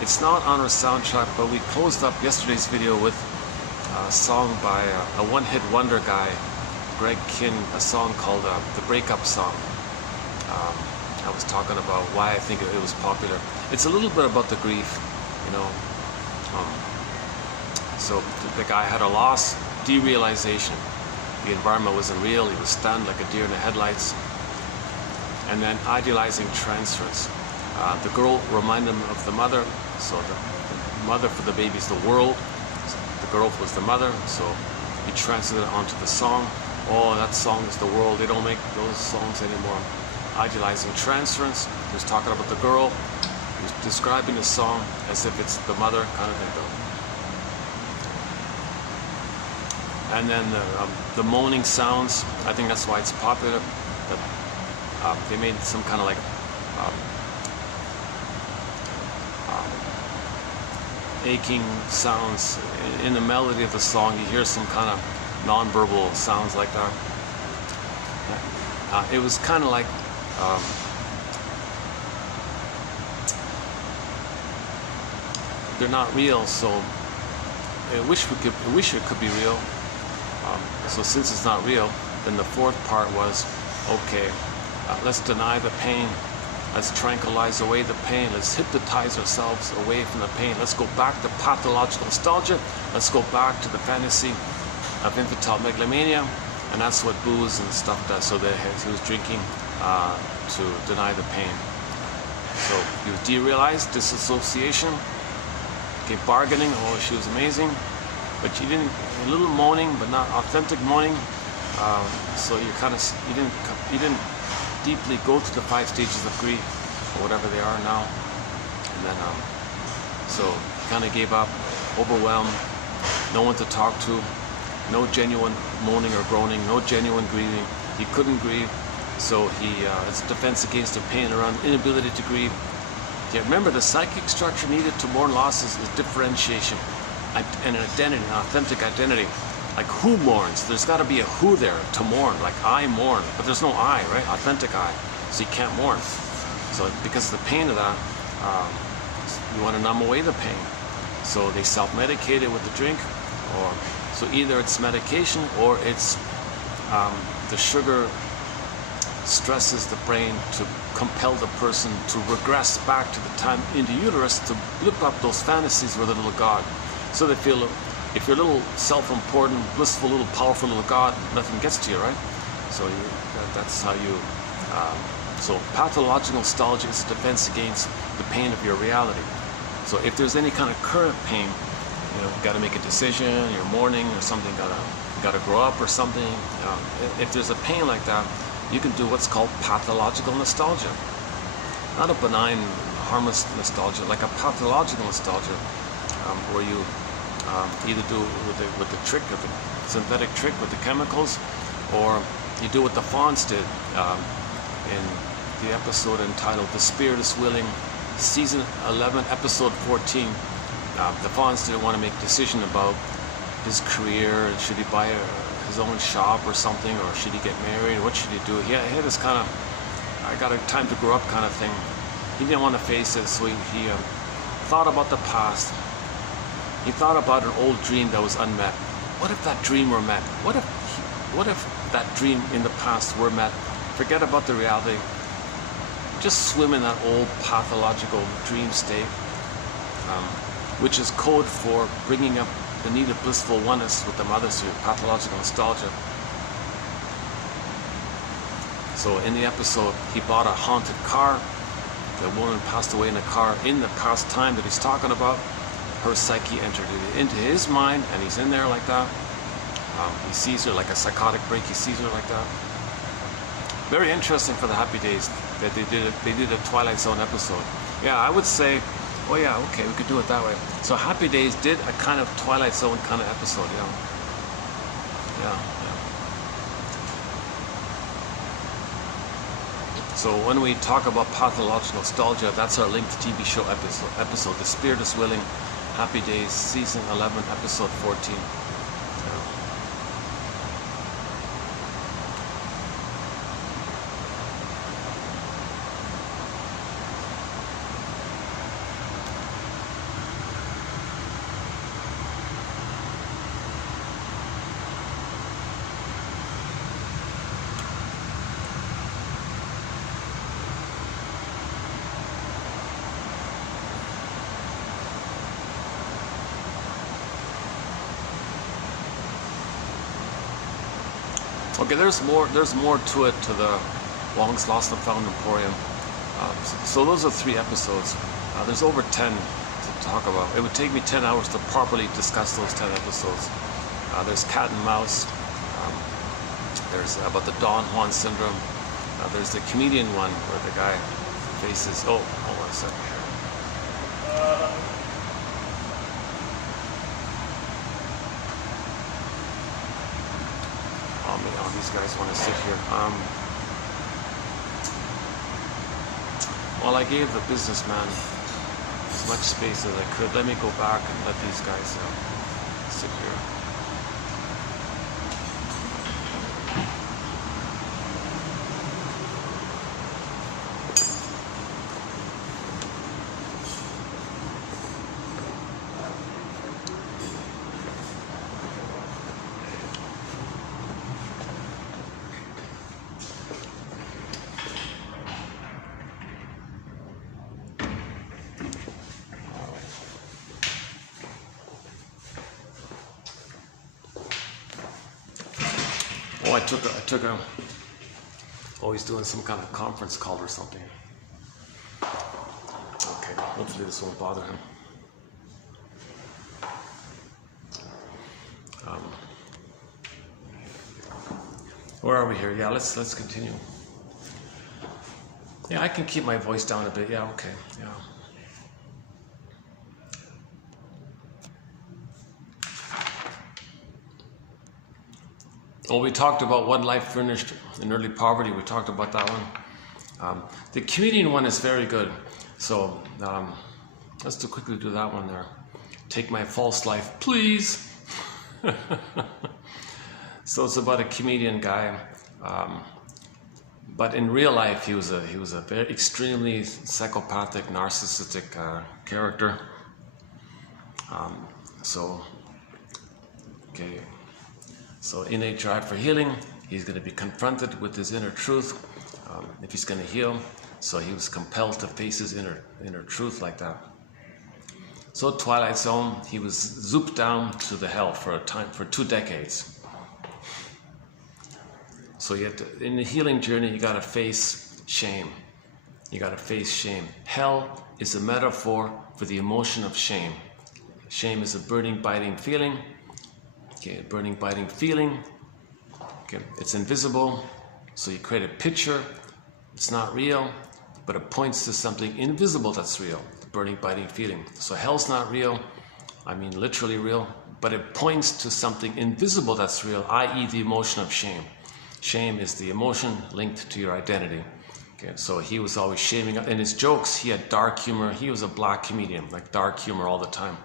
it's not on our soundtrack, but we closed up yesterday's video with a song by a one-hit wonder guy, Greg Kinn, a song called The Breakup Song. I was talking about why I think it was popular. It's a little bit about the grief, you know. So the guy had a loss, derealization. The environment wasn't real. He was stunned like a deer in the headlights. And then idealizing transference. The girl reminded him of the mother. So the mother for the baby is the world. The girl was the mother. So he translated it onto the song. Oh, that song is the world. They don't make those songs anymore. Idealizing transference. He was talking about the girl. He was describing the song as if it's the mother kind of thing. And then the moaning sounds. I think that's why it's popular. They made some kind of like aching sounds in the melody of the song. You hear some kind of non-verbal sounds like that. It was kind of like they're not real, so I wish it could be real. So since it's not real, then the fourth part was, okay, let's deny the pain. Let's tranquilize away the pain. Let's hypnotize ourselves away from the pain. Let's go back to pathological nostalgia. Let's go back to the fantasy of infantile megalomania. And that's what booze and stuff does. So he was drinking to deny the pain. So he was derealized, disassociation. Okay, bargaining. Oh, she was amazing, but you didn't. A little moaning, but not authentic moaning. So you didn't deeply go through the 5 stages of grief or whatever they are now. And then so he kind of gave up, overwhelmed, no one to talk to. No genuine moaning or groaning, no genuine grieving. He couldn't grieve, so it's a defense against the pain around inability to grieve. Yeah, remember, the psychic structure needed to mourn losses is differentiation and an identity, an authentic identity. Like who mourns? There's got to be a who there to mourn. Like I mourn, but there's no I, right? Authentic I, so you can't mourn. So because of the pain of that, you want to numb away the pain. So they self-medicated with the drink, or so either it's medication or it's the sugar stresses the brain to compel the person to regress back to the time in the uterus to blip up those fantasies with a little God. So they feel if you're a little self-important, blissful, little powerful little God, nothing gets to you, right? So that's how you. So pathological nostalgia is a defense against the pain of your reality. So if there's any kind of current pain, you got to make a decision, you're mourning or something, got to grow up or something. If there's a pain like that, you can do what's called pathological nostalgia. Not a benign, harmless nostalgia, like a pathological nostalgia, where you either do with the trick of the synthetic trick with the chemicals, or you do what the Fawns did in the episode entitled "The Spirit is Willing," season 11, episode 14. The Fawns didn't want to make a decision about his career, and should he buy his own shop or something, or should he get married, or what should he do. He had this kind of, I got a time to grow up kind of thing. He didn't want to face it, so he thought about the past. He thought about an old dream that was unmet. What if that dream were met? What if that dream in the past were met? Forget about the reality. Just swim in that old pathological dream state, which is code for bringing up the need of blissful oneness with the Mother Sphere, pathological nostalgia. So in the episode, he bought a haunted car. The woman passed away in the car in the past time that he's talking about. Her psyche entered into his mind, and he's in there like that. He sees her like a psychotic break. He sees her like that. Very interesting for the Happy Days that they did a Twilight Zone episode. Yeah, I would say, oh yeah, okay, we could do it that way. So Happy Days did a kind of Twilight Zone kind of episode, yeah. So when we talk about pathological nostalgia, that's our linked TV show episode. The Spirit is Willing, Happy Days, season 11, episode 14. Okay, there's more to it, to the Wong's Lost and Found Emporium. So those are 3 episodes. There's over 10 to talk about. It would take me 10 hours to properly discuss those 10 episodes. There's Cat and Mouse. There's about the Don Juan syndrome. There's the comedian one where the guy faces. Oh, hold on a second here. These guys want to sit here. Well, I gave the businessman as much space as I could. Let me go back and let these guys sit here. Oh, I took a, oh, he's doing some kind of conference call or something. Okay, hopefully this won't bother him. Where are we here? Yeah, let's continue. Yeah, I can keep my voice down a bit. Yeah, okay, yeah. Well, we talked about One Life Furnished in Early Poverty. We talked about that one. The comedian one is very good. So let's quickly do that one there. Take my false life, please. So it's about a comedian guy, but in real life he was a very extremely psychopathic, narcissistic character. So in A Drive for Healing, he's going to be confronted with his inner truth if he's going to heal. So he was compelled to face his inner truth like that. So Twilight Zone, he was zooped down to the hell for 2 decades. So in the healing journey, you got to face shame. You got to face shame. Hell is a metaphor for the emotion of shame. Shame is a burning, biting feeling. Okay, a burning, biting feeling. Okay, it's invisible, so you create a picture. It's not real, but it points to something invisible that's real. The burning, biting feeling. So hell's not real. I mean literally real, but it points to something invisible that's real, i.e. the emotion of shame. Shame is the emotion linked to your identity. Okay, so he was always shaming. In his jokes, he had dark humor. He was a black comedian, like dark humor all the time,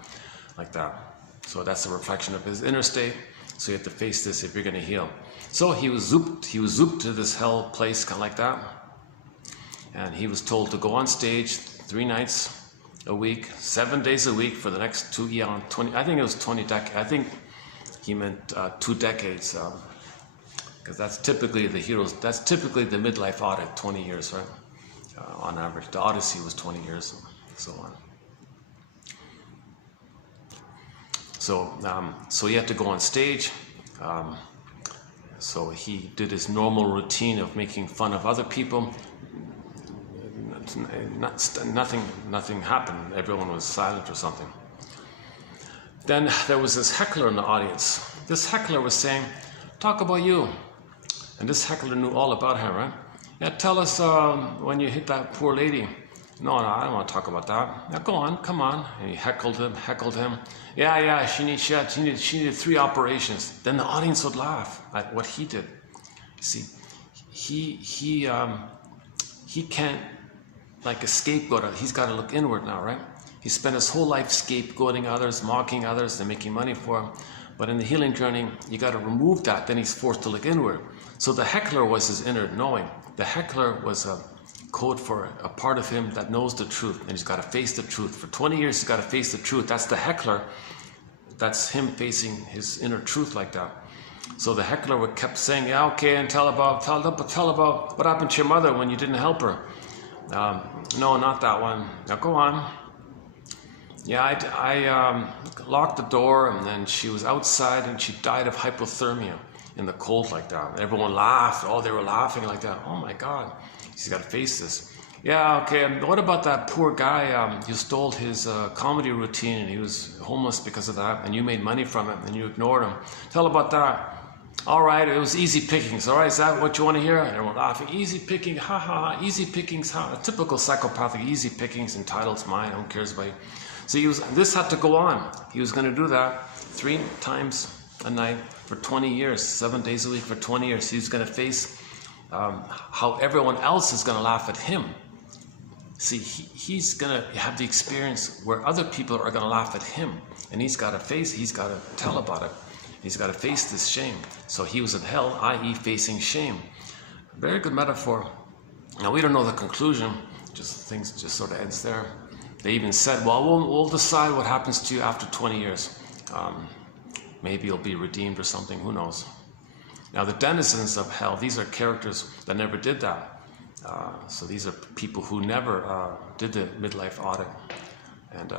like that. So that's a reflection of his inner state. So you have to face this if you're going to heal. So he was zooped to this hell place, kind of like that. And he was told to go on stage 3 nights a week, 7 days a week for the next 20, I think it was 20 decades. I think he meant 2 decades. Because that's typically the heroes, that's typically the midlife audit, 20 years, right? On average. The Odyssey was 20 years, and so on. So he had to go on stage. So he did his normal routine of making fun of other people. Nothing happened. Everyone was silent or something. Then there was this heckler in the audience. This heckler was saying, "Talk about you." And this heckler knew all about her, right? "Yeah, tell us when you hit that poor lady." No, I don't want to talk about that." "Yeah, go on, come on." And he heckled him. Yeah, she needed 3 operations. Then the audience would laugh at what he did. See, he can't, like a scapegoat, he's got to look inward now, right? He spent his whole life scapegoating others, mocking others, and making money for them. But in the healing journey, you got to remove that. Then he's forced to look inward. So the heckler was his inner knowing. The heckler was a code for a part of him that knows the truth, and he's got to face the truth. For 20 years, he's got to face the truth. That's the heckler. That's him facing his inner truth like that. So the heckler kept saying, "Yeah, okay, and tell about what happened to your mother when you didn't help her." "No, not that one." "Now go on." "Yeah, I locked the door, and then she was outside, and she died of hypothermia in the cold like that." Everyone laughed. Oh, they were laughing like that. Oh my God, he's got to face this. "Yeah, okay, and what about that poor guy? You stole his comedy routine, and he was homeless because of that, and you made money from it, and you ignored him. Tell about that." "All right, it was easy pickings. All right, is that what you want to hear?" And everyone laughing. "Easy picking, ha ha ha, easy pickings, ha." A typical psychopathic easy pickings, entitled's mine, who cares about you. So this had to go on. He was going to do that 3 times a night for 20 years, 7 days a week for 20 years. He's going to face how everyone else is going to laugh at him. See, he's going to have the experience where other people are going to laugh at him, and he's got to tell about it. He's got to face this shame. So he was in hell, i.e. facing shame. Very good metaphor. Now we don't know the conclusion, things just sort of ends there. They even said, well, we'll decide what happens to you after 20 years. Maybe you'll be redeemed or something, who knows. Now the denizens of hell, these are characters that never did that. So these are people who never did the midlife audit. And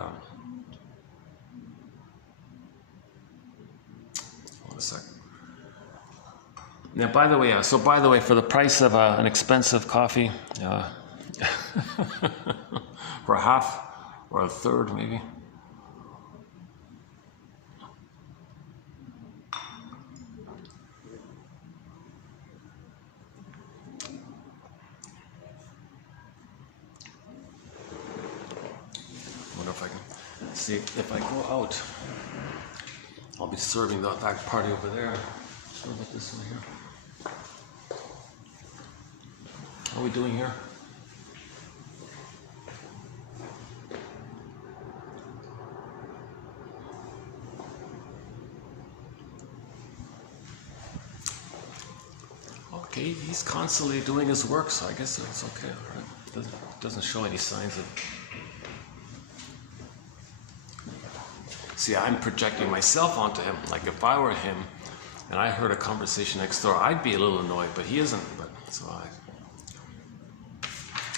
hold a second. Now, by the way, for the price of an expensive coffee, for a half or a third, maybe. See, if I go out, I'll be serving that party over there. What about this one here? How are we doing here? Okay, he's constantly doing his work, so I guess it's okay, right? Doesn't show any signs of... See, I'm projecting myself onto him. Like if I were him and I heard a conversation next door, I'd be a little annoyed, but he isn't. But so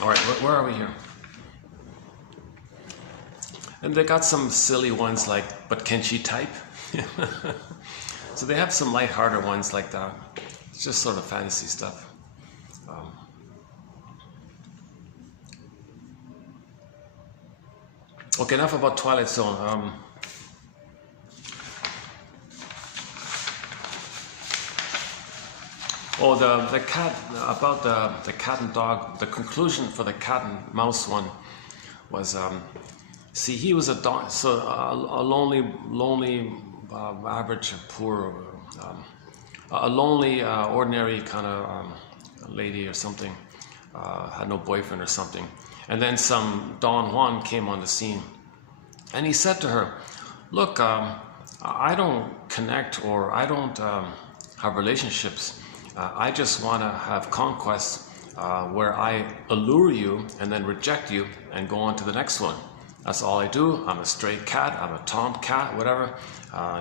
all right, where are we here? And they got some silly ones like, but can she type? So they have some lighthearted ones like that. It's just sort of fantasy stuff. Okay, enough about Twilight Zone. Oh, the cat, about the cat and dog, the conclusion for the cat and mouse one was, see, he was a dog, so a lonely, average, poor, a lonely, ordinary kind of lady or something, had no boyfriend or something. And then some Don Juan came on the scene, and he said to her, look, I don't connect, or I don't have relationships. I just want to have conquests where I allure you and then reject you and go on to the next one. That's all I do. I'm a stray cat, I'm a tomcat, whatever.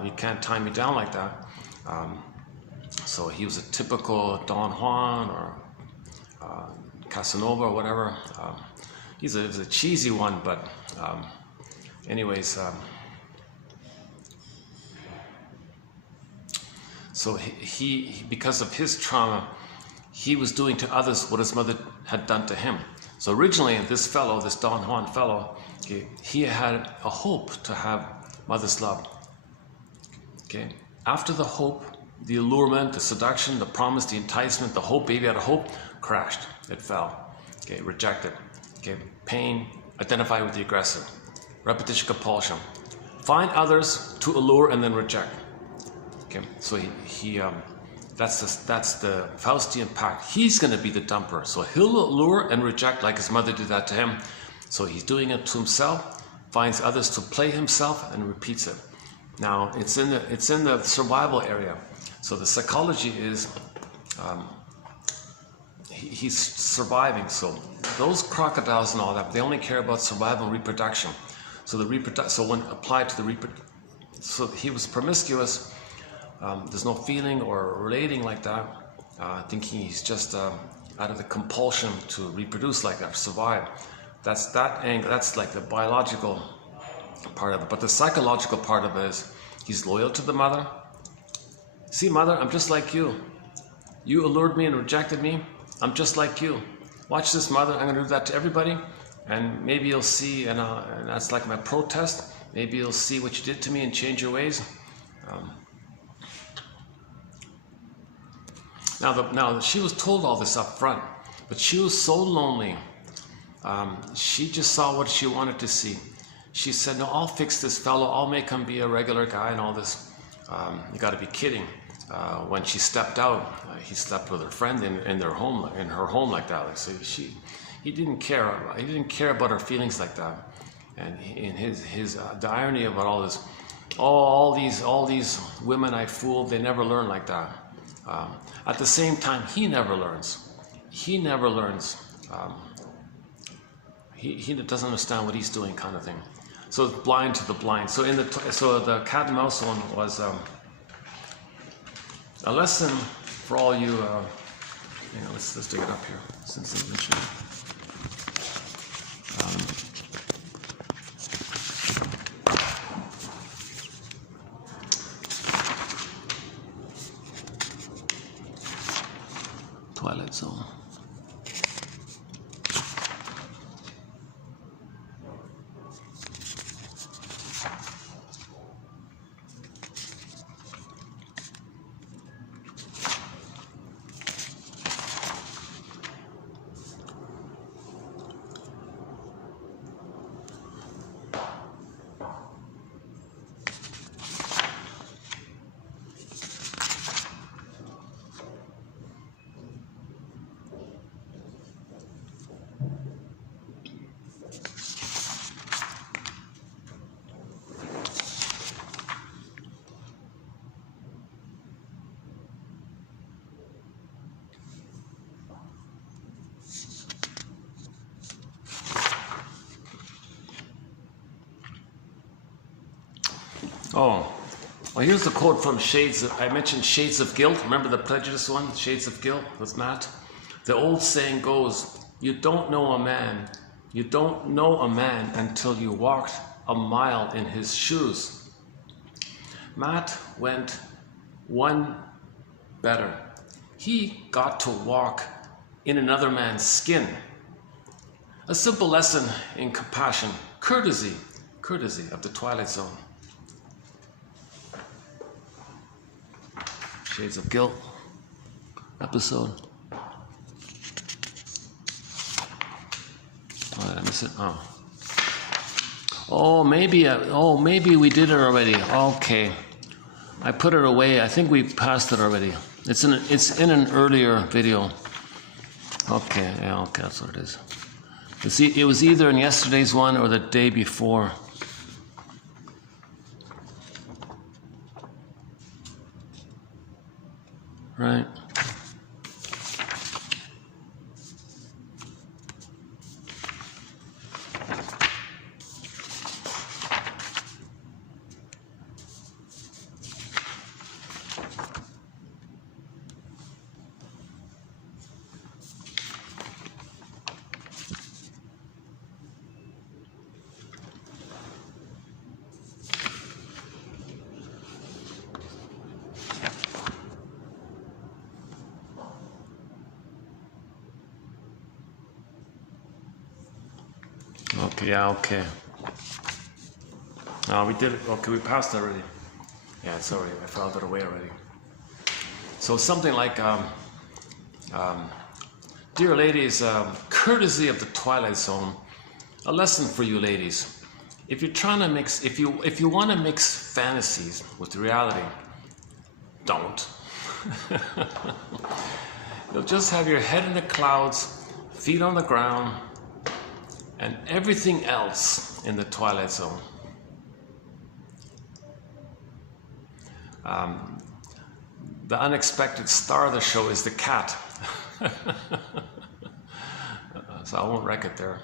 You can't tie me down like that. So he was a typical Don Juan or Casanova or whatever. He's a cheesy one, but anyways. So he, because of his trauma, he was doing to others what his mother had done to him. So originally, this fellow, this Don Juan fellow, okay, he had a hope to have mother's love. Okay, after the hope, the allurement, the seduction, the promise, the enticement, the hope, baby had a hope, crashed. It fell. Okay, rejected. Okay, pain, identify with the aggressor. Repetition, compulsion. Find others to allure and then reject. Okay, so that's the Faustian pact. He's going to be the dumper. So he'll allure and reject like his mother did that to him. So he's doing it to himself, finds others to play himself, and repeats it. Now it's in the survival area. So the psychology is he's surviving. So those crocodiles and all that, they only care about survival and reproduction. So so when applied to the so he was promiscuous. There's no feeling or relating like that, thinking he's just out of the compulsion to reproduce like that, survive. That's that angle, that's like the biological part of it. But the psychological part of it is he's loyal to the mother. See, mother, I'm just like you. You allured me and rejected me. I'm just like you. Watch this, mother. I'm going to do that to everybody. And maybe you'll see, and that's like my protest. Maybe you'll see what you did to me and change your ways. Now, she was told all this up front, but she was so lonely. She just saw what she wanted to see. She said, no, I'll fix this fellow. I'll make him be a regular guy and all this. You got to be kidding. When she stepped out, he slept with her friend in her home like that. So he didn't care. He didn't care about her feelings like that. And in the irony about all this, all these women I fooled, they never learn like that. At the same time, he never learns. He never learns. He doesn't understand what he's doing, kind of thing. So it's blind to the blind. So the cat and mouse one was a lesson for all you. Let's dig it up here since they mentioned it. Twilight Zone. Oh, well, here's the quote from Shades. I mentioned Shades of Guilt. Remember the prejudice one? Shades of Guilt with Matt. The old saying goes, you don't know a man until you walked a mile in his shoes. Matt went one better. He got to walk in another man's skin. A simple lesson in compassion, courtesy of the Twilight Zone. Shades of Guilt. episode? Oh, did I miss it? Oh. Oh, maybe we did it already. Okay. I put it away. I think we passed it already. It's in an earlier video. Okay, yeah, okay, that's what it is. It was either in yesterday's one or the day before. Right. Okay, yeah, okay. We did it. Okay, we passed it already. Yeah, sorry, I filed it away already. So something like, dear ladies, courtesy of the Twilight Zone, a lesson for you ladies. If you're trying to mix, if you want to mix fantasies with reality, don't. You'll just have your head in the clouds, feet on the ground, and everything else in the Twilight Zone. The unexpected star of the show is the cat. So I won't wreck it there.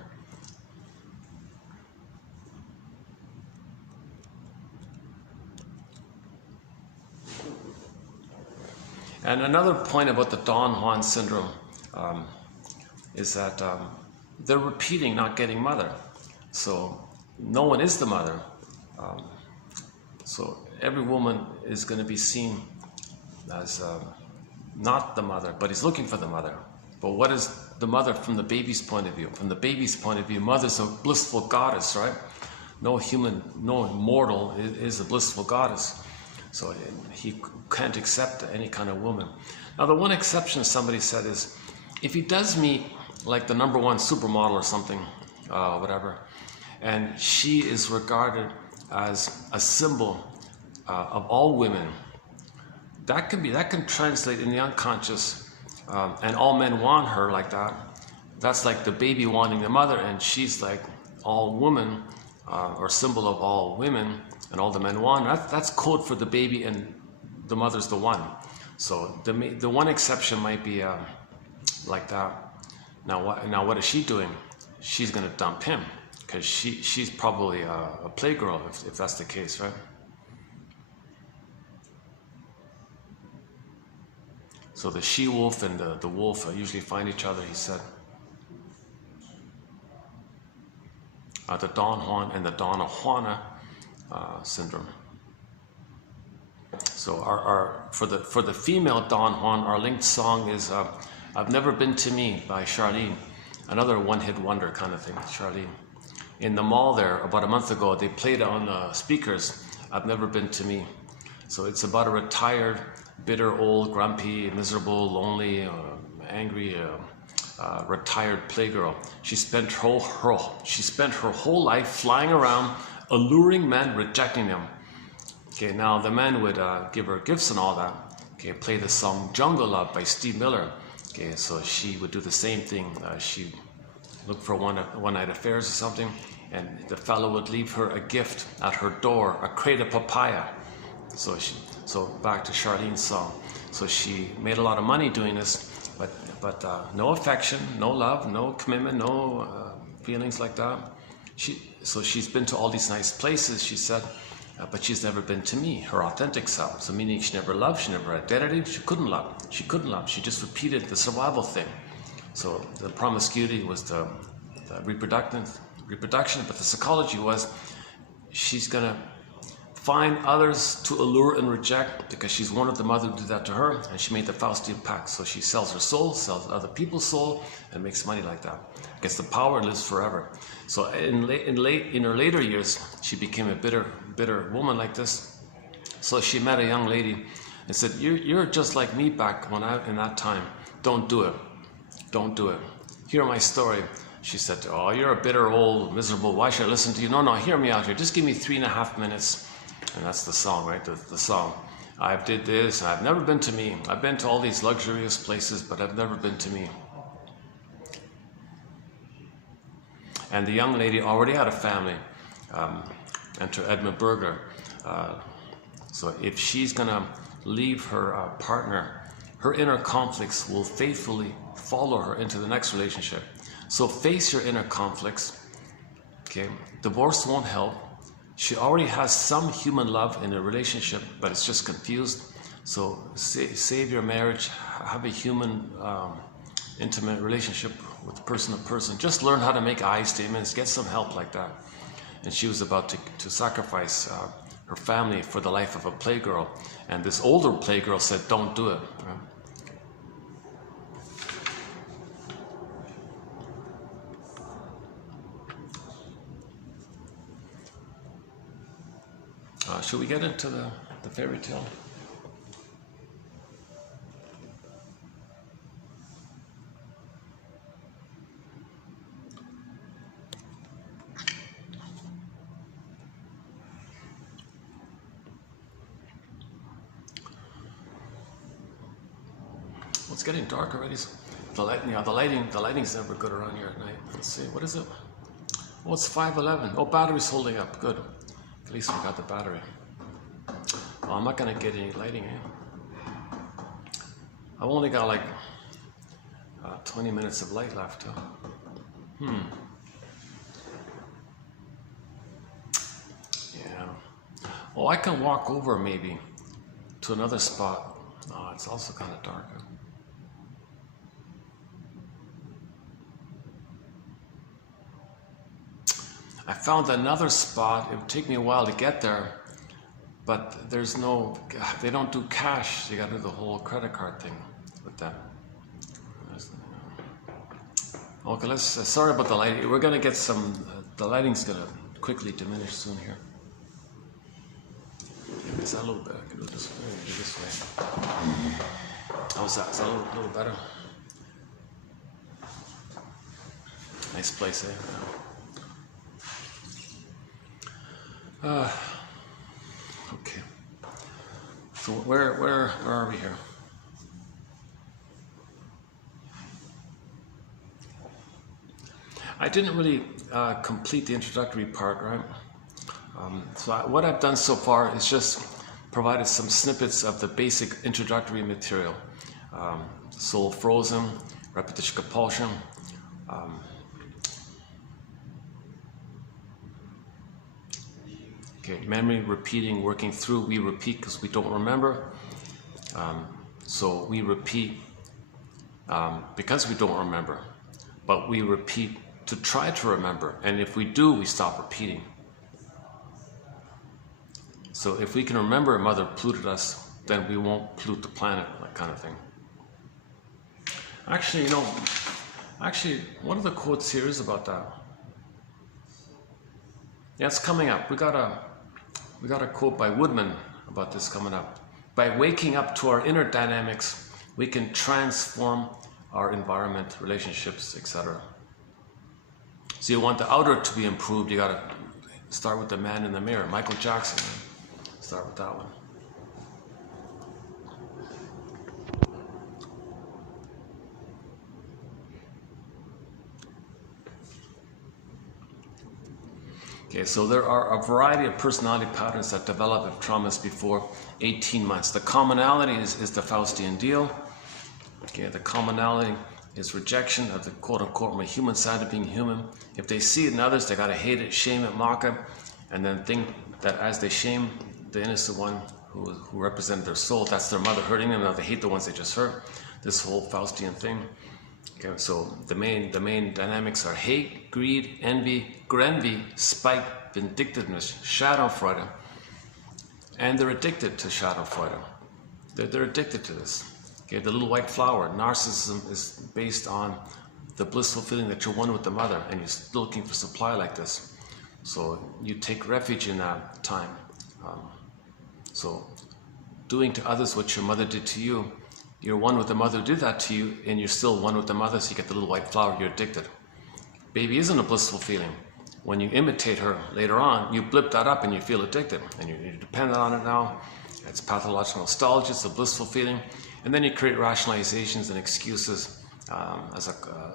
And another point about the Don Juan syndrome is that they're repeating not getting mother. So no one is the mother. So every woman is going to be seen as not the mother, but he's looking for the mother. But what is the mother from the baby's point of view? From the baby's point of view, mother's a blissful goddess, right? No human, no mortal is a blissful goddess. So he can't accept any kind of woman. Now the one exception somebody said is, if he does meet like the #1 supermodel or something, whatever, and she is regarded as a symbol of all women, that can translate in the unconscious, and all men want her like that. That's like the baby wanting the mother, and she's like all woman, or symbol of all women, and all the men want. That's code for the baby, and the mother's the one. So the one exception might be like that. Now what is she doing? She's going to dump him, because she's probably a playgirl if that's the case, right? So the she-wolf and the wolf usually find each other, he said. The Don Juan and the Donna Juana syndrome. So for the female Don Juan, our linked song is I've Never Been to Me by Charlene. Another one-hit wonder kind of thing, Charlene. In the mall there, about a month ago, they played on the speakers, I've Never Been to Me. So it's about a retired, bitter, old, grumpy, miserable, lonely, angry, retired playgirl. She spent her whole life flying around, alluring men, rejecting them. Okay, now the men would give her gifts and all that. Okay, play the song Jungle Love by Steve Miller. Okay, so she would do the same thing. She'd look for one-night affairs or something, and the fellow would leave her a gift at her door, a crate of papaya. So back to Charlene's song. So she made a lot of money doing this, but no affection, no love, no commitment, no feelings like that. So she's been to all these nice places, she said, but she's never been to me, her authentic self. So meaning she never loved, she never had identity, she couldn't love. She just repeated the survival thing. So the promiscuity was the reproduction, but the psychology was she's gonna find others to allure and reject, because she's wanted the mother to do that to her, and she made the Faustian pact. So she sells her soul, sells other people's soul, and makes money like that. Gets the power and lives forever. So in her later years, she became a bitter woman like this. So she met a young lady and said, you're just like me back when in that time. Don't do it. Don't do it. Hear my story. She said, oh, you're a bitter, old, miserable. Why should I listen to you? No, hear me out here. Just give me 3.5 minutes. And that's the song, right? The song. I've did this. I've never been to me. I've been to all these luxurious places, but I've never been to me. And the young lady already had a family. Enter Edmund Berger. So if she's going to leave her partner, her inner conflicts will faithfully follow her into the next relationship. So face your inner conflicts. Okay, divorce won't help. She already has some human love in a relationship, but it's just confused. So save your marriage. Have a human, intimate relationship with person to person. Just learn how to make I statements. Get some help like that. And she was about to sacrifice her family for the life of a playgirl. And this older playgirl said, don't do it. Should we get into the fairy tale? Well, it's getting dark already. The lighting's never good around here at night. Let's see, what is it? Oh, it's 5:11. Oh, battery's holding up. Good. At least we got the battery. Oh, I'm not gonna get any lighting in. I've only got like 20 minutes of light left. Yeah. Oh, I can walk over maybe to another spot. Oh, it's also kind of dark. I found another spot. It would take me a while to get there, but there's no, they don't do cash. You got to do the whole credit card thing with them. Okay, let's, sorry about the lighting. We're going to get some, the lighting's going to quickly diminish soon here. Is that a little bit? I can do this way. How's that? Is that a little better? Nice place, eh? Okay. So where are we here? I didn't really complete the introductory part, right? What I've done so far is just provided some snippets of the basic introductory material. Soul frozen, repetition compulsion, okay, memory, repeating, working through. We repeat because we don't remember. So we repeat because we don't remember. But we repeat to try to remember. And if we do, we stop repeating. So if we can remember Mother polluted us, then we won't pollute the planet, that kind of thing. Actually, one of the quotes here is about that. Yeah, it's coming up. We got a quote by Woodman about this coming up. By waking up to our inner dynamics, we can transform our environment, relationships, etc. So you want the outer to be improved, you gotta start with the man in the mirror. Michael Jackson, start with that one. Okay, so there are a variety of personality patterns that develop if traumas before 18 months. The commonality is the Faustian deal. Okay, the commonality is rejection of the quote-unquote my human side of being human. If they see it in others, they gotta hate it, shame it, mock it, and then think that as they shame the innocent one who represented their soul, that's their mother hurting them. Now they hate the ones they just hurt. This whole Faustian thing. Okay, so the main dynamics are hate, greed, envy, grenvy, spite, vindictiveness, Schadenfreude, and they're addicted to Schadenfreude. They're addicted to this. Okay, the little white flower, narcissism is based on the blissful feeling that you're one with the mother, and you're still looking for supply like this. So you take refuge in that time. So doing to others what your mother did to you. You're one with the mother who did that to you, and you're still one with the mother, so you get the little white flower, you're addicted. Baby isn't a blissful feeling. When you imitate her later on, you blip that up and you feel addicted, and you're dependent on it now. It's pathological nostalgia, it's a blissful feeling. And then you create rationalizations and excuses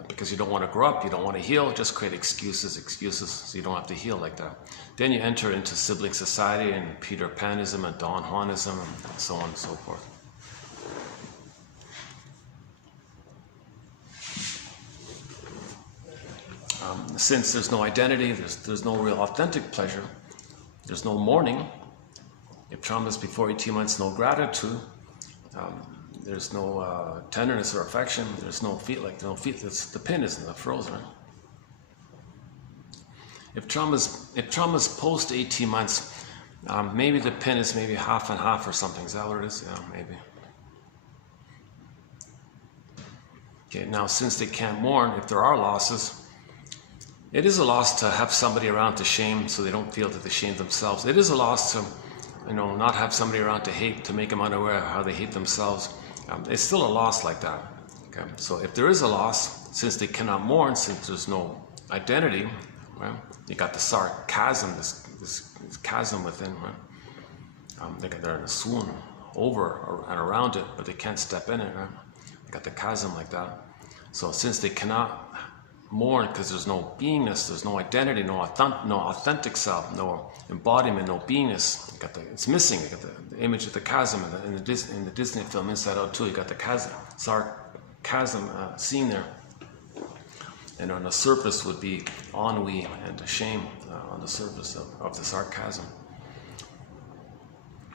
because you don't want to grow up, you don't want to heal, just create excuses, so you don't have to heal like that. Then you enter into sibling society and Peter Panism and Don Juanism and so on and so forth. Since there's no identity, there's no real authentic pleasure, there's no mourning. If trauma is before 18 months, no gratitude, there's no tenderness or affection, there's no feet, the pin isn't frozen. Right? If trauma's post 18 months, maybe the pin is maybe half and half or something. Is that what it is? Yeah, maybe. Okay, now since they can't mourn, if there are losses, it is a loss to have somebody around to shame so they don't feel that they shame themselves. It is a loss to, not have somebody around to hate, to make them unaware of how they hate themselves. It's still a loss like that. Okay, so if there is a loss, since they cannot mourn, since there's no identity, right? You got the sarcasm, this chasm within, right? They're in a swoon over and around it, but they can't step in it, right? You got the chasm like that. So since they cannot mourn because there's no beingness, there's no identity, no authentic self, no embodiment, no beingness. It's missing. You got the image of the chasm in the Disney film Inside Out 2. You got the chasm, sarcasm scene there, and on the surface would be ennui and shame on the surface of the sarcasm.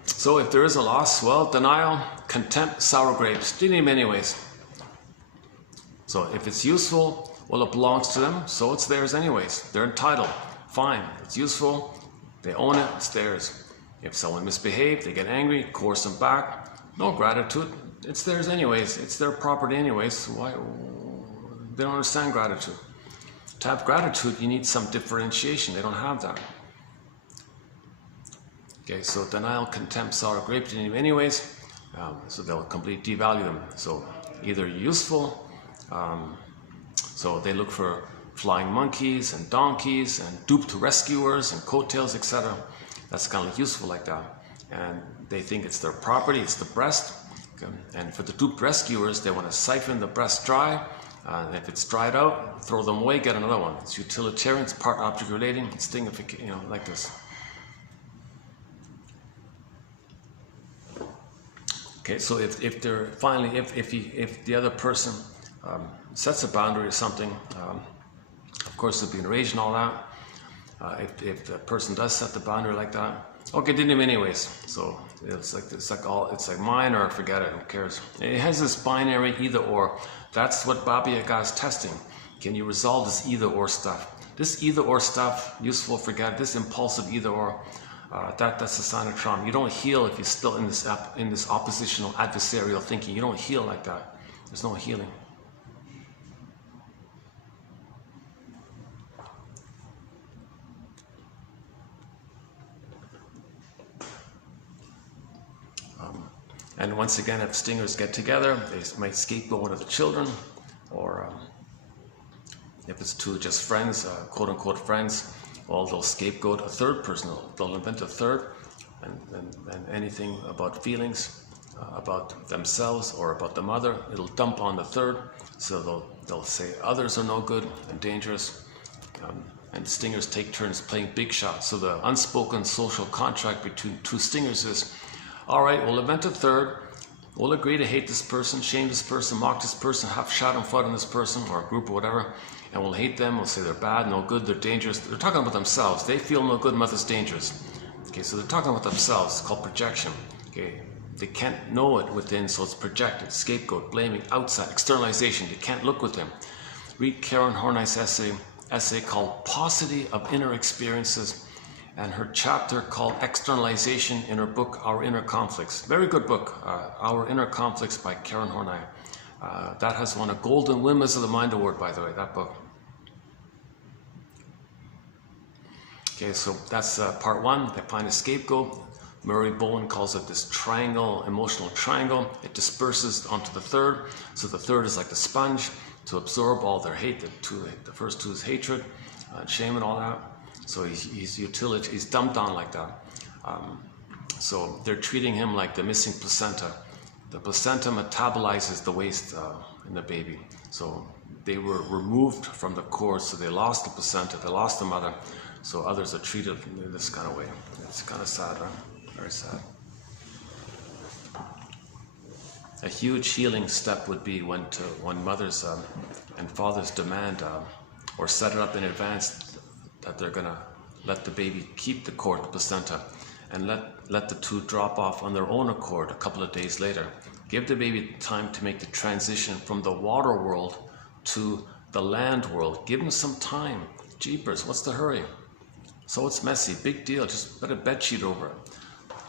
So if there is a loss, well, denial, contempt, sour grapes, didn't even anyways. So if it's useful, well, it belongs to them, so it's theirs anyways. They're entitled. Fine, it's useful, they own it, it's theirs. If someone misbehaved, they get angry, coerce them back. No gratitude, it's theirs anyways. It's their property anyways, so why? They don't understand gratitude. To have gratitude, you need some differentiation. They don't have that. Okay, so denial, contempt, sour grapes, you need them anyways, so they'll completely devalue them. So either useful, so they look for flying monkeys and donkeys and duped rescuers and coattails, etc. That's kind of like useful like that. And they think it's their property, it's the breast. Okay? And for the duped rescuers, they want to siphon the breast dry. And if it's dried out, throw them away, get another one. It's utilitarian, it's part object relating, it's thingification, like this. Okay, so if they're finally, if the other person sets a boundary or something, of course they'll be enraged and all that. If the person does set the boundary like that, okay, didn't even anyways. So it's like mine or forget it. Who cares? It has this binary either or. That's what Baba Yaga is testing. Can you resolve this either or stuff? This either or stuff, useful, forget it. This impulsive either or. That's a sign of trauma. You don't heal if you're still in this oppositional adversarial thinking. You don't heal like that. There's no healing. And once again, if stingers get together, they might scapegoat one of the children, or if it's two just friends, quote-unquote friends, well, they'll scapegoat a third person. They'll invent a third, and anything about feelings, about themselves or about the mother, it'll dump on the third. So they'll say others are no good and dangerous, and stingers take turns playing big shots. So the unspoken social contract between two stingers is, all right, we'll invent a third. We'll agree to hate this person, shame this person, mock this person, have shot and fought on this person or a group or whatever, and we'll hate them. We'll say they're bad, no good, they're dangerous. They're talking about themselves. They feel no good, mother's dangerous. Okay, so they're talking about themselves. It's called projection. Okay, they can't know it within, so it's projected. Scapegoat, blaming, outside, externalization. You can't look with them. Read Karen Horney's essay called Paucity of Inner Experiences, and her chapter called Externalization in her book, Our Inner Conflicts. Very good book, Our Inner Conflicts by Karen Horney. That has won a Golden Windmills of the Mind Award, by the way, that book. Okay, so that's part one. They find a scapegoat. Murray Bowen calls it this triangle, emotional triangle. It disperses onto the third. So the third is like the sponge to absorb all their hate. The first two is hatred and shame and all that. So he's dumped down like that. So they're treating him like the missing placenta. The placenta metabolizes the waste in the baby. So they were removed from the cord, so they lost the placenta, they lost the mother. So others are treated in this kind of way. It's kind of sad, right? Very sad. A huge healing step would be when mothers and fathers demand or set it up in advance that they're going to let the baby keep the cord, the placenta, and let the two drop off on their own accord a couple of days later. Give the baby time to make the transition from the water world to the land world. Give them some time. Jeepers, what's the hurry? So it's messy, big deal, just put a bed sheet over it.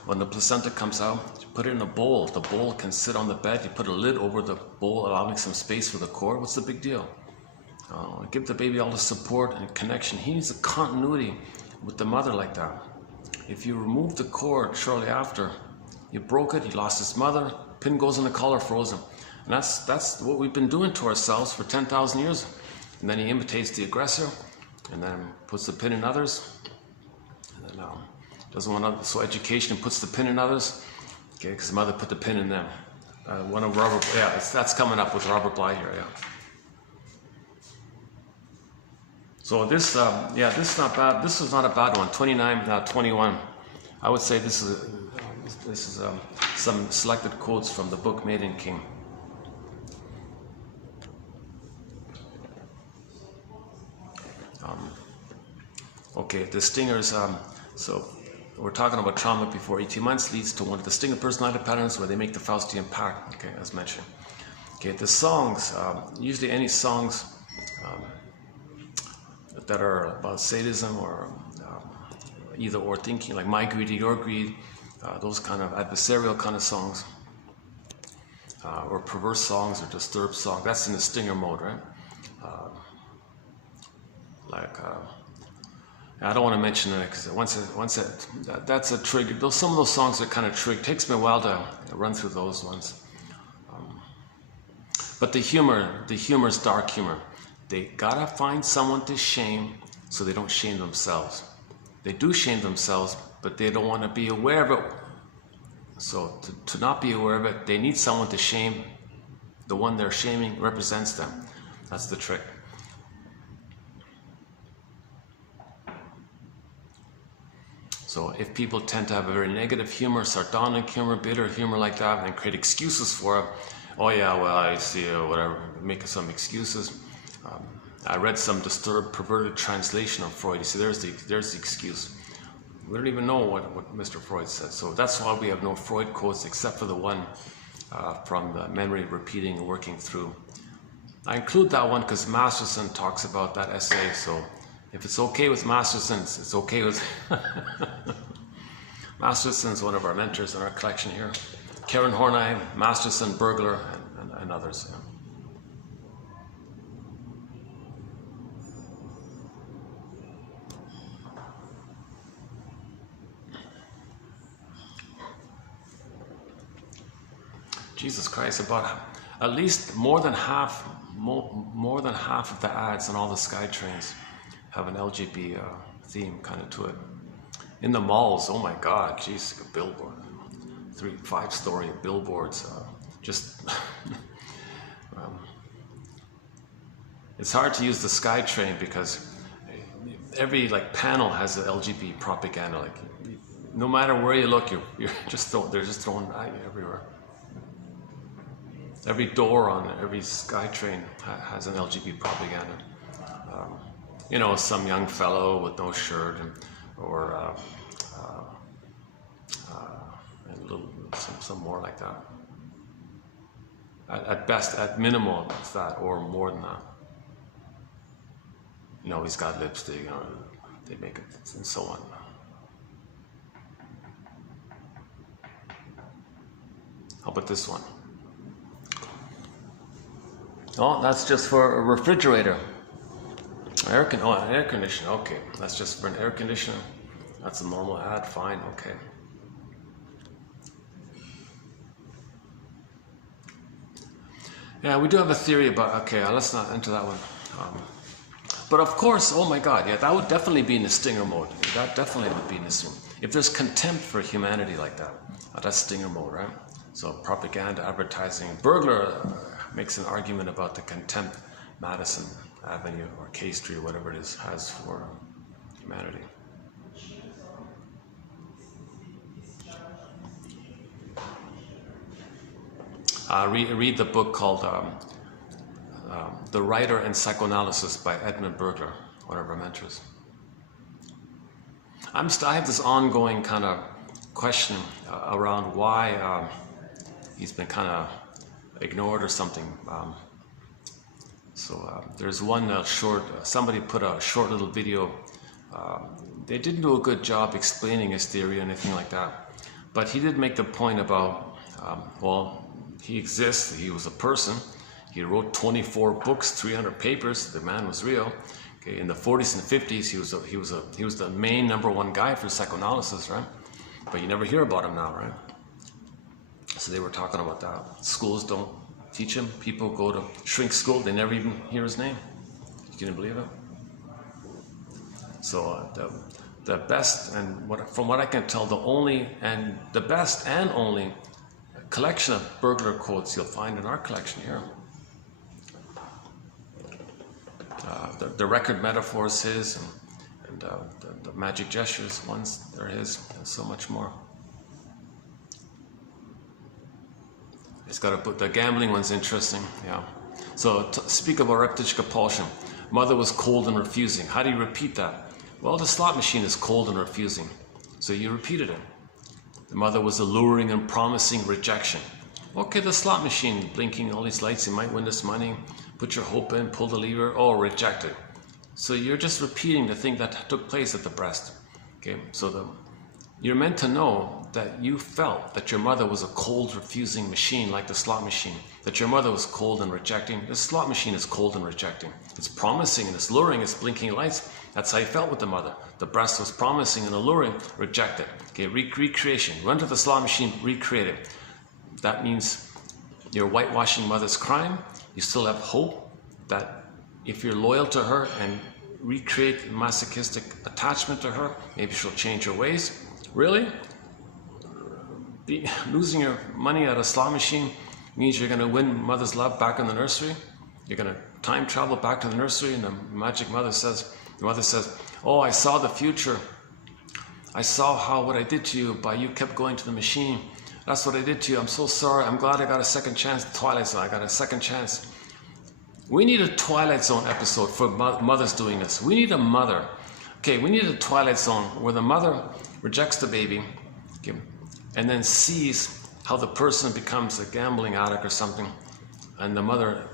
When the placenta comes out, you put it in a bowl. The bowl can sit on the bed. You put a lid over the bowl, allowing some space for the cord. What's the big deal? Give the baby all the support and connection. He needs a continuity with the mother like that. If you remove the cord shortly after, you broke it, he lost his mother, pin goes in the collar, frozen. And that's what we've been doing to ourselves for 10,000 years. And then he imitates the aggressor, and then puts the pin in others. And then doesn't want to, so education puts the pin in others, okay, because the mother put the pin in them. One of Robert, that's coming up with Robert Bly here, yeah. So this, this is not bad. This is not a bad one. 29, 21. I would say this is some selected quotes from the book Maiden King. Okay, the stingers. So we're talking about trauma before 18 months leads to one of the stinger personality patterns where they make the Faustian pact. Okay, as mentioned. Okay, the songs. Usually, any songs that are about sadism or either or thinking, like my greed, your greed, those kind of adversarial kind of songs, or perverse songs or disturbed songs. That's in the stinger mode, right? I don't want to mention it because that's a trigger. Some of those songs are kind of triggered. It takes me a while to run through those ones. But the humor is dark humor. They gotta find someone to shame so they don't shame themselves. They do shame themselves, but they don't want to be aware of it. So to not be aware of it, they need someone to shame. The one they're shaming represents them. That's the trick. So if people tend to have a very negative humor, sardonic humor, bitter humor like that, and create excuses for it, oh yeah, well, I see, whatever, make some excuses. I read some disturbed, perverted translation of Freud. You see, there's the excuse. We don't even know what Mr. Freud said. So that's why we have no Freud quotes except for the one from the memory repeating and working through. I include that one because Masterson talks about that essay. So if it's okay with Masterson, it's okay with... Masterson's one of our mentors in our collection here. Karen Horney, Masterson, Burglar, and others. Yeah. Jesus Christ, about at least more than half of the ads on all the SkyTrains have an LGBT theme kind of to it. In the malls, oh my God, geez, a billboard, 3-5-story billboards, it's hard to use the SkyTrain because every panel has an LGBT propaganda. No matter where you look, they're just throwing at you everywhere. Every door on every SkyTrain has an LGBT propaganda. Some young fellow with no shirt, or some more like that. At best, at minimum, it's that, or more than that. He's got lipstick. They make it, and so on. How about this one? Oh, that's just for a refrigerator. An air conditioner, okay. That's just for an air conditioner. That's a normal ad, fine, okay. Yeah, we do have a theory about, okay, let's not enter that one. But of course, oh my God, yeah, that would definitely be in the stinger mode. That definitely would be in the stinger. If there's contempt for humanity like that, that's stinger mode, right? So propaganda, advertising. Burglar makes an argument about the contempt Madison Avenue or K Street, whatever it is, has for humanity. Read the book called The Writer and Psychoanalysis by Edmund Burglar, one of our mentors. I have this ongoing kind of question around why he's been kind of ignored or something. There's one somebody put a short little video. They didn't do a good job explaining his theory or anything like that. But he did make the point about, well, he exists, he was a person. He wrote 24 books, 300 papers. The man was real. Okay, in the 40s and 50s, he was the main #1 guy for psychoanalysis, right? But you never hear about him now, right? So they were talking about that. Schools don't teach him. People go to shrink school, they never even hear his name. You can believe it? So the best, and from what I can tell, the best and only collection of Burglar quotes you'll find in our collection here. The record metaphors his, and the magic gestures ones, they're his, and so much more. It's got a book. The gambling one's interesting, yeah. So speak about reptic compulsion. Mother was cold and refusing. How do you repeat that? Well, the slot machine is cold and refusing, so you repeated it. The mother was alluring and promising rejection. Okay, the slot machine blinking all these lights, you might win this money. Put your hope in, pull the lever, oh, rejected. So you're just repeating the thing that took place at the breast. Okay, so you're meant to know that you felt that your mother was a cold, refusing machine like the slot machine. That your mother was cold and rejecting. The slot machine is cold and rejecting. It's promising and it's luring, it's blinking lights. That's how you felt with the mother. The breast was promising and alluring, rejected. Okay, recreation. Run to the slot machine, recreate it. That means you're whitewashing mother's crime. You still have hope that if you're loyal to her and recreate masochistic attachment to her, maybe she'll change her ways. Really? Losing your money at a slot machine means you're going to win mother's love back in the nursery? You're going to time travel back to the nursery, and the mother says, oh, I saw the future. I saw what I did to you by you kept going to the machine. That's what I did to you. I'm so sorry. I'm glad I got a second chance. Twilight Zone, I got a second chance. We need a Twilight Zone episode for mothers doing this. We need a mother. Okay, we need a Twilight Zone where the mother rejects the baby, okay, and then sees how the person becomes a gambling addict or something, and the mother,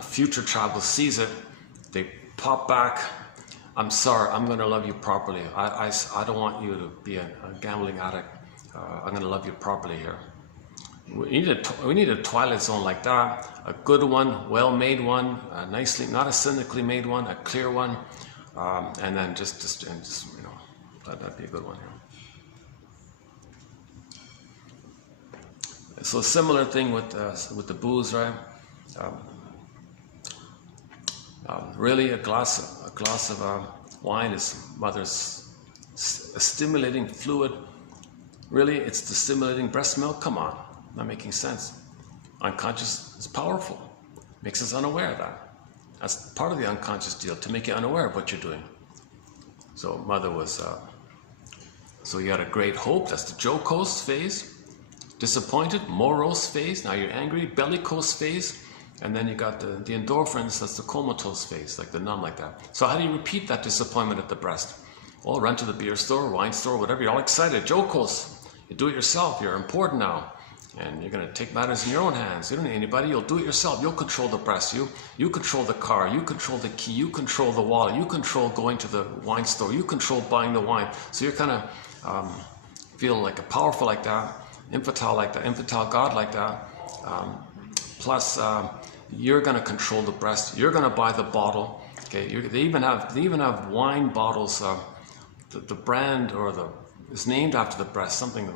future travel, sees it. They pop back. I'm sorry. I'm going to love you properly. I don't want you to be a gambling addict. I'm going to love you properly here. We need a Twilight Zone like that, a good one, well-made one, nicely, not a cynically made one, a clear one, and then just you know, that'd be a good one. Yeah. So similar thing with the booze, right? Really, a glass of wine is mother's stimulating fluid. Really, it's the stimulating breast milk? Come on, not making sense. Unconscious is powerful. Makes us unaware of that. That's part of the unconscious deal, to make you unaware of what you're doing. So mother was, so you had a great hope, that's the jocose phase. Disappointed, morose phase, now you're angry, bellicose phase. And then you got the endorphins, that's the comatose phase, like the numb, like that. So how do you repeat that disappointment at the breast? Well, run to the beer store, wine store, whatever, you're all excited, jocose. You do it yourself, you're important now. And you're going to take matters in your own hands. You don't need anybody, you'll do it yourself. You'll control the breast, you control the car, you control the key, you control the wallet, you control going to the wine store, you control buying the wine. So you're kind of feeling like a powerful like that, infantile god like that. Plus, you're going to control the breast, you're going to buy the bottle. Okay, they even have wine bottles. The brand is named after the breast, something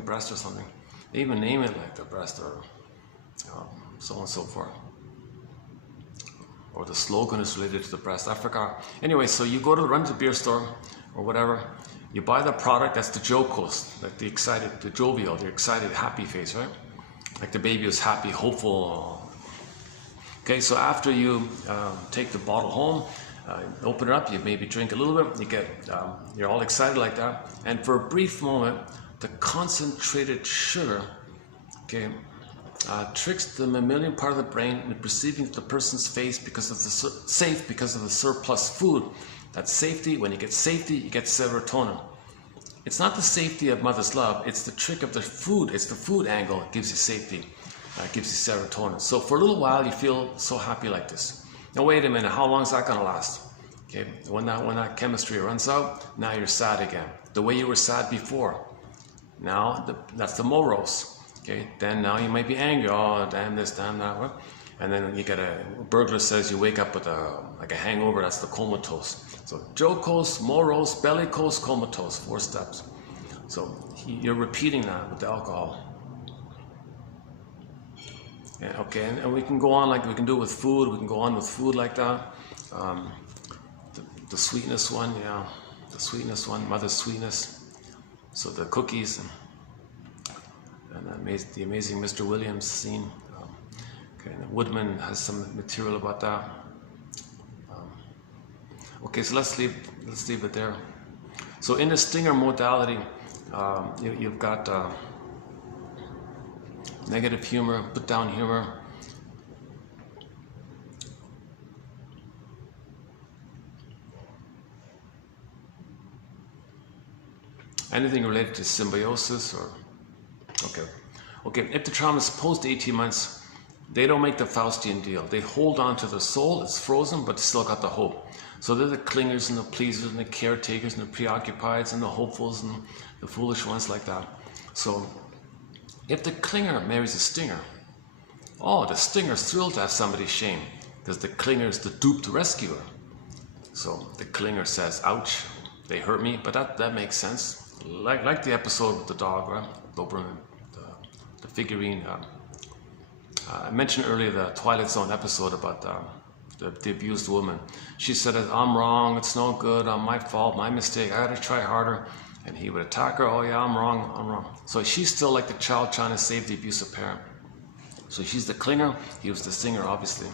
breast or something. They even name it like the breast, or so on and so forth. Or the slogan is related to the breast. I forgot. Anyway, so you run to the beer store or whatever, you buy the product that's the jocose, like the excited, the jovial, the excited, happy face, right? Like the baby is happy, hopeful. Okay, so after you take the bottle home, open it up, you maybe drink a little bit, you get, you're all excited like that, and for a brief moment, the concentrated sugar, okay, tricks the mammalian part of the brain into perceiving the person's face because of the surplus food. That's safety. When you get safety, you get serotonin. It's not the safety of mother's love, it's the trick of the food. It's the food angle that gives you safety, gives you serotonin. So for a little while, you feel so happy like this. Now wait a minute, how long is that going to last? Okay, when that chemistry runs out, now you're sad again. The way you were sad before. Now that's the molars. Okay, then now you might be angry. Oh, damn this, damn that. And then you get a burglar says you wake up with like a hangover. That's the comatose. So jocose, morose, bellicose, comatose. 4 steps. So you're repeating that with the alcohol. Yeah, okay, and we can go on like we can do with food. We can go on with food like that. The sweetness one, yeah, the sweetness one, mother's sweetness. So the cookies and the amazing Mr. Williams scene. Okay, and Woodman has some material about that. Okay, so let's leave it there. So in the stinger modality, you've got negative humor, put down humor. Anything related to symbiosis or okay. If the trauma is post 18 months, they don't make the Faustian deal. They hold on to the soul. It's frozen, but still got the hope. So they're the clingers and the pleasers and the caretakers and the preoccupieds and the hopefuls and the foolish ones like that. So if the clinger marries a stinger, oh, the stinger's thrilled to have somebody shamed because the clinger is the duped rescuer. So the clinger says, ouch, they hurt me, but that makes sense. Like the episode with the dog, right? Doberman, the figurine. I mentioned earlier the Twilight Zone episode about the abused woman. She said, I'm wrong, it's no good, my fault, my mistake, I gotta try harder. And he would attack her, oh yeah, I'm wrong. So she's still like the child trying to save the abusive parent. So she's the clinger, he was the stinger, obviously.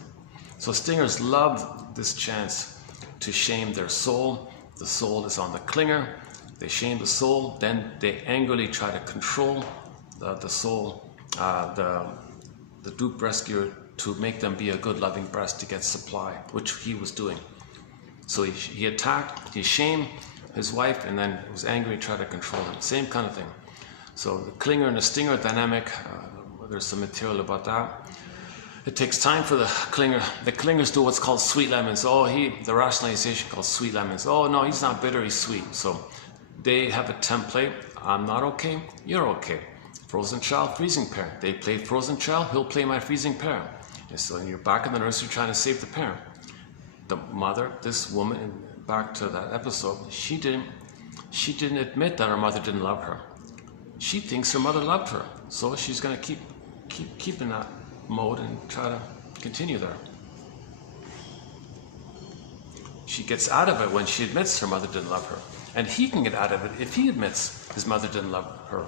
So stingers love this chance to shame their soul. The soul is on the clinger. They shame the soul, then they angrily try to control the soul, the duped rescuer, to make them be a good loving breast to get supply, which he was doing. So he attacked, he shamed his wife, and then was angry and tried to control him. Same kind of thing. So the clinger and the stinger dynamic, there's some material about that. It takes time for the clinger. The clingers do what's called sweet lemons. Oh, the rationalization called sweet lemons. Oh no, he's not bitter, he's sweet. So they have a template. I'm not okay, you're okay. Frozen child, freezing parent. They play frozen child, he'll play my freezing parent. And so you're back in the nursery trying to save the parent. The mother, this woman, back to that episode, she didn't admit that her mother didn't love her. She thinks her mother loved her. So she's gonna keep in that mode and try to continue there. She gets out of it when she admits her mother didn't love her. And he can get out of it if he admits his mother didn't love her.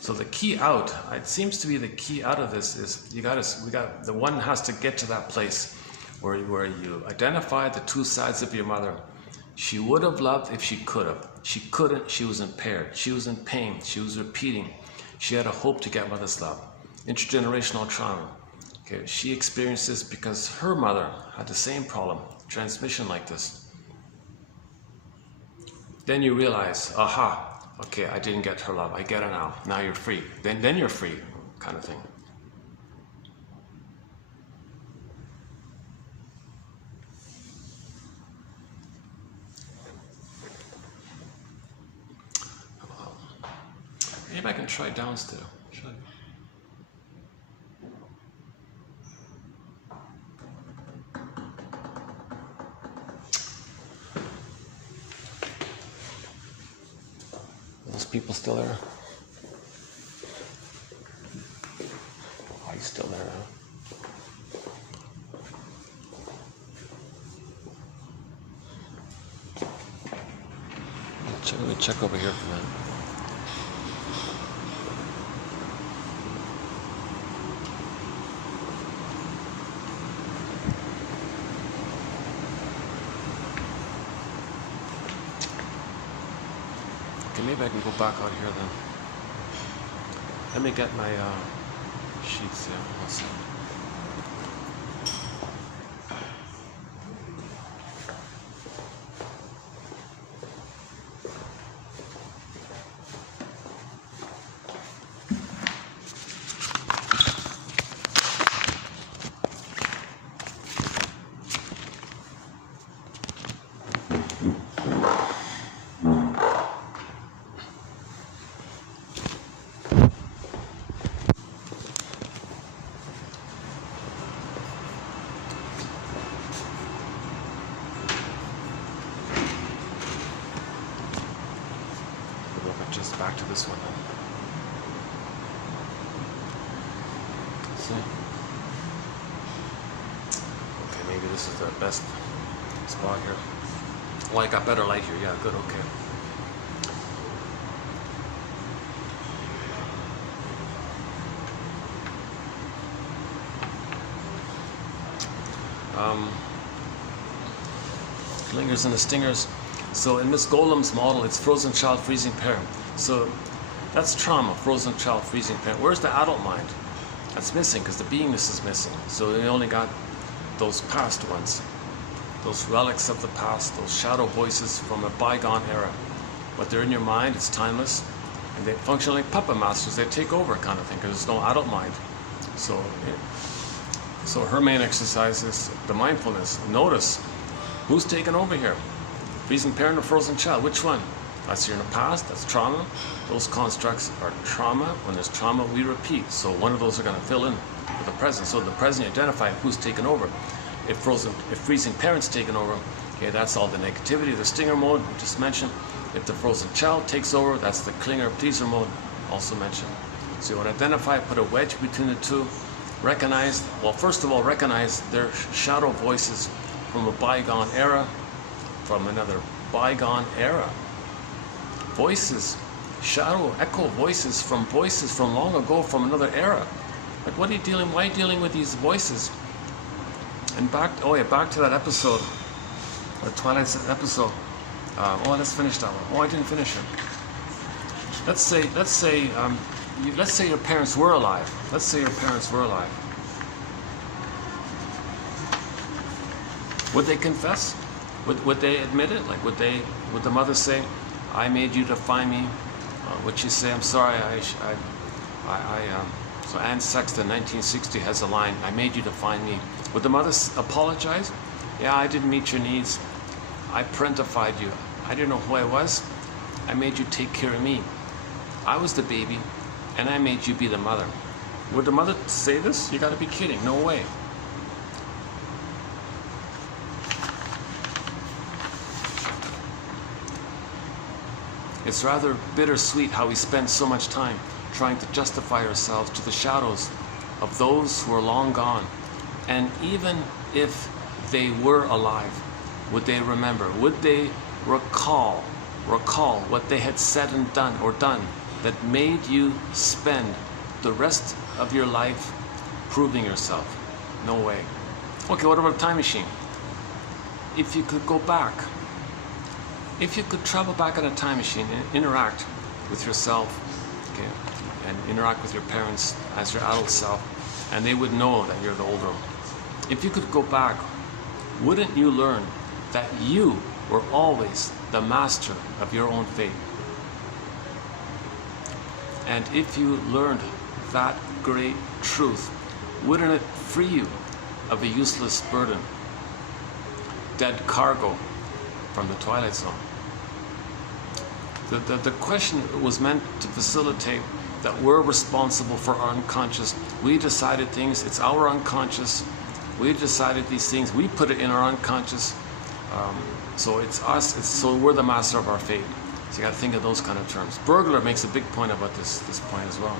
So the key out, it seems to be the key out of this is the one has to get to that place where you identify the two sides of your mother. She would have loved if she could have. She couldn't, she was impaired. She was in pain, she was repeating. She had a hope to get mother's love. Intergenerational trauma. Okay, she experienced this because her mother had the same problem, transmission like this. Then you realize, aha, okay, I didn't get her love, I get her now. Now you're free. Then you're free, kind of thing. Maybe I can try downstairs. Those people still there? Oh, he's still there, huh? Let me check over here for a minute. Okay, maybe I can go back out here then. Let me get my sheets here. One second. Just back to this one then. See? Okay, maybe this is the best spot here. Oh, I got better light here. Yeah, good, okay. Lingers and the stingers. So in Miss Golem's model, it's frozen child, freezing parent. So that's trauma, frozen child, freezing parent. Where's the adult mind? That's missing because the beingness is missing. So we only got those past ones, those relics of the past, those shadow voices from a bygone era. But they're in your mind, it's timeless, and they function like puppet masters. They take over kind of thing because there's no adult mind. So her main exercise is the mindfulness. Notice who's taking over here. Freezing parent or frozen child, which one? That's here in the past, that's trauma. Those constructs are trauma. When there's trauma, we repeat. So one of those are going to fill in for the present. So the present, you identify who's taken over. If freezing parent's taken over, okay, that's all the negativity, the stinger mode, we just mentioned. If the frozen child takes over, that's the clinger pleaser mode, also mentioned. So you want to identify, put a wedge between the two, recognize, well, first of all, recognize their shadow voices from a bygone era, from another bygone era. Voices, shadow, echo voices from long ago from another era. Like, why are you dealing with these voices? And back to that episode, the Twilight episode. Let's finish that one. Oh, I didn't finish it. Let's say your parents were alive. Let's say your parents were alive. Would they confess? Would they admit it? Like, would the mother say, "I made you to find me"? Would she say, "I'm sorry, so Anne Sexton, 1960, has a line, "I made you to find me"? Would the mother apologize? "Yeah, I didn't meet your needs. I parentified you. I didn't know who I was. I made you take care of me. I was the baby, and I made you be the mother." Would the mother say this? You got to be kidding. No way. It's rather bittersweet how we spend so much time trying to justify ourselves to the shadows of those who are long gone. And even if they were alive, would they remember? Would they recall what they had said and done that made you spend the rest of your life proving yourself? No way. Okay, what about a time machine? If you could go back, if you could travel back on a time machine and interact with yourself, okay, and interact with your parents as your adult self, and they would know that you're the older one. If you could go back, wouldn't you learn that you were always the master of your own fate? And if you learned that great truth, wouldn't it free you of a useless burden? Dead cargo from the Twilight Zone. The question was meant to facilitate that we're responsible for our unconscious. We decided things, it's our unconscious. We decided these things, we put it in our unconscious. So it's us, so we're the master of our fate. So you got to think of those kind of terms. Burglar makes a big point about this point as well.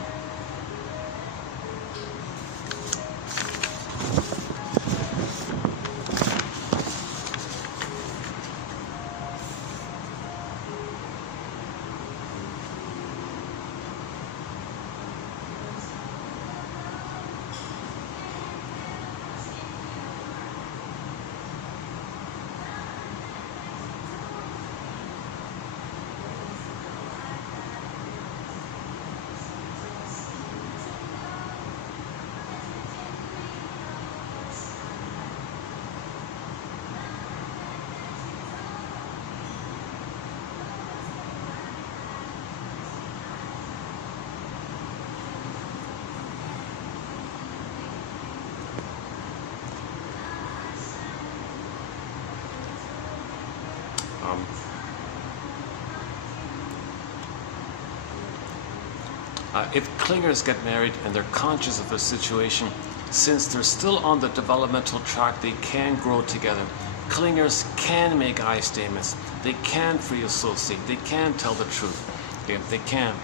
If clingers get married and they're conscious of their situation, since they're still on the developmental track, they can grow together. Clingers can make I statements. They can free associate. They can tell the truth. Okay, they can.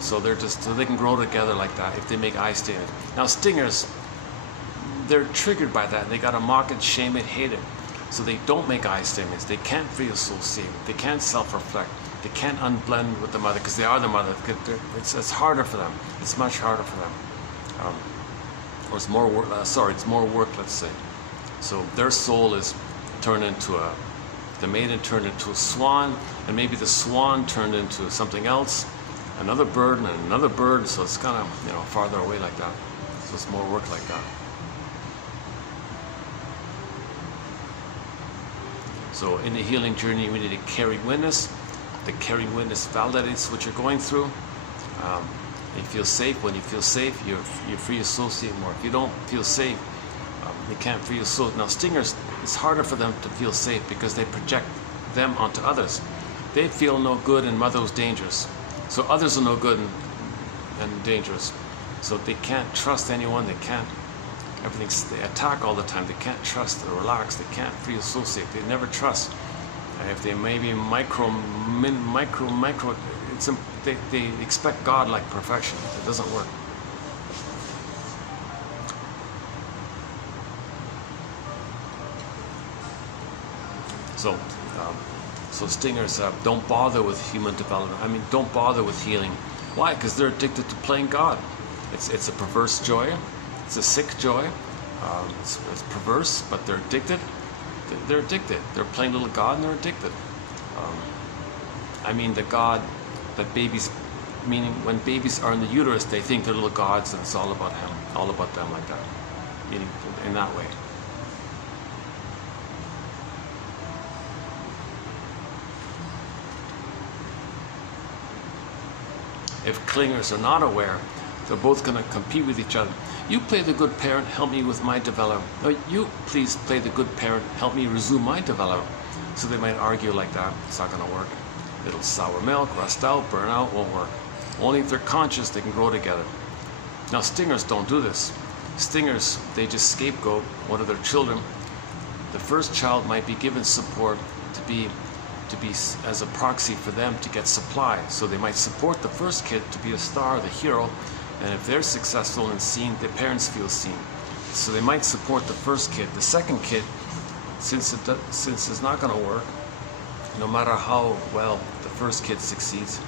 So they can grow together like that if they make I statements. Now stingers, they're triggered by that. They gotta mock it, shame it, hate it. So they don't make I statements. They can't free associate. They can't self-reflect. They can't unblend with the mother because they are the mother. It's harder for them. It's much harder for them. Or it's more work. It's more work. Let's say. So their soul is turned into the maiden turned into a swan, and maybe the swan turned into something else, another bird and another bird. So it's kind of farther away like that. So it's more work like that. So in the healing journey, we need to carry witness. The carrying witness validates what you're going through. You feel safe. When you feel safe, you're free to associate more. If you don't feel safe, you can't free associate. Now stingers, it's harder for them to feel safe because they project them onto others. They feel no good and mother's dangerous. So others are no good and dangerous. So they can't trust anyone. They can't. They attack all the time. They can't trust or relax. They can't free associate. They never trust. If they maybe they expect God-like perfection. It doesn't work. So stingers don't bother with human development. I mean, don't bother with healing. Why? Because they're addicted to playing God. It's a perverse joy. It's a sick joy. It's perverse, but they're addicted. They're addicted. They're playing little God and they're addicted. I mean, the God that babies, meaning when babies are in the uterus, they think they're little gods and it's all about him, all about them like that. Meaning in that way. If clingers are not aware, they're both going to compete with each other. You play the good parent, help me with my development. No, you please play the good parent, help me resume my development. So they might argue like that. It's not going to work. It'll sour milk, rust out, burn out, won't work. Only if they're conscious, they can grow together. Now stingers don't do this. Stingers, they just scapegoat one of their children. The first child might be given support to be as a proxy for them to get supply. So they might support the first kid to be a star, the hero, and if they're successful in seen, the parents feel seen. So they might support the first kid. The second kid, since it's not going to work, no matter how well the first kid succeeds,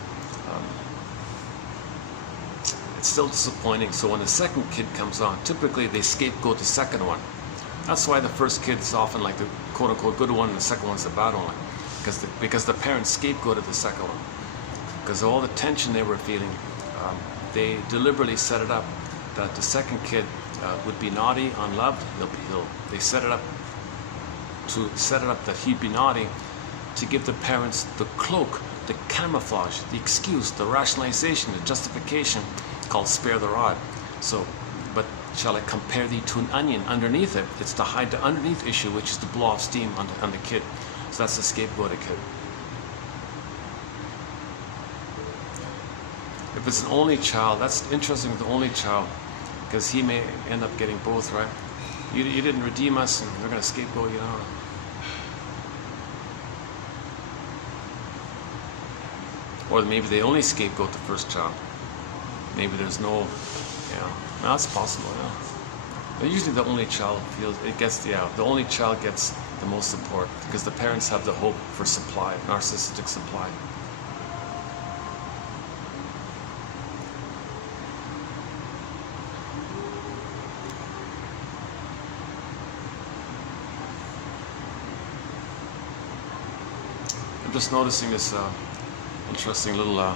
it's still disappointing. So when the second kid comes on, typically they scapegoat the second one. That's why the first kid is often like the quote-unquote good one and the second one's the bad one. Because the parents scapegoated the second one. Because of all the tension they were feeling, they deliberately set it up that the second kid would be naughty, unloved. They set it up that he'd be naughty to give the parents the cloak, the camouflage, the excuse, the rationalization, the justification called spare the rod. So, but shall I compare thee to an onion? Underneath it, it's to hide the underneath issue, which is to blow off steam on the kid. So that's the scapegoated kid. If it's an only child, that's interesting with the only child, because he may end up getting both, right? You didn't redeem us, and we're going to scapegoat you now. Or maybe they only scapegoat the first child. Maybe there's no, that's possible, yeah. But usually the only child the only child gets the most support because the parents have the hope for supply, narcissistic supply. I'm just noticing this interesting little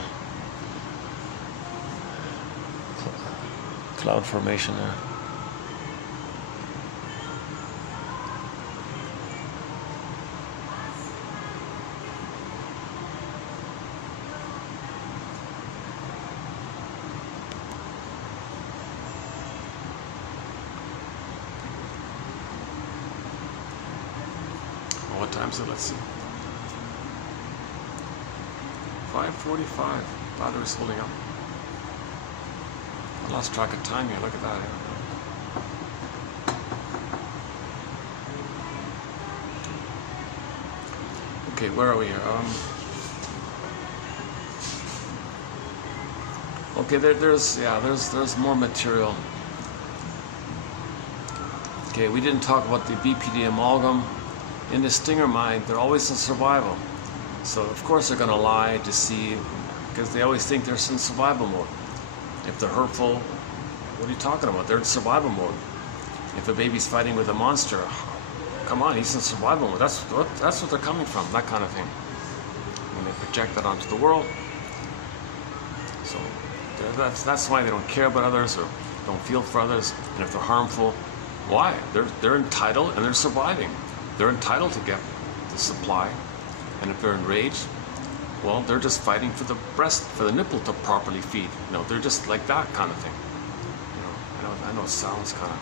cloud formation there. What time is it? Let's see. 5:45. Battery's holding up. I lost track of time here. Look at that. Okay, where are we here? Okay, there's more material. Okay, we didn't talk about the BPD amalgam. In the stinger mind, they're always in survival. So of course they're gonna lie, deceive, because they always think they're in survival mode. If they're hurtful, what are you talking about? They're in survival mode. If a baby's fighting with a monster, come on, he's in survival mode. That's what they're coming from, that kind of thing. When they project that onto the world. So that's why they don't care about others or don't feel for others. And if they're harmful, why? They're entitled and they're surviving. They're entitled to get the supply. And if they're enraged, well, they're just fighting for the breast, for the nipple to properly feed. You know, they're just like that kind of thing. You know, I know it sounds kind of.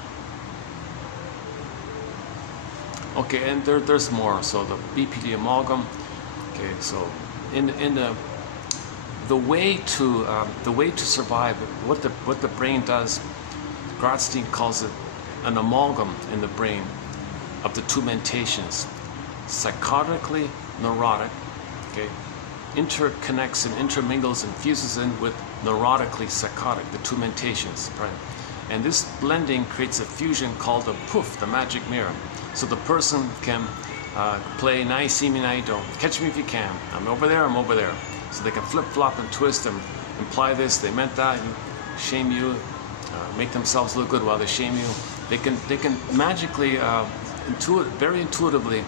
Okay, and there's more. So the BPD amalgam. Okay, so in the way to survive, what the brain does, Gratstein calls it an amalgam in the brain of the two mentations, psychotically neurotic, okay, interconnects and intermingles and fuses in with neurotically psychotic, the two mentations, right? And this blending creates a fusion called a poof, the magic mirror. So the person can play now you see me, now you don't. Catch me if you can. I'm over there, I'm over there. So they can flip-flop and twist and imply this, they meant that, and shame you, make themselves look good while they shame you. They can magically, very intuitively,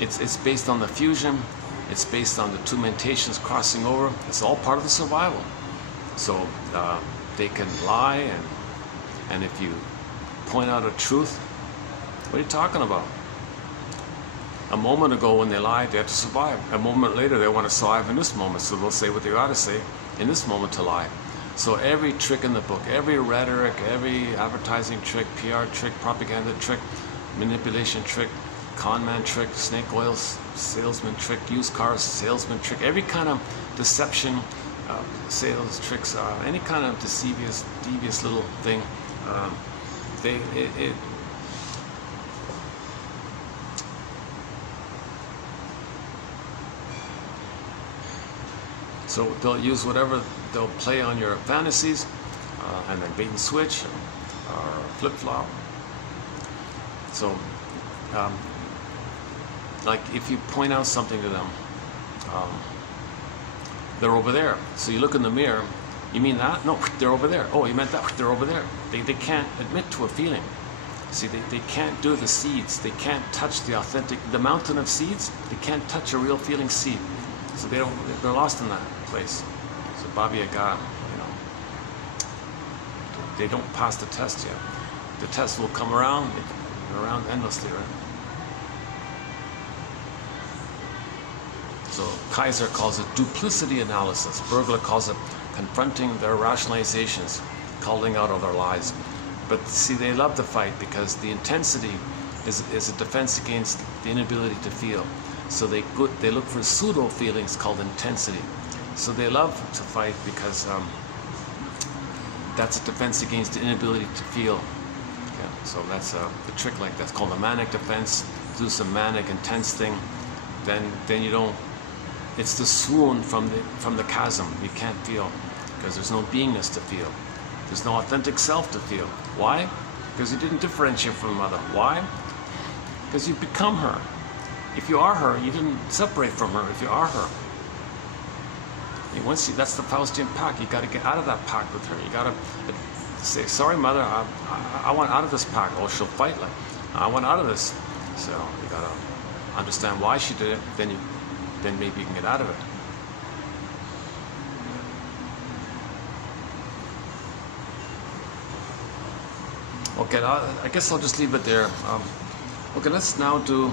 it's based on the fusion, it's based on the two mentations crossing over. It's all part of the survival. So they can lie, and if you point out a truth, what are you talking about? A moment ago when they lied, they had to survive. A moment later, they want to survive in this moment, so they'll say what they ought to say in this moment to lie. So every trick in the book, every rhetoric, every advertising trick, PR trick, propaganda trick, manipulation trick, con man trick, snake oil salesman trick, used car salesman trick, every kind of deception, sales tricks, any kind of devious little thing, so they'll use whatever, they'll play on your fantasies, and then bait and switch, or flip-flop. So, like if you point out something to them, they're over there. So you look in the mirror, you mean that? No, they're over there. Oh, you meant that? They're over there. They can't admit to a feeling. See, they can't do the seeds. They can't touch the authentic, the mountain of seeds. They can't touch a real feeling seed. So they're lost in that place. So Baba Yaga, you know, they don't pass the test yet. The test will come around, around endlessly, right? So Kaiser calls it duplicity analysis. Bergler calls it confronting their rationalizations, calling out of their lies. But see, they love to fight because the intensity is a defense against the inability to feel. So they look for pseudo feelings called intensity. So they love to fight because that's a defense against the inability to feel. Okay, so that's a trick like that's called a manic defense. Do some manic intense thing, then you don't. It's the swoon from the chasm. You can't feel because there's no beingness to feel. There's no authentic self to feel. Why? Because you didn't differentiate from the mother. Why? Because you become her. If you are her, you didn't separate from her. If you are her, that's the Faustian pact. You got to get out of that pact with her. You got to say, "Sorry, mother, I want out of this pact." Or she'll fight like, "I want out of this." So you got to understand why she did it. Then maybe you can get out of it. Okay, I guess I'll just leave it there. Okay, let's now do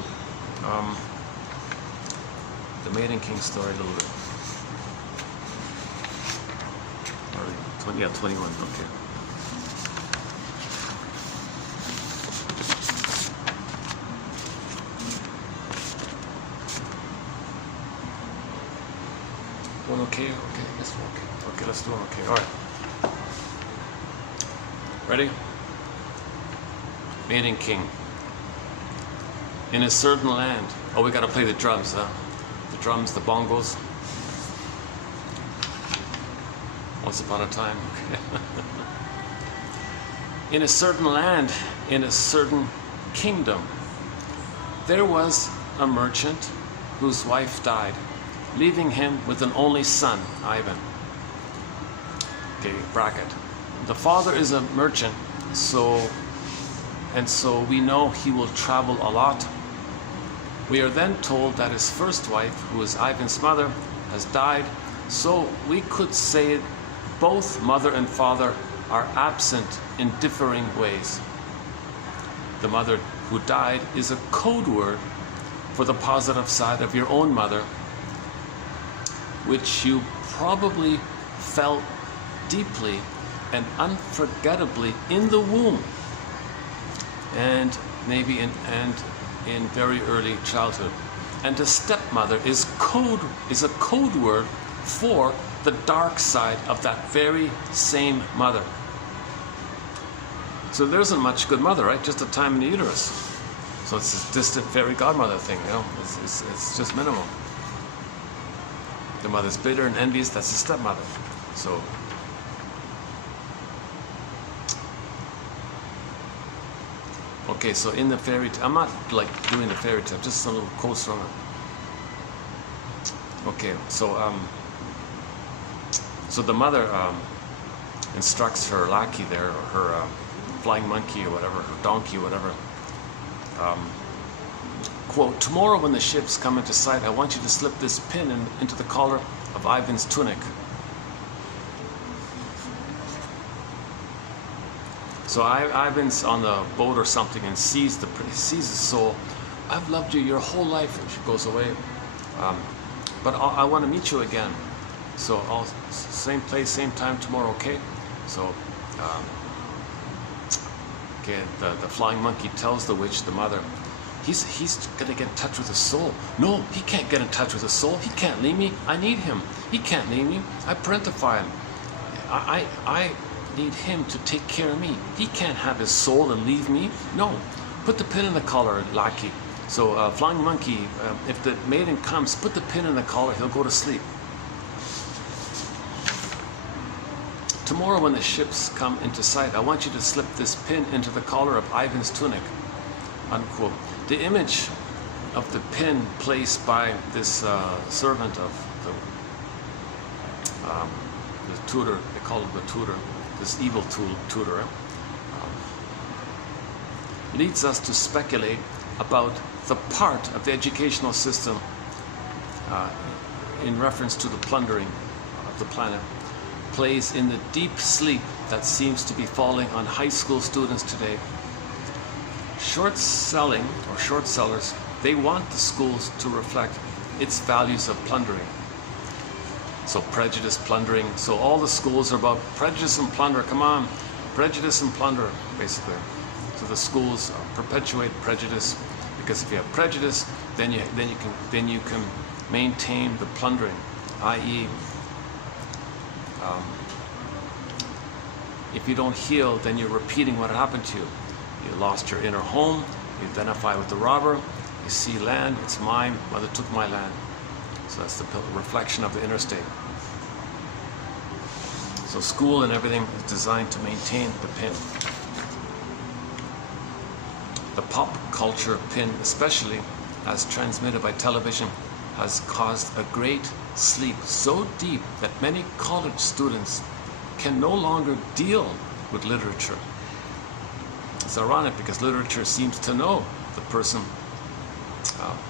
the Maiden King story a little bit. Or 21, okay. Okay, let's do it. Okay, all right. Ready? Maiden King. In a certain land. Oh, we gotta play the drums, huh? The drums, the bongos. Once upon a time. In a certain land, in a certain kingdom, there was a merchant whose wife died, leaving him with an only son, Ivan. Okay, bracket. The father is a merchant, so we know he will travel a lot. We are then told that his first wife, who is Ivan's mother, has died, so we could say both mother and father are absent in differing ways. The mother who died is a code word for the positive side of your own mother, which you probably felt deeply and unforgettably in the womb, and maybe in very early childhood. And a stepmother is a code word for the dark side of that very same mother. So there isn't much good mother, right? Just a time in the uterus. So it's this distant fairy godmother thing, you know. It's just minimal. The mother's bitter and envious. That's the stepmother. So. Okay, so in the fairy tale, I'm not like doing the fairy tale, just some little quotes from it. Okay, so the mother instructs her lackey there, or her flying monkey or whatever, her donkey or whatever. Quote, tomorrow when the ships come into sight, I want you to slip this pin into the collar of Ivan's tunic. So Ivan's on the boat or something and sees his soul. I've loved you your whole life. And she goes away. But I want to meet you again. So same place, same time tomorrow, okay? So, okay, the flying monkey tells the witch, the mother, he's gonna get in touch with his soul. No, he can't get in touch with his soul. He can't leave me. I need him. He can't leave me. I parentify him. I need him to take care of me. He can't have his soul and leave me. No, put the pin in the collar, lackey. So flying monkey, if the maiden comes, put the pin in the collar, he'll go to sleep. Tomorrow when the ships come into sight, I want you to slip this pin into the collar of Ivan's tunic. Unquote. The image of the pin placed by this servant of the tutor, they call it the tutor, this evil tutor, leads us to speculate about the part of the educational system in reference to the plundering of the planet plays in the deep sleep that seems to be falling on high school students today. Short sellers, they want the schools to reflect its values of plundering. So prejudice, plundering. So all the schools are about prejudice and plunder. Come on, prejudice and plunder, basically. So the schools perpetuate prejudice, because if you have prejudice, then you can maintain the plundering, i.e., if you don't heal, then you're repeating what happened to you. You lost your inner home. You identify with the robber. You see land. It's mine. Mother took my land. So that's the reflection of the inner state. So school and everything is designed to maintain the pin. The pop culture pin, especially as transmitted by television, has caused a great sleep so deep that many college students can no longer deal with literature. It's ironic because literature seems to know the person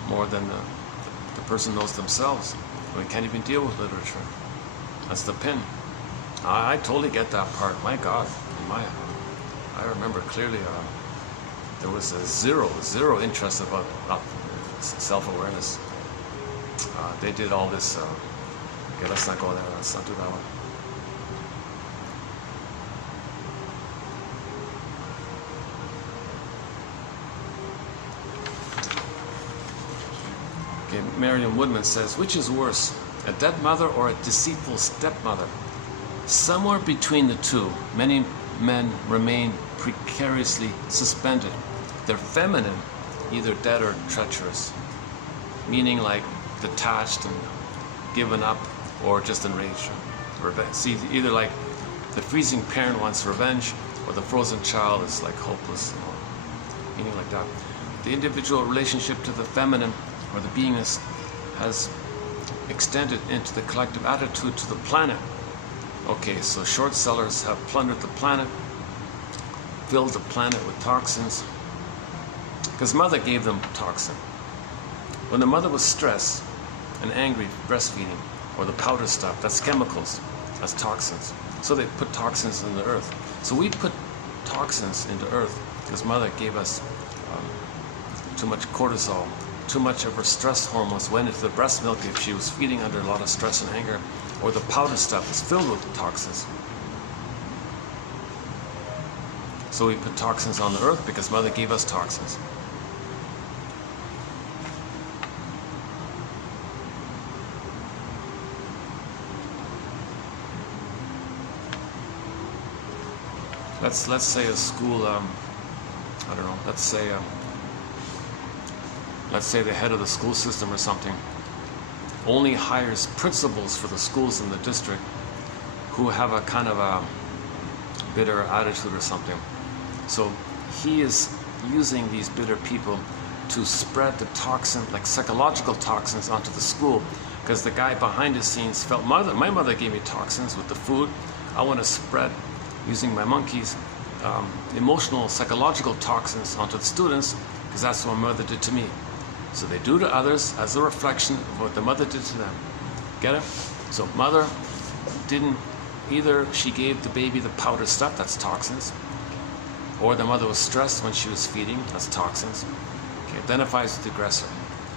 more than the person knows themselves. We can't even deal with literature. That's the pin. I totally get that part. My God, I remember clearly there was a zero interest about self-awareness. They did all this. Okay, let's not go there. Let's not do that one. Okay, Marion Woodman says, which is worse, a dead mother or a deceitful stepmother. Somewhere between the two, many men remain precariously suspended. They're feminine, either dead or treacherous, meaning like detached and given up or just enraged. See, either like the freezing parent wants revenge or the frozen child is like hopeless, meaning like that. The individual relationship to the feminine or the beingness has extended into the collective attitude to the planet. Okay, so short sellers have plundered the planet, filled the planet with toxins, because mother gave them toxin. When the mother was stressed and angry, breastfeeding, or the powder stuff, that's chemicals, that's toxins. So they put toxins in the earth. So we put toxins into earth because mother gave us too much cortisol, too much of her stress hormones went into the breast milk if she was feeding under a lot of stress and anger, or the powder stuff is filled with toxins. So we put toxins on the earth because mother gave us toxins. Let's say a school, I don't know, let's say the head of the school system or something only hires principals for the schools in the district who have a kind of a bitter attitude or something. So he is using these bitter people to spread the toxin, like psychological toxins, onto the school, because the guy behind the scenes felt, my mother gave me toxins with the food, I want to spread, using my monkeys, emotional, psychological toxins onto the students, because that's what my mother did to me. So they do to others as a reflection of what the mother did to them. Get it? So mother didn't, either she gave the baby the powder stuff, that's toxins, or the mother was stressed when she was feeding, that's toxins. Okay, identifies with the aggressor.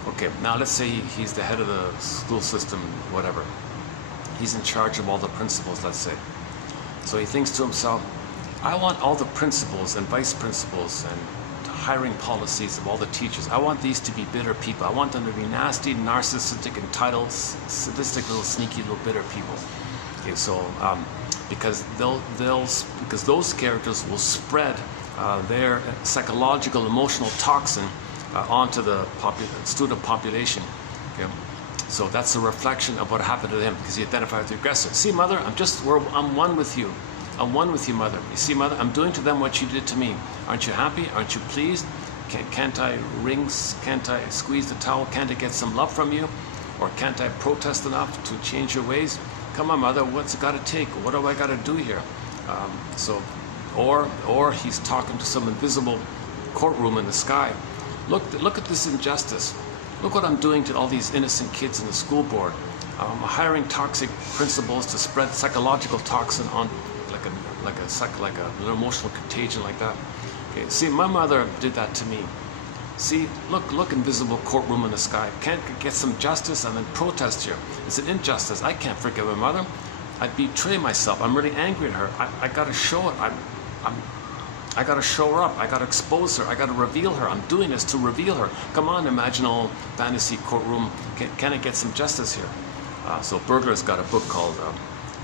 Okay, now let's say he's the head of the school system, whatever. He's in charge of all the principals, let's say. So he thinks to himself, I want all the principals and vice principals and hiring policies of all the teachers, I want these to be bitter people. I want them to be nasty, narcissistic, entitled, sadistic, little sneaky, little bitter people. Okay, so because because those characters will spread their psychological, emotional toxin onto the student population. Okay, so that's a reflection of what happened to him because he identified with the aggressor. See, mother, I'm one with you. I'm one with you, mother. You see, mother, I'm doing to them what you did to me. Aren't you happy? Aren't you pleased? Can't I squeeze the towel? Can't I get some love from you? Or can't I protest enough to change your ways? Come on, mother, what's it got to take? What do I got to do here? Or he's talking to some invisible courtroom in the sky. Look at this injustice. Look what I'm doing to all these innocent kids in the school board. I'm hiring toxic principals to spread psychological toxin on like an emotional contagion like that. Okay, see, my mother did that to me. See, look, invisible courtroom in the sky. Can't get some justice and then protest here. It's an injustice. I can't forgive my mother. I betray myself. I'm really angry at her. I gotta show it. I gotta show her up. I gotta expose her. I gotta reveal her. I'm doing this to reveal her. Come on, imaginal fantasy courtroom. Can I get some justice here? So Berger's got a book called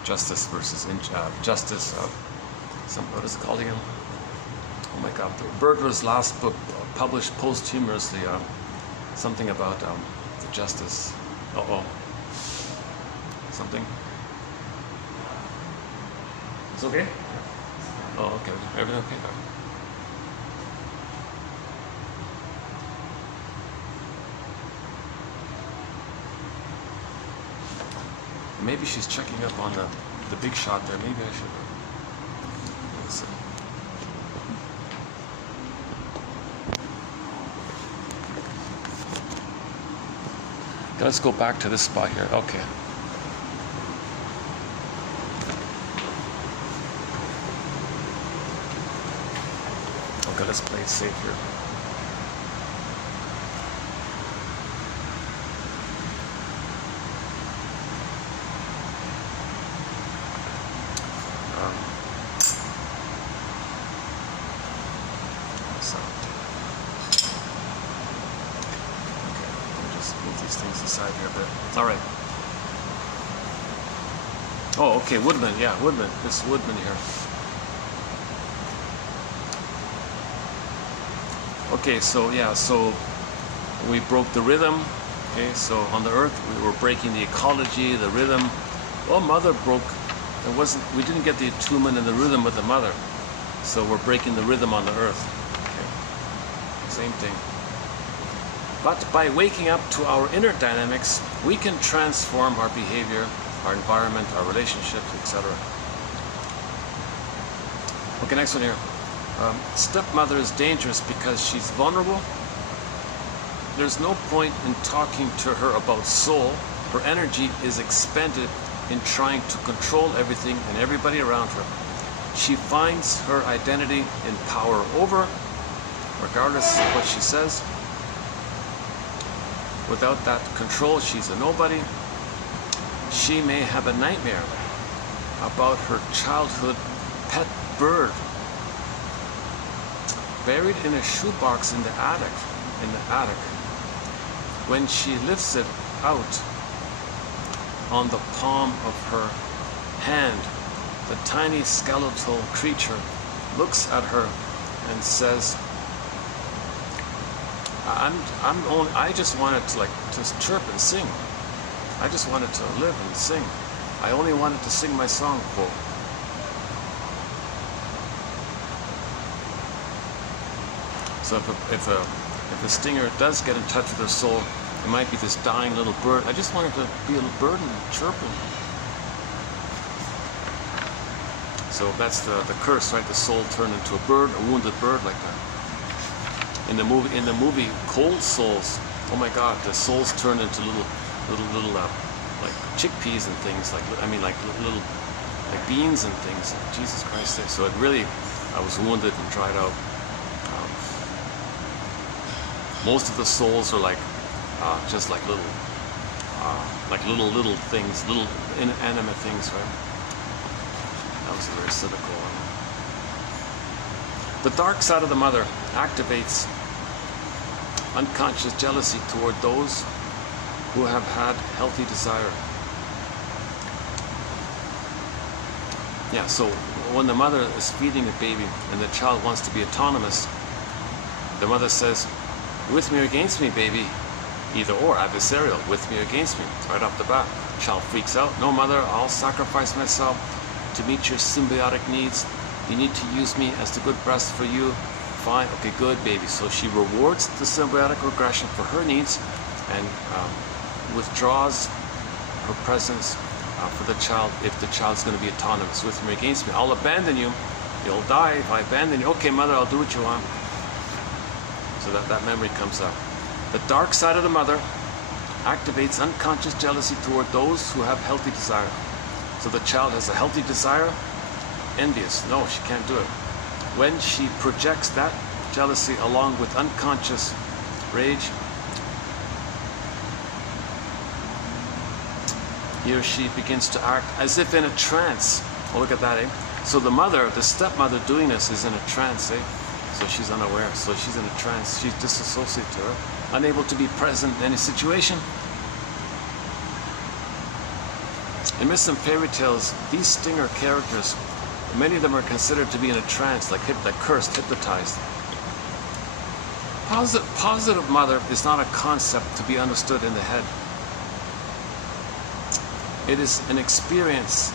Justice versus Justice. What is it called again? Oh my God! Berger's last book, published posthumously, something about the justice. Something. It's okay. Oh, okay. Everything okay? Maybe she's checking up on the big shot there. Maybe I should. Let's see. Let's go back to this spot here. Okay. Okay, let's play it safe here. These things aside here a bit. It's all right. Oh, okay, Woodman, yeah, Woodman. This Woodman here. Okay, so yeah, so we broke the rhythm. Okay, so on the earth we were breaking the ecology, the rhythm. Well, mother broke. We didn't get the attunement and the rhythm with the mother. So we're breaking the rhythm on the earth. Okay. Same thing. But by waking up to our inner dynamics, we can transform our behavior, our environment, our relationships, etc. Okay, next one here. Stepmother is dangerous because she's vulnerable. There's no point in talking to her about soul. Her energy is expended in trying to control everything and everybody around her. She finds her identity in power over, regardless of what she says. Without that control, she's a nobody. She may have a nightmare about her childhood pet bird buried in a shoebox in the attic. When she lifts it out on the palm of her hand, the tiny skeletal creature looks at her and says, I just wanted to chirp and sing. I just wanted to live and sing. I only wanted to sing my song, quote. So if a stinger does get in touch with her soul, it might be this dying little bird. I just wanted to be a little bird and chirping. So that's the curse, right? The soul turned into a bird, a wounded bird like that. In the movie Cold Souls, oh my God, the souls turned into little like chickpeas and things, like little beans and things. Jesus Christ! So it really, I was wounded and dried out. Most of the souls are like just like little things, little inanimate things, right? That was very cynical. The dark side of the mother activates unconscious jealousy toward those who have had healthy desire. Yeah, so when the mother is feeding a baby and the child wants to be autonomous, the mother says, "With me or against me, baby?" Either or, adversarial, with me or against me, right off the bat. Child freaks out. "No, mother, I'll sacrifice myself to meet your symbiotic needs. You need to use me as the good breast for you. Fine, okay, good, baby." So she rewards the symbiotic regression for her needs and withdraws her presence for the child if the child's going to be autonomous. With me or against me? I'll abandon you. You'll die if I abandon you. Okay, mother, I'll do what you want. So that memory comes up. The dark side of the mother activates unconscious jealousy toward those who have healthy desire. So the child has a healthy desire, envious. No, she can't do it. When she projects that jealousy along with unconscious rage, he or she begins to act as if in a trance. Oh, look at that, eh? So the mother, the stepmother doing this is in a trance, eh? So she's unaware. So she's in a trance. She's disassociated to her, unable to be present in any situation. In myths and fairy tales, these stinger characters, many of them are considered to be in a trance, like cursed, hypnotized. Positive mother is not a concept to be understood in the head. It is an experience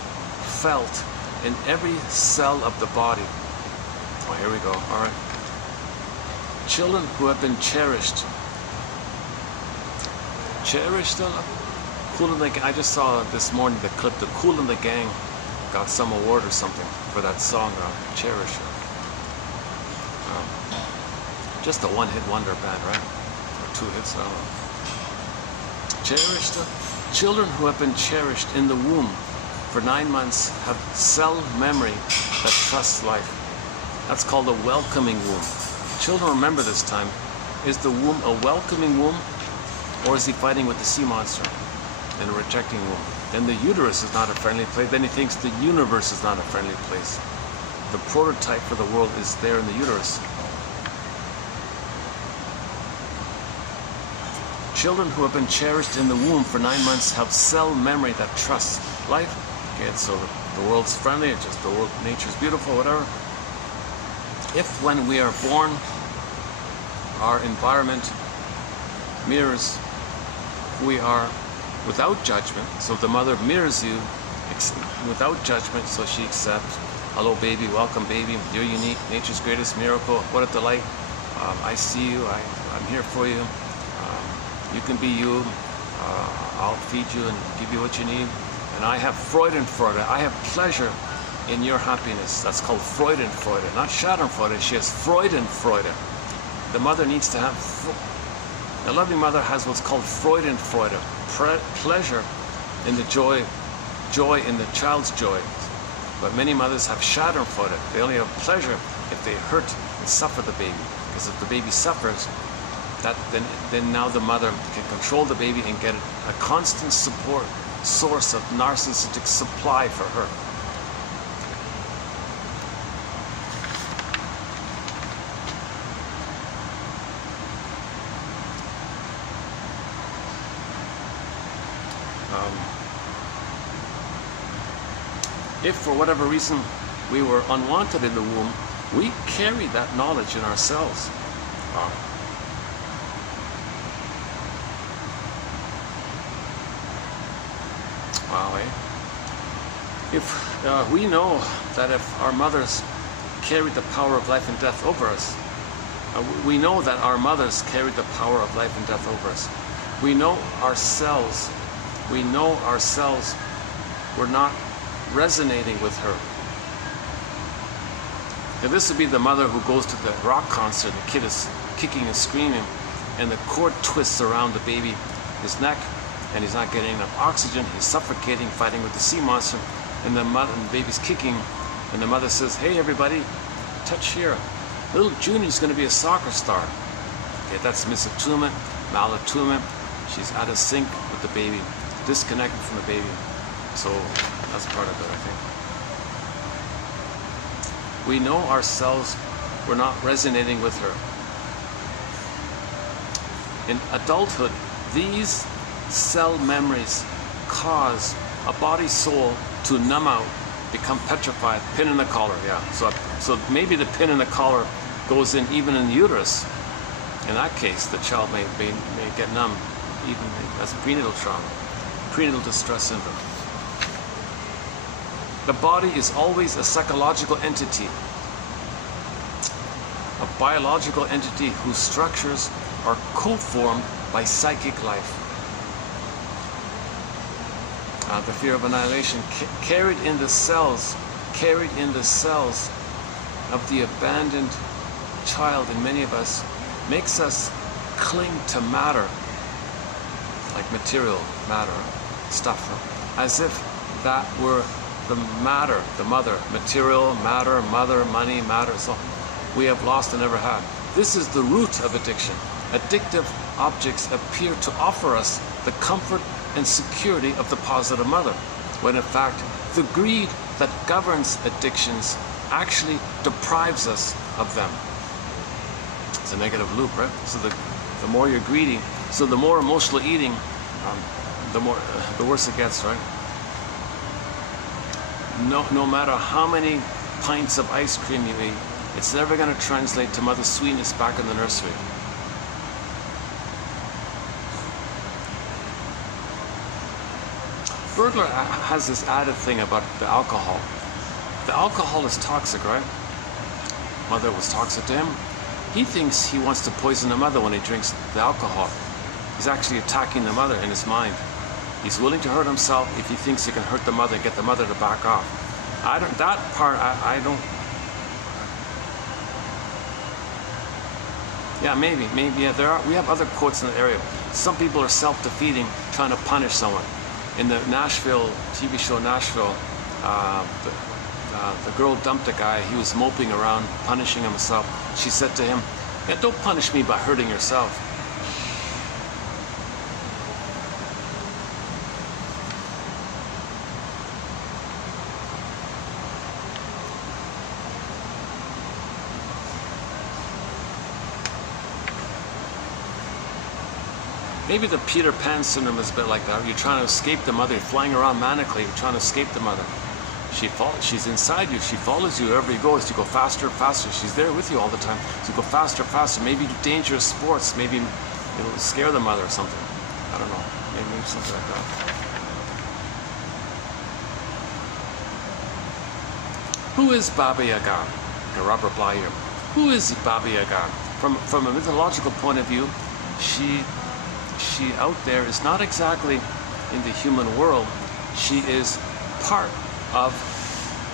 felt in every cell of the body. Oh, here we go. All right. Children who have been cherished. Cherished? Kool and the Gang. I just saw this morning the clip. The Kool and the Gang got some award or something for that song, Cherish. Just a one-hit wonder band, right? Or 2 hits. I don't know. Cherished. Children who have been cherished in the womb for 9 months have cell memory that trusts life. That's called a welcoming womb. Children remember this time. Is the womb a welcoming womb, or is he fighting with the sea monster in a rejecting womb? Then the uterus is not a friendly place. Then he thinks the universe is not a friendly place. The prototype for the world is there in the uterus. Children who have been cherished in the womb for 9 months have cell memory that trusts life. Okay, so the world's friendly, it's just the world, nature's beautiful, whatever. If when we are born, our environment mirrors who we are without judgment, so the mother mirrors you without judgment, so she accepts, hello baby, welcome baby, you're unique, nature's greatest miracle, what a delight, I see you, I'm here for you, you can be you, I'll feed you and give you what you need, and I have Freudenfreude, I have pleasure in your happiness. That's called Freudenfreude, not Schadenfreude, she has Freudenfreude. The mother needs to have, a loving mother has what's called Freudenfreude, pleasure in the joy in the child's joy. But many mothers have Schadenfreude. They only have pleasure if they hurt and suffer the baby. Because if the baby suffers, then now the mother can control the baby and get a constant support source of narcissistic supply for her. If for whatever reason we were unwanted in the womb, we carry that knowledge in ourselves. Wow, eh? If we know that if our mothers carried the power of life and death over us, we know that our mothers carried the power of life and death over us. We know ourselves were not resonating with her. Now this would be the mother who goes to the rock concert, the kid is kicking and screaming, and the cord twists around the baby, his neck, and he's not getting enough oxygen, he's suffocating, fighting with the sea monster, and the baby's kicking, and the mother says, hey everybody, touch here. Little Junior's going to be a soccer star. Okay, that's misattunement, malattunement. She's out of sync with the baby, disconnected from the baby. So that's part of it, I think. We know ourselves we're not resonating with her. In adulthood, these cell memories cause a body soul to numb out, become petrified, pin in the collar, yeah. So maybe the pin in the collar goes in even in the uterus. In that case, the child may get numb, even as prenatal trauma, prenatal distress syndrome. The body is always a psychological entity, a biological entity whose structures are co-formed by psychic life. The fear of annihilation carried in the cells of the abandoned child in many of us makes us cling to matter, like material matter, stuff, as if that were the matter, the mother, material, matter, mother, money, matter, so we have lost and never had. This is the root of addiction. Addictive objects appear to offer us the comfort and security of the positive mother, when in fact the greed that governs addictions actually deprives us of them. It's a negative loop, right? So the more you're greedy, so the more emotional eating, the worse it gets, right? No matter how many pints of ice cream you eat, it's never going to translate to mother's sweetness back in the nursery. Burglar has this added thing about the alcohol. The alcohol is toxic, right? Mother was toxic to him. He thinks he wants to poison the mother when he drinks the alcohol. He's actually attacking the mother in his mind. He's willing to hurt himself if he thinks he can hurt the mother and get the mother to back off. I don't. Yeah, maybe, yeah, we have other quotes in the area. Some people are self-defeating, trying to punish someone. In the Nashville, TV show Nashville, the girl dumped a guy, he was moping around, punishing himself. She said to him, yeah, don't punish me by hurting yourself. Maybe the Peter Pan syndrome is a bit like that. You're trying to escape the mother, you're flying around manically, you're trying to escape the mother. She's inside you, she follows you wherever you go. As you go faster, faster, she's there with you all the time. So you go faster, faster, maybe do dangerous sports, maybe it'll scare the mother or something. I don't know, maybe something like that. Who is Baba Yaga? Rob reply here. Who is Baba Yaga? From a mythological point of view, she out there is not exactly in the human world. She is part of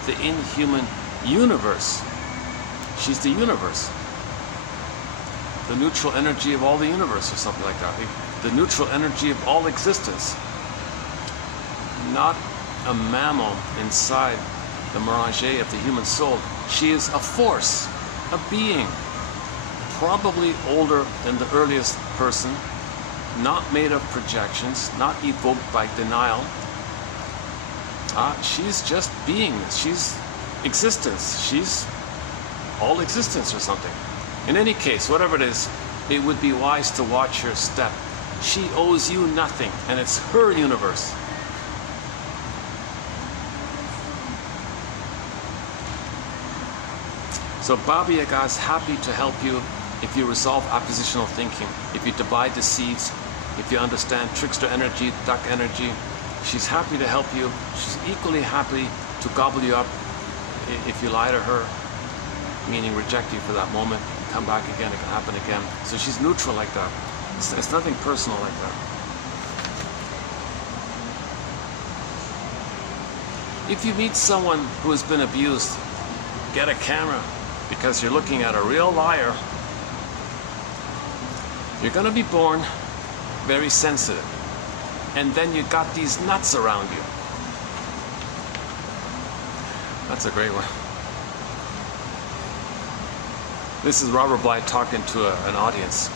the inhuman universe. She's the universe. The neutral energy of all the universe or something like that. The neutral energy of all existence. Not a mammal inside the mirage of the human soul. She is a force, a being, probably older than the earliest person, not made of projections, not evoked by denial. She's just beingness. She's existence. She's all existence or something. In any case, whatever it is, it would be wise to watch her step. She owes you nothing, and it's her universe. So Baba Yaga is happy to help you if you resolve oppositional thinking, if you divide the seeds, if you understand trickster energy, duck energy. She's happy to help you. She's equally happy to gobble you up if you lie to her, meaning reject you for that moment, come back again, it can happen again. So she's neutral like that. It's nothing personal like that. If you meet someone who has been abused, get a camera, because you're looking at a real liar. You're going to be born very sensitive. And then you got these nuts around you. That's a great one. This is Robert Bly talking to an audience.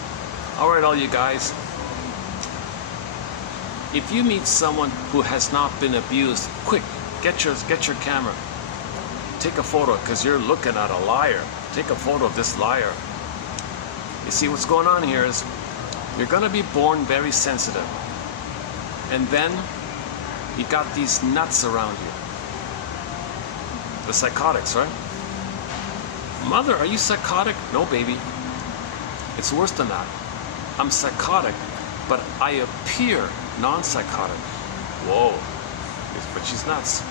All right, all you guys. If you meet someone who has not been abused, quick, get your camera. Take a photo, because you're looking at a liar. Take a photo of this liar. You see, what's going on here is you're going to be born very sensitive. And then you got these nuts around you. The psychotics, right? Mother, are you psychotic? No, baby. It's worse than that. I'm psychotic, but I appear non-psychotic. Whoa. But she's nuts.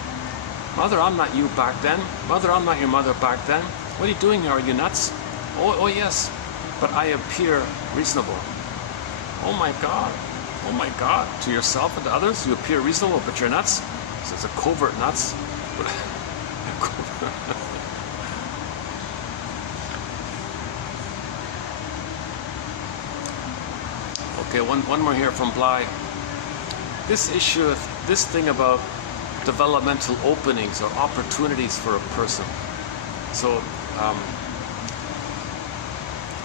Mother, I'm not you back then. Mother, I'm not your mother back then. What are you doing here? Are you nuts? Oh yes. But I appear reasonable. Oh my God. Oh my God. To yourself and to others, you appear reasonable, but you're nuts. So it's a covert nuts. Okay, one more here from Bly. This issue, this thing about developmental openings or opportunities for a person. So,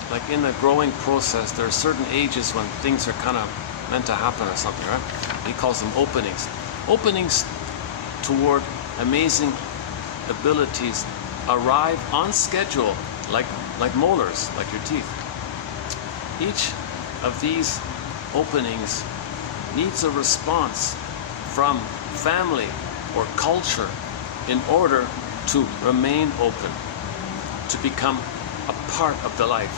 like in the growing process, there are certain ages when things are kind of meant to happen or something, right? He calls them openings. Openings toward amazing abilities arrive on schedule, like molars, like your teeth. Each of these openings needs a response from family or culture in order to remain open, to become a part of the life.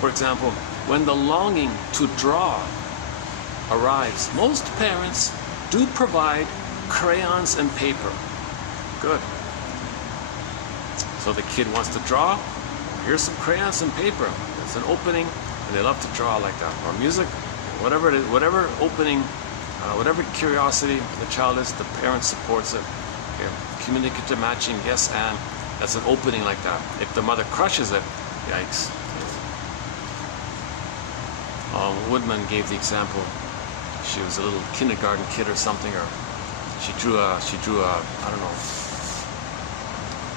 For example, when the longing to draw arrives, most parents do provide crayons and paper. Good. So the kid wants to draw, here's some crayons and paper. It's an opening, and they love to draw like that. Or music, whatever it is, whatever opening, whatever curiosity the child is, the parent supports it. Okay. Communicative matching, yes, and that's an opening like that. If the mother crushes it, yikes. Woodman gave the example. She was a little kindergarten kid or something, or she drew a I don't know,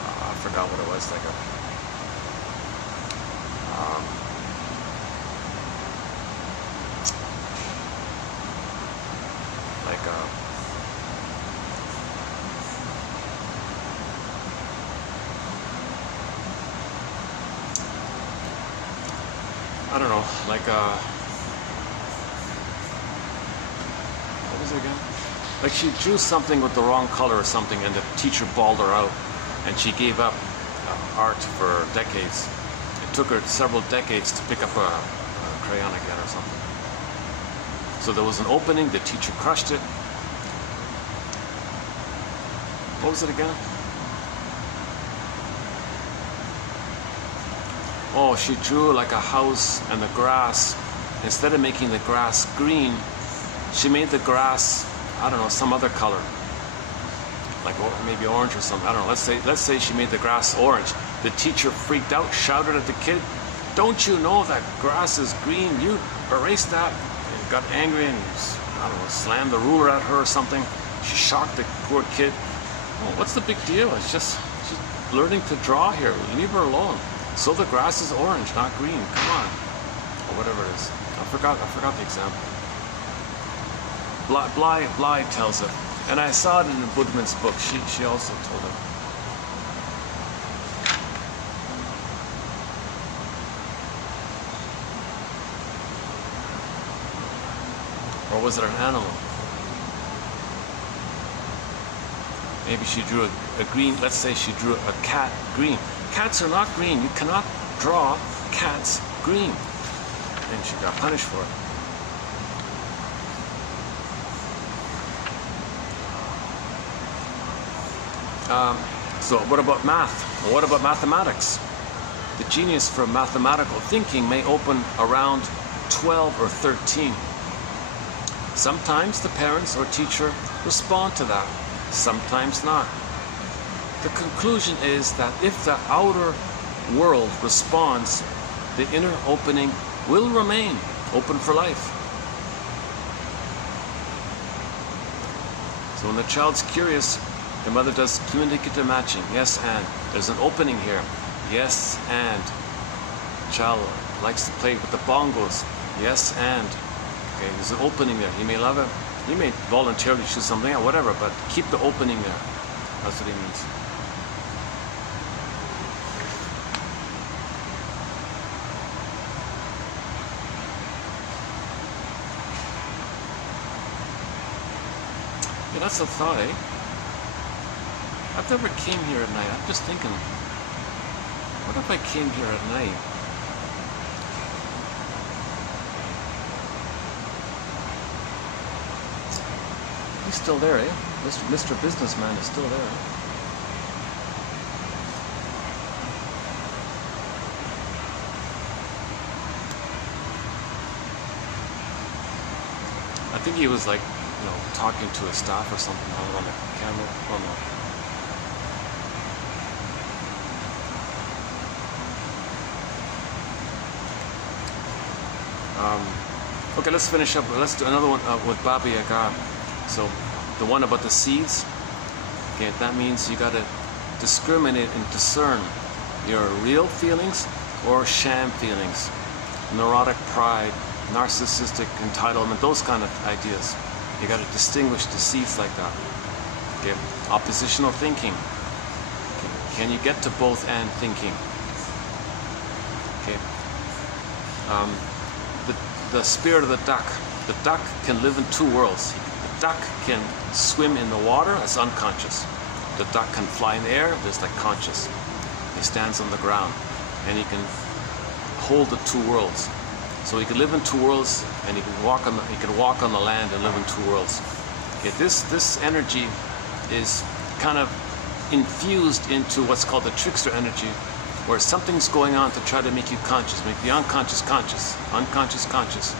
I forgot what it was, like a I don't know, like a what was it again? Like she drew something with the wrong color or something, and the teacher bawled her out, and she gave up art for decades. It took her several decades to pick up a crayon again or something. So there was an opening, the teacher crushed it. What was it again? Oh, she drew like a house and the grass. Instead of making the grass green, she made the grass, I don't know, some other color. Like maybe orange or something. I don't know. Let's say she made the grass orange. The teacher freaked out, shouted at the kid, "Don't you know that grass is green? You erase that." And got angry and, I don't know, slammed the ruler at her or something. She shocked the poor kid. Well, what's the big deal? It's just she's learning to draw here. Leave her alone. So the grass is orange, not green. Come on. Or whatever it is. I forgot the example. Bly tells it. And I saw it in Woodman's book. She also told it. Or was it an animal? Maybe she drew a green, let's say she drew a cat green. Cats are not green. You cannot draw cats green. And she got punished for it. So what about math? Well, what about mathematics? The genius for mathematical thinking may open around 12 or 13. Sometimes the parents or teacher respond to that, sometimes not. The conclusion is that if the outer world responds, the inner opening will remain open for life. So when the child's curious, the mother does communicative matching. Yes, and. There's an opening here. Yes, and. Child likes to play with the bongos. Yes, and. Okay, there's an opening there. He may love it. He may voluntarily choose something or whatever, but keep the opening there. That's what he means. Yeah, that's a thought, eh? I've never came here at night. I'm just thinking, what if I came here at night? He's still there, eh? Mr. Businessman is still there. I think he was like, talking to his staff or something on the camera. I don't know. Okay, let's finish up. Let's do another one with Baba Yaga. So, the one about the seeds. Okay, that means you got to discriminate and discern your real feelings or sham feelings. Neurotic pride, narcissistic entitlement, those kind of ideas. You got to distinguish the seeds like that. Okay, oppositional thinking. Okay. Can you get to both and thinking? Okay. The spirit of the duck. The duck can live in two worlds. The duck can swim in the water as unconscious. The duck can fly in the air, there's like conscious. He stands on the ground and he can hold the two worlds. So he can live in two worlds and he can walk on the land and live in two worlds. Okay, this energy is kind of infused into what's called the trickster energy, where something's going on to try to make you conscious, make the unconscious conscious, unconscious conscious.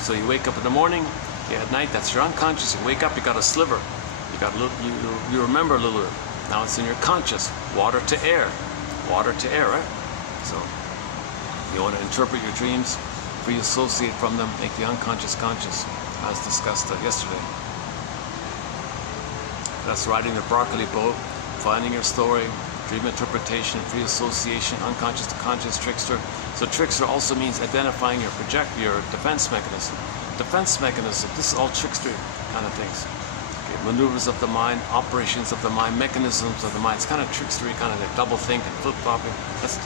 So you wake up in the morning, at night, that's your unconscious. You wake up, you got a sliver. You got you remember a little. Now it's in your conscious. Water to air, right? So you want to interpret your dreams, free associate from them, make the unconscious conscious, as discussed yesterday. That's riding the broccoli boat, finding your story, dream interpretation, free association, unconscious to conscious, trickster. So trickster also means identifying your defense mechanism. Defense mechanism, this is all trickster kind of things. Okay, maneuvers of the mind, operations of the mind, mechanisms of the mind. It's kind of trickstery, kind of like double thinking, flip-flopping.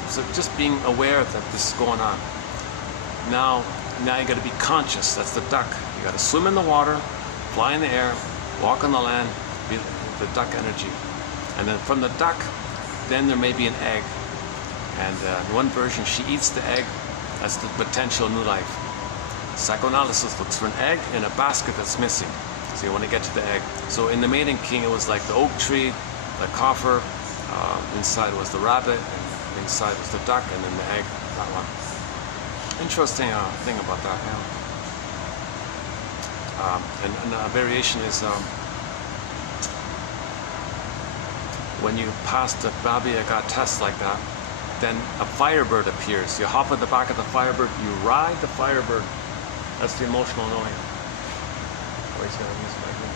So just being aware that this is going on. Now you got to be conscious. That's the duck. You got to swim in the water, fly in the air, walk on the land, be the duck energy. And then from the duck, then there may be an egg. And in one version, she eats the egg as the potential new life. Psychoanalysis looks for an egg in a basket that's missing. So you want to get to the egg. So in the Maiden King, it was like the oak tree, the coffer, inside was the rabbit, and inside was the duck, and then the egg, that one. Interesting thing about that, yeah. And a variation is when you pass the Baba Yaga test like that, then a firebird appears. You hop at the back of the firebird, you ride the firebird. That's the emotional knowing. Oh, he's gonna use my room.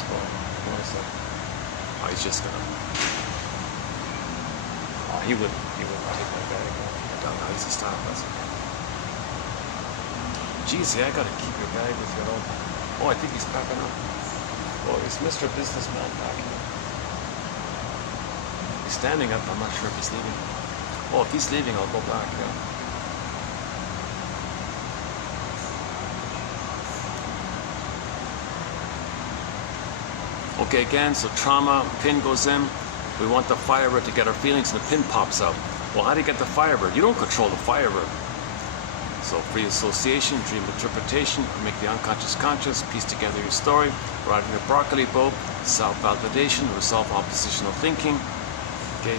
Oh, what is that? Oh, he's just gonna. Oh, he wouldn't take my bag. I don't know, he's a staff, that's okay. Geez, yeah, I gotta keep your bag with you at all. Oh, I think he's packing up. Oh, he's Mr. Businessman packing up. He's standing up, I'm not sure if he's leaving. Oh, if he's leaving, I'll go back, yeah. Okay, again, so trauma, pin goes in. We want the firebird to get our feelings, and the pin pops out. Well, how do you get the firebird? You don't control the firebird. So free association, dream interpretation, make the unconscious conscious, piece together your story, riding a broccoli boat, self-validation, resolve oppositional thinking. Okay,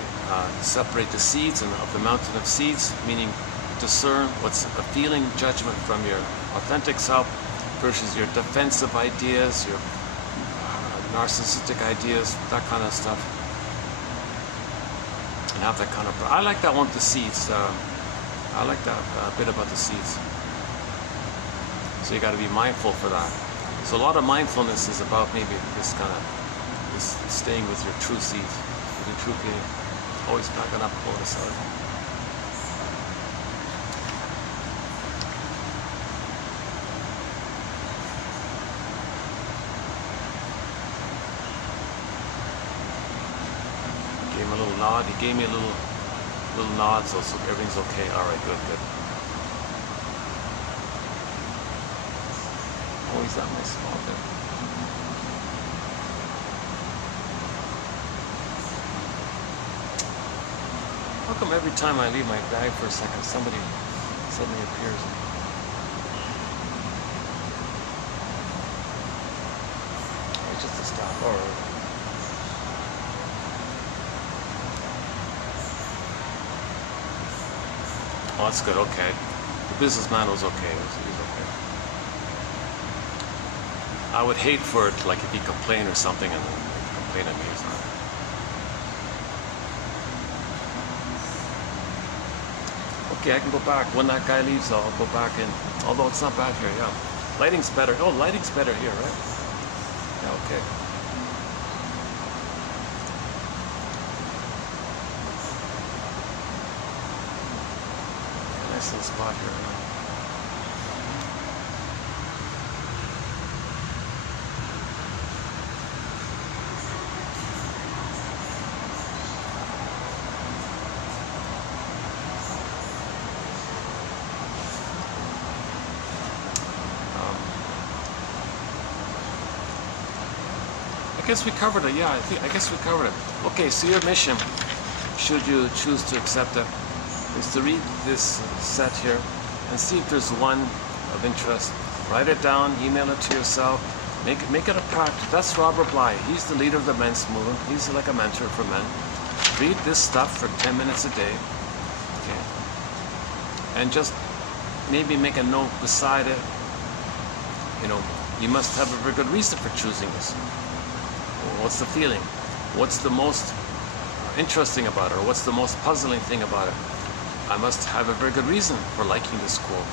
separate the seeds of the mountain of seeds, meaning discern what's a feeling, judgment from your authentic self versus your defensive ideas, your narcissistic ideas, that kind of stuff. And have that kind of. I like that one with the seeds. I like that bit about the seeds. So you got to be mindful for that. So a lot of mindfulness is about maybe this kind of this staying with your true seeds, with your true feeling. Always backing up, pulling aside. Gave him a little nod. He gave me a little nod, so everything's okay. All right, good. Oh, he's that nice small bit. How come every time I leave my bag for a second, somebody suddenly appears? Oh, it's just a staff. All right. Oh, that's good, okay. The businessman was okay, he's okay. I would hate for it, like if he complained or something and then complain at me or something. Okay, I can go back. When that guy leaves, I'll go back in. Although it's not bad here, yeah. Lighting's better. Oh, lighting's better here, right? Yeah, okay. Nice little spot here. I guess we covered it. Yeah, I guess we covered it. Okay, so your mission, should you choose to accept it, is to read this set here and see if there's one of interest. Write it down, email it to yourself, make it a practice. That's Robert Bly. He's the leader of the men's movement. He's like a mentor for men. Read this stuff for 10 minutes a day, okay? And just maybe make a note beside it. You know, you must have a very good reason for choosing this. What's the feeling? What's the most interesting about it? Or what's the most puzzling thing about it? I must have a very good reason for liking this quote.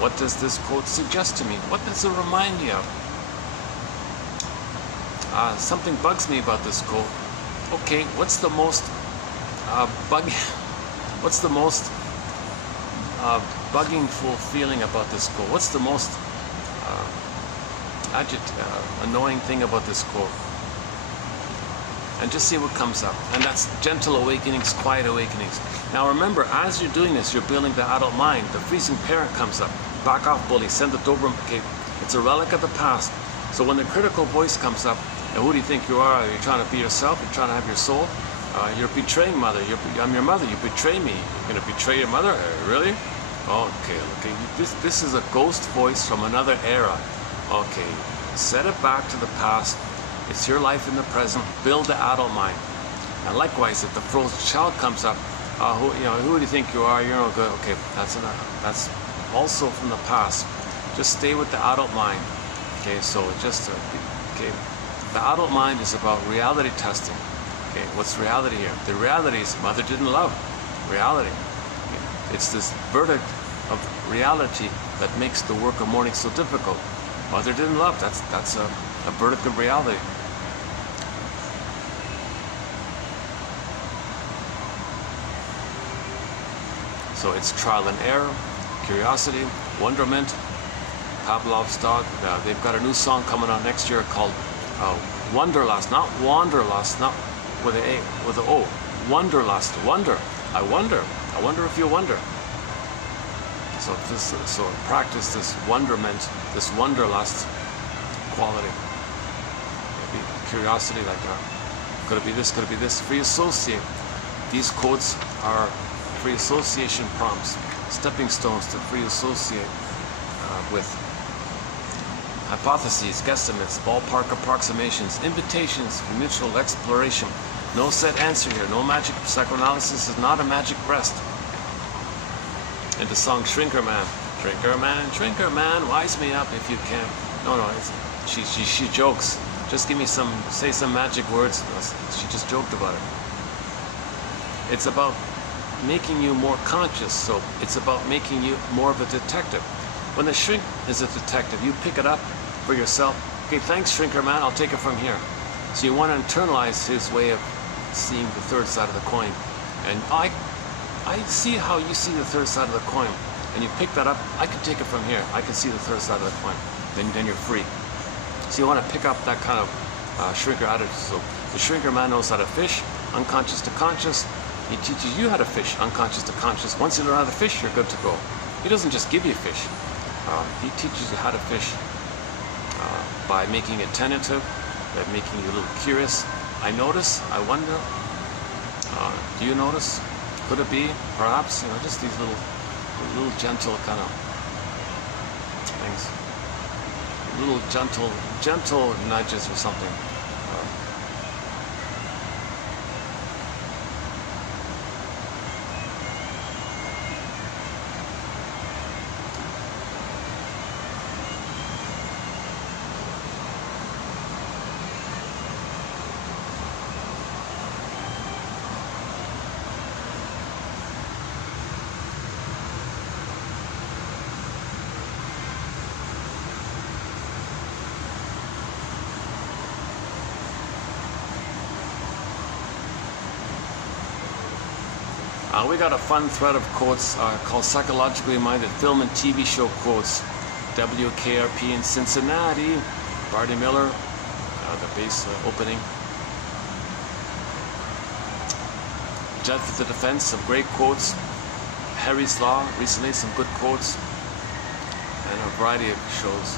What does this quote suggest to me? What does it remind me of? Something bugs me about this quote. Okay, what's the most buggingful feeling about this quote? What's the most annoying thing about this quote? And just see what comes up. And that's gentle awakenings, quiet awakenings. Now remember, as you're doing this, you're building the adult mind. The freezing parent comes up. Back off, bully. Send the Doberman. Okay, It's a relic of the past. So when the critical voice comes up, and who do you think you are? You're trying to be yourself? You're trying to have your soul? You're betraying mother. I'm your mother. You betray me. You're gonna betray your mother? Really? Okay. This is a ghost voice from another era. Okay. Set it back to the past. It's your life in the present. Build the adult mind. And likewise, if the frozen child comes up, who do you think you are? You're no good. Okay, that's also from the past. Just stay with the adult mind. Okay, so the adult mind is about reality testing. Okay, what's reality here? The reality is mother didn't love. Reality. Okay. It's this verdict of reality that makes the work of mourning so difficult. Mother didn't love. That's a verdict of reality. So it's trial and error, curiosity, wonderment. Pavlov's dog. They've got a new song coming out next year called Wanderlust, not Wanderlust, not with an A, with an O. Wanderlust, wonder. I wonder if you wonder. So practice this wonderment, this wanderlust quality. Maybe curiosity, like could it be this? Could it be this? Free associate. These quotes are free association prompts, stepping stones to free associate with hypotheses, guesstimates, ballpark approximations, invitations for mutual exploration. No set answer here, no magic. Psychoanalysis is not a magic breast. And the song Shrinker Man, Shrinker Man, wise me up if you can. No, she jokes. Just say some magic words. She just joked about it. It's about making you more conscious, so it's about making you more of a detective. When the shrink is a detective, you pick it up for yourself. Okay, thanks, Shrinker Man, I'll take it from here. So you want to internalize his way of seeing the third side of the coin. And I see how you see the third side of the coin. And you pick that up, I can take it from here. I can see the third side of the coin. Then you're free. So you want to pick up that kind of shrinker attitude. So the Shrinker Man knows how to fish, unconscious to conscious. He teaches you how to fish, unconscious to conscious. Once you learn how to fish, you're good to go. He doesn't just give you fish. He teaches you how to fish by making it tentative, by making you a little curious. I notice, I wonder, do you notice? Could it be, perhaps, just these little gentle kind of things. Little gentle nudges or something. We got a fun thread of quotes called Psychologically Minded Film and TV Show Quotes. WKRP in Cincinnati. Barney Miller, the bass opening. Judge for the Defense, some great quotes. Harry's Law, recently some good quotes. And a variety of shows.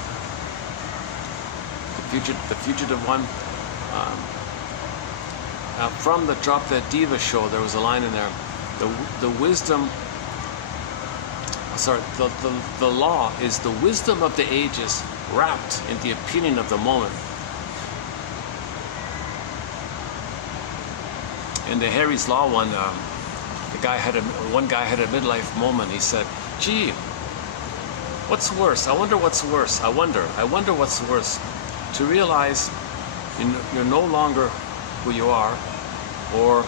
The Fugitive one. From the Drop Dead Diva show, there was a line in there. The law is the wisdom of the ages wrapped in the opinion of the moment. In the Harry's Law one, one guy had a midlife moment. He said, "Gee, what's worse? I wonder what's worse. I wonder what's worse. To realize you're no longer who you are, or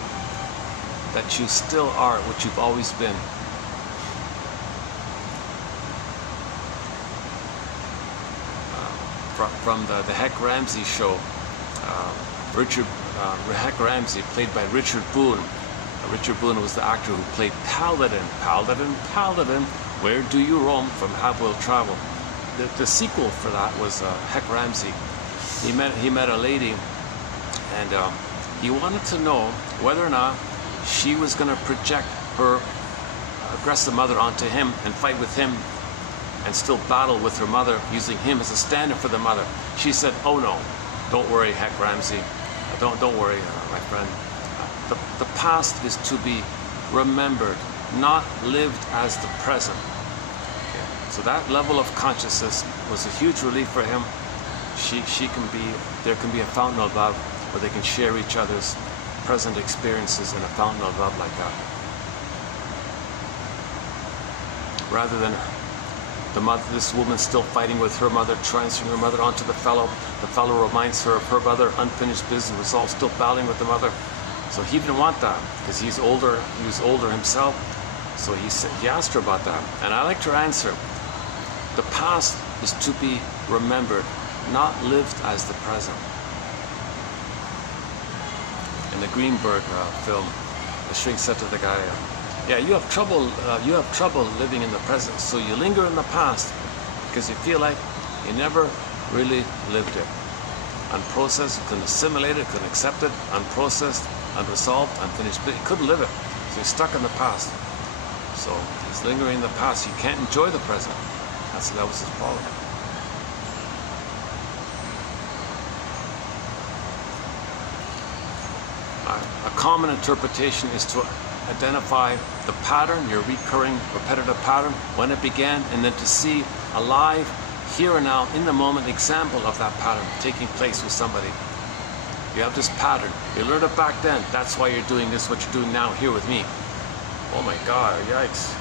that you still are what you've always been." From the Heck Ramsey show, Heck Ramsey, played by Richard Boone. Richard Boone was the actor who played Paladin. Paladin, where do you roam from Have Will Travel? The sequel for that was Heck Ramsey. He met a lady, and he wanted to know whether or not she was going to project her aggressive mother onto him and fight with him and still battle with her mother, using him as a stand-in for the mother. She said, "Oh no, don't worry, Heck Ramsey. Don't worry, my friend. The past is to be remembered, not lived as the present." Okay. So that level of consciousness was a huge relief for him. There can be a fountain of love where they can share each other's present experiences in a fountain of love like that. Rather than this woman still fighting with her mother, transferring her mother onto the fellow. The fellow reminds her of her mother, unfinished business, was all still battling with the mother. So he didn't want that because he's older. He was older himself. So he asked her about that, and I liked her answer. The past is to be remembered, not lived as the present. In the Greenberg film, the shrink said to the guy, "Yeah, you have trouble living in the present, so you linger in the past because you feel like you never really lived it. Unprocessed, you couldn't assimilate it, couldn't accept it. Unprocessed, unresolved, unfinished, but he couldn't live it, so he's stuck in the past. So he's lingering in the past. He can't enjoy the present. That was his problem." A common interpretation is to identify the pattern, your recurring, repetitive pattern, when it began, and then to see a live, here and now, in the moment example of that pattern taking place with somebody. You have this pattern. You learned it back then. That's why you're doing this, what you're doing now here with me. Oh my God, yikes.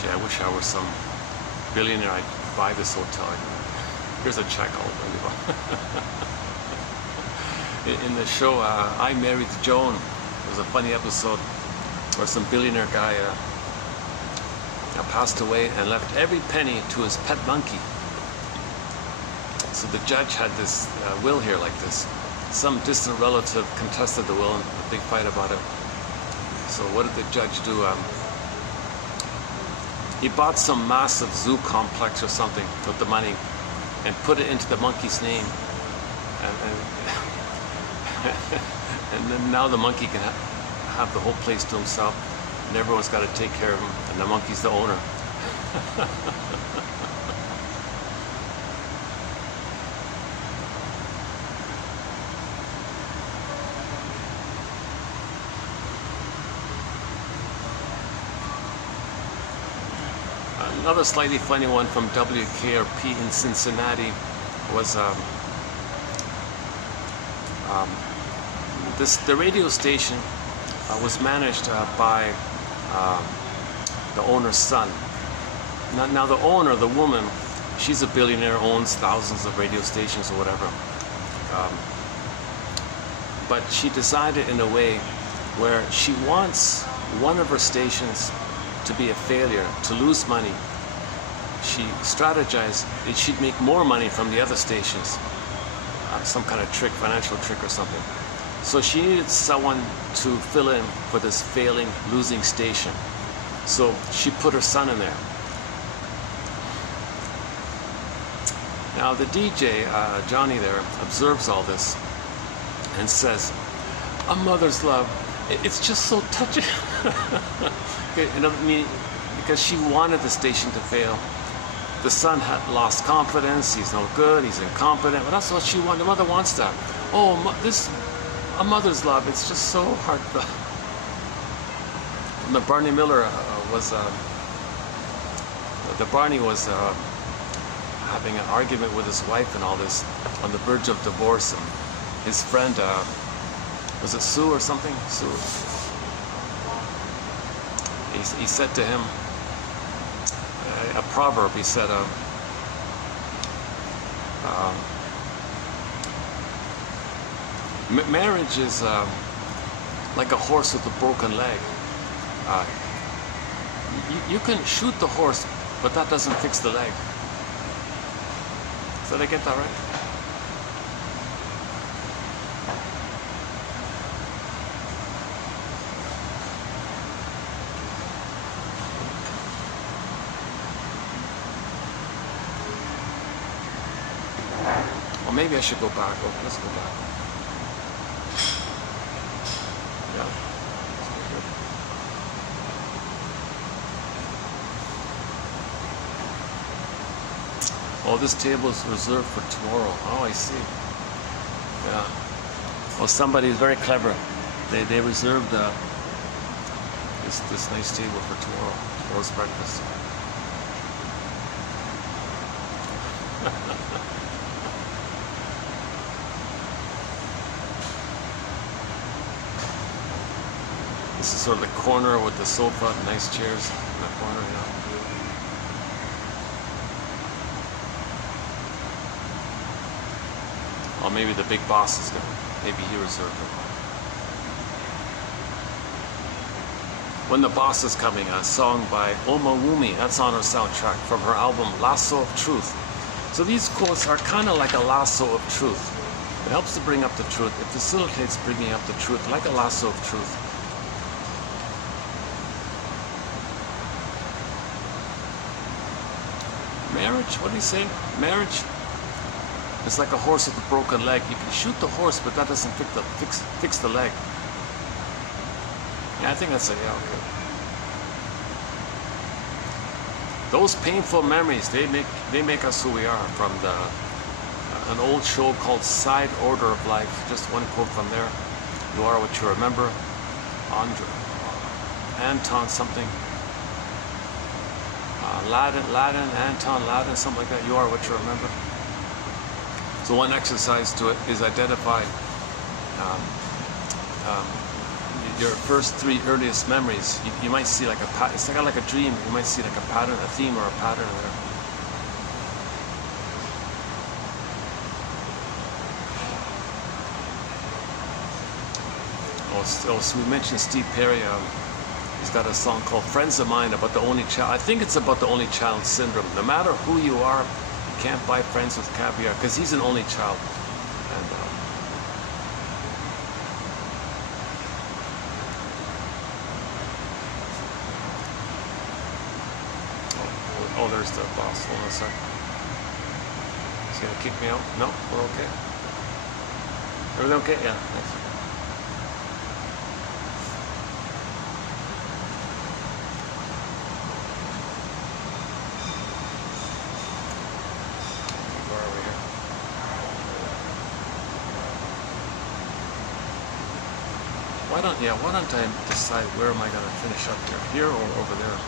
Gee, I wish I were some billionaire. I'd buy this hotel. Here's a check, I'll bring it on. In the show, I Married Joan, it was a funny episode where some billionaire guy passed away and left every penny to his pet monkey. So the judge had this will here like this. Some distant relative contested the will and a big fight about it. So what did the judge do? He bought some massive zoo complex or something with the money and put it into the monkey's name. And then now the monkey can have the whole place to himself, and everyone's got to take care of him, and the monkey's the owner. Another slightly funny one from WKRP in Cincinnati was the radio station was managed by the owner's son. Now the owner, the woman, she's a billionaire, owns thousands of radio stations or whatever. But she decided in a way where she wants one of her stations to be a failure, to lose money. She strategized that she'd make more money from the other stations. Some kind of trick, financial trick or something. So she needed someone to fill in for this failing, losing station. So she put her son in there. Now the DJ, Johnny there, observes all this and says, "A mother's love, it's just so touching." Okay, because she wanted the station to fail. The son had lost confidence, he's no good, he's incompetent, but that's what she wanted. The mother wants that. Oh, a mother's love, it's just so heartfelt. And the Barney Miller Barney was having an argument with his wife and all this, on the verge of divorce, and his friend, was it Sue or something? Sue. He said to him, a proverb, he said, marriage is like a horse with a broken leg. You can shoot the horse, but that doesn't fix the leg. Did I get that right? maybe I should go back. Oh, let's go back. Yeah. Oh, this table is reserved for tomorrow. Oh, I see. Yeah. Well, somebody is very clever. They reserved this nice table for tomorrow's breakfast. This is sort of the corner with the sofa, nice chairs in the corner, yeah. Or maybe the big boss is gonna, maybe he reserved it. When the Boss is Coming, a song by Oma Wumi, that's on her soundtrack from her album Lasso of Truth. So these quotes are kind of like a lasso of truth. It helps to bring up the truth. It facilitates bringing up the truth, like a lasso of truth. Marriage, what do you say? Marriage is like a horse with a broken leg. You can shoot the horse, but that doesn't fix the leg. Yeah, I think that's it. Yeah, okay. Those painful memories, they make us who we are. From an old show called Side Order of Life. Just one quote from there. You are what you remember. Anton something. Anton, something like that. You are what you remember. So one exercise to it is identify your first 3 earliest memories. You might see like a pattern. It's kind of like a dream. You might see like a pattern, a theme, or a pattern there. Oh, so we mentioned Steve Perry. He's got a song called "Friends of Mine" about the only child. I think it's about the only child syndrome. No matter who you are, you can't buy friends with caviar because he's an only child. And oh, there's the boss. Hold on a sec. He's gonna kick me out. No, we're okay. Everything okay? Yeah, thanks. Why don't I decide where am I going to finish up here or over there?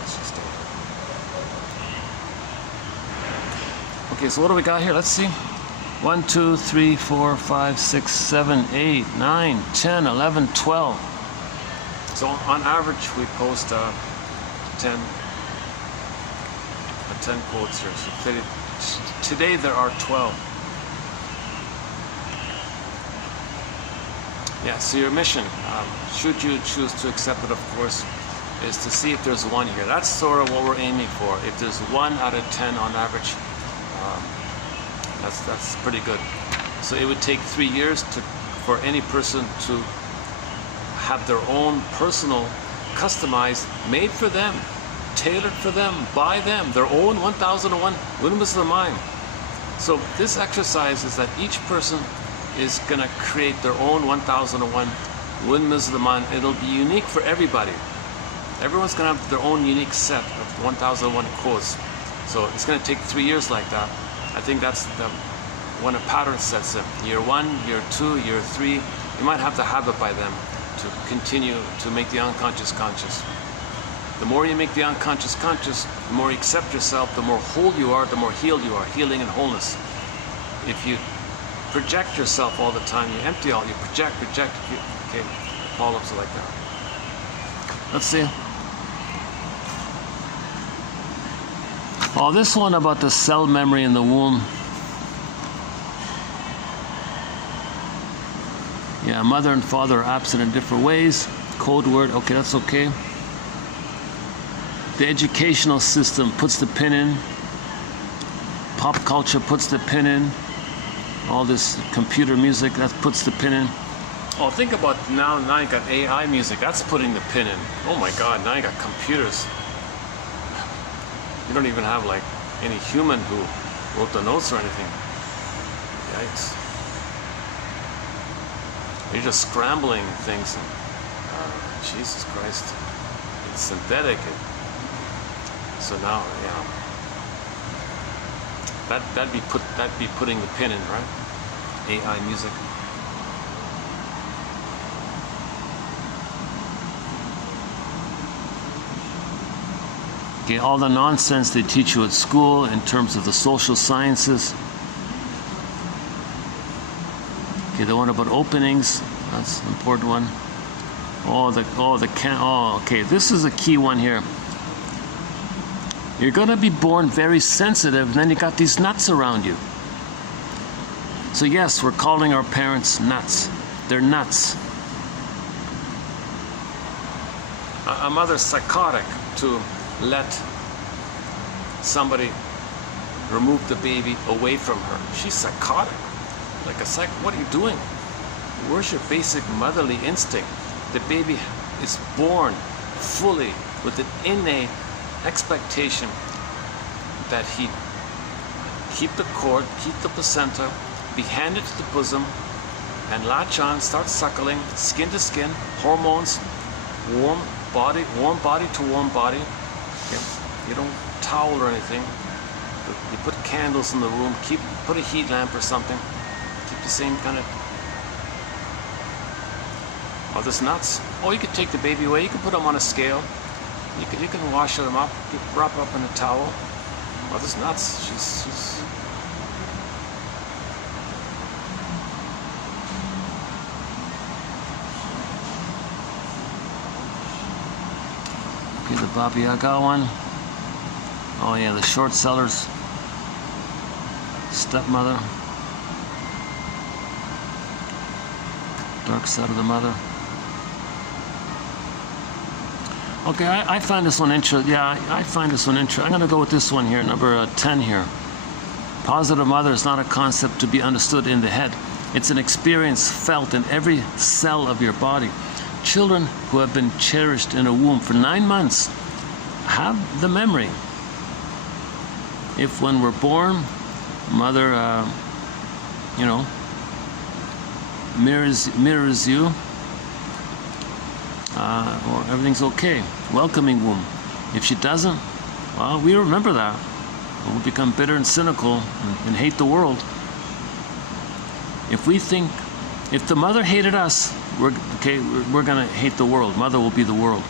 Let's just stay. Okay, so what do we got here? Let's see. 1, 2, 3, 4, 5, 6, 7, 8, 9, 10, 11, 12. So on average, we post 10 quotes here. So today there are 12. Yeah, so your mission, should you choose to accept it, of course, is to see if there's one here. That's sort of what we're aiming for. If there's 1 out of 10 on average, that's pretty good. So it would take 3 years for any person to have their own personal, customized, made for them, tailored for them, by them, their own 1001 Windmills of the Mind. So this exercise is that each person is going to create their own 1001 Windmills of the Mind. It'll be unique for everybody. Everyone's going to have their own unique set of 1001 quotes. So it's going to take 3 years like that. I think that's when a pattern sets in. Year 1, year 2, year 3, you might have the habit by then to continue to make the unconscious conscious. The more you make the unconscious conscious, the more you accept yourself, the more whole you are, the more healed you are, healing and wholeness. If you project yourself all the time, you empty all, you project, okay, follow-ups are like that. Let's see. Oh, this one about the cell memory in the womb. Yeah, mother and father are absent in different ways. Code word, okay, that's okay. The educational system puts the pin in. Pop culture puts the pin in. All this computer music, that puts the pin in. Oh, think about now you got AI music. That's putting the pin in. Oh my God, now you got computers. You don't even have like any human who wrote the notes or anything. Yikes. You're just scrambling things. And, Jesus Christ. It's synthetic. So now, yeah. That'd be putting the pin in, right? AI music. Okay, all the nonsense they teach you at school in terms of the social sciences. Okay, the one about openings, that's an important one. Okay, this is a key one here. You're gonna be born very sensitive, and then you got these nuts around you. So yes, we're calling our parents nuts. They're nuts. A mother's psychotic to let somebody remove the baby away from her. She's psychotic. Like what are you doing? Where's your basic motherly instinct? The baby is born fully with an innate expectation that he keep the cord, keep the placenta, be handed to the bosom, and latch on, start suckling, skin to skin, hormones, warm body to warm body. You don't towel or anything. You put candles in the room, put a heat lamp or something. Keep the same kind of. Oh, this nuts. Oh, you could take the baby away. You can put them on a scale. You can wash them up, wrap up in a towel. Oh, this nuts. She's. Okay, the Baba Yaga one. Oh yeah, the short sellers. Stepmother. Dark side of the mother. Okay, I find this one interesting. Yeah, I find this one interesting. I'm going to go with this one here, number 10 here. Positive mother is not a concept to be understood in the head. It's an experience felt in every cell of your body. Children who have been cherished in a womb for 9 months have the memory. If when we're born, mother, mirrors you, or everything's okay. Welcoming womb. If she doesn't, well, we remember that. We'll become bitter and cynical and hate the world. If we think, if the mother hated us, we're gonna hate the world. Mother will be the world.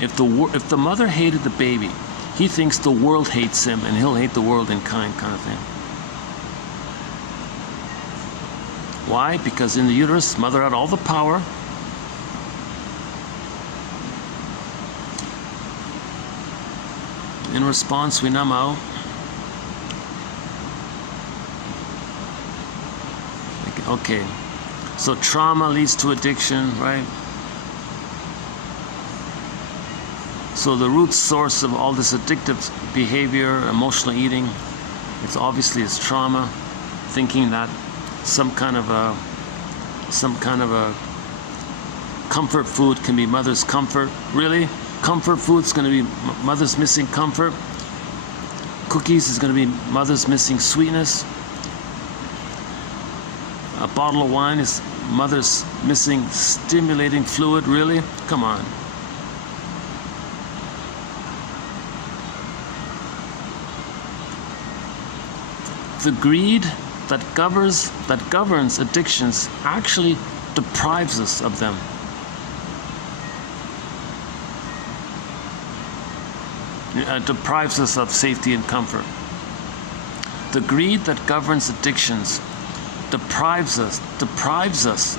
If the mother hated the baby, he thinks the world hates him, and he'll hate the world in kind of thing. Why? Because in the uterus, mother had all the power. In response, we numb out. Okay, so trauma leads to addiction, right? So the root source of all this addictive behavior, emotional eating, it's trauma, thinking that some kind of a comfort food can be mother's comfort. Really? Comfort food's going to be mother's missing comfort. Cookies is going to be mother's missing sweetness. A bottle of wine is mother's missing stimulating fluid. Really? Come on. The greed that governs addictions actually deprives us of them. Deprives us of safety and comfort. The greed that governs addictions deprives us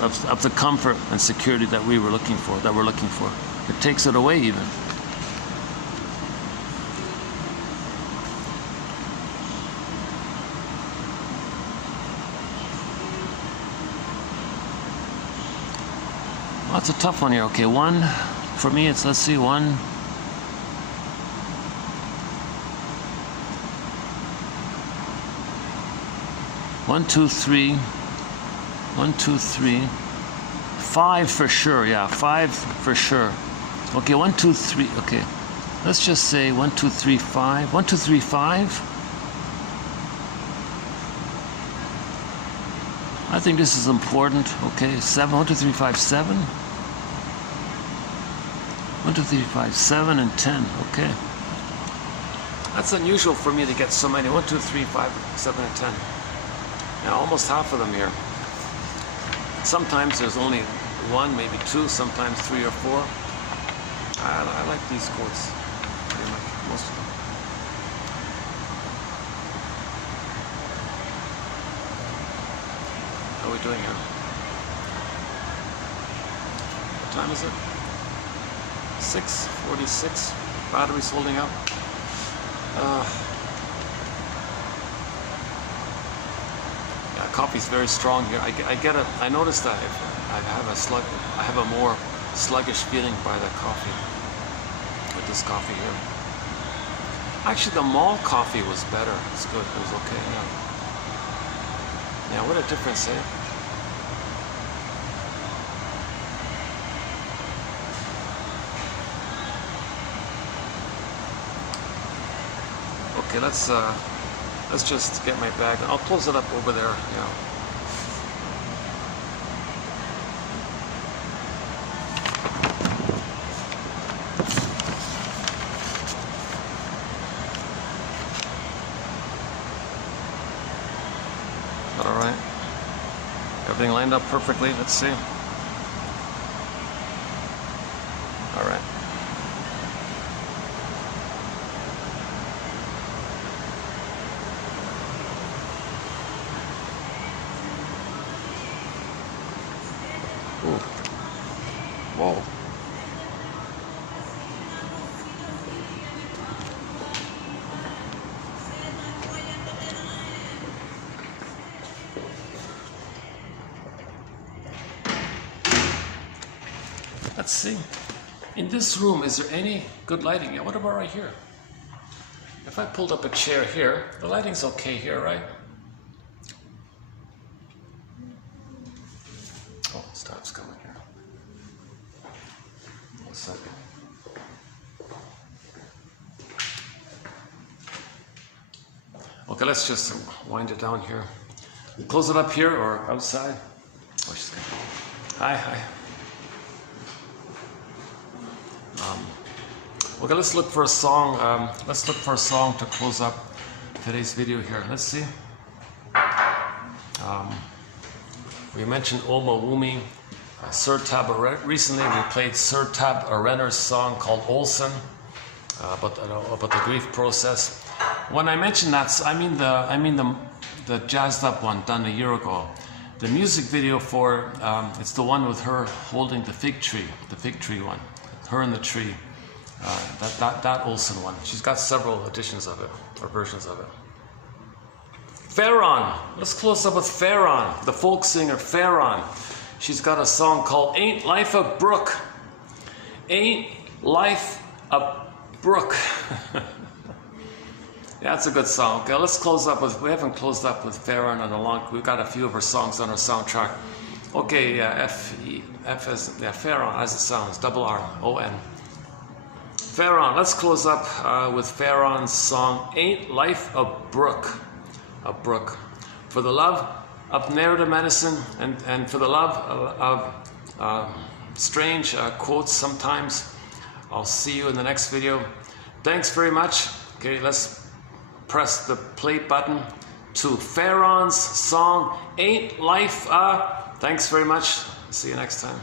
of the comfort and security that we're looking for. It takes it away even. Well, that's a tough one here. Okay, one, for me it's, let's see, one. One, two, three. 5 for sure, yeah, 5 for sure. Okay, 1, 2, 3, okay. Let's just say 1, 2, 3, 5. 1, 2, 3, 5. I think this is important. Okay, 7, 1, 2, 3, 5, 7. 1, 2, 3, 5, 7, and 10. Okay. That's unusual for me to get so many. 1, 2, 3, 5, 7, and 10. Now, almost half of them here. Sometimes there's only 1, maybe 2, sometimes 3 or 4. I like these chords very much, most of them. How are we doing here? What time is it? 6:46. Battery's holding up. Yeah, coffee's very strong here. I get it. I noticed that I have a more sluggish feeling by the coffee with this coffee here. Actually, the mall coffee was better. It's good. It was okay. Yeah. Yeah. What a difference, eh? Okay, let's just get my bag. I'll close it up over there. Yeah. All right. Everything lined up perfectly. Let's see. All right. Ooh. Whoa. Let's see. In this room, is there any good lighting? Yeah, what about right here? If I pulled up a chair here, the lighting's okay here, right? Oh, star's coming here. 1 second. Okay, let's just wind it down here. Close it up here or outside. Oh, she's good. Hi, hi. Okay, let's look for a song. Let's look for a song to close up today's video here. Let's see. We mentioned Oma Wumi, Sir Tab. Recently, we played Sir Tab Arener's song called Olsen, about the grief process. When I mention that, I mean the jazzed up one done a year ago. The music video for it's the one with her holding the fig tree one, her and the tree. That Olsen one. She's got several editions of it, or versions of it. Farron. Let's close up with Farron, the folk singer Farron. She's got a song called Ain't Life a Brook. Ain't Life a Brook. Yeah, it's a good song. Okay, let's close up with, we haven't closed up with Farron in a long, we've got a few of her songs on our soundtrack. Okay, yeah, Farron as it sounds, R-R-O-N. Farron, let's close up with Farron's song, Ain't Life a Brook. A brook. For the love of narrative medicine and for the love of strange quotes sometimes. I'll see you in the next video. Thanks very much. Okay, let's press the play button to Farron's song, Ain't Life a... Thanks very much. See you next time.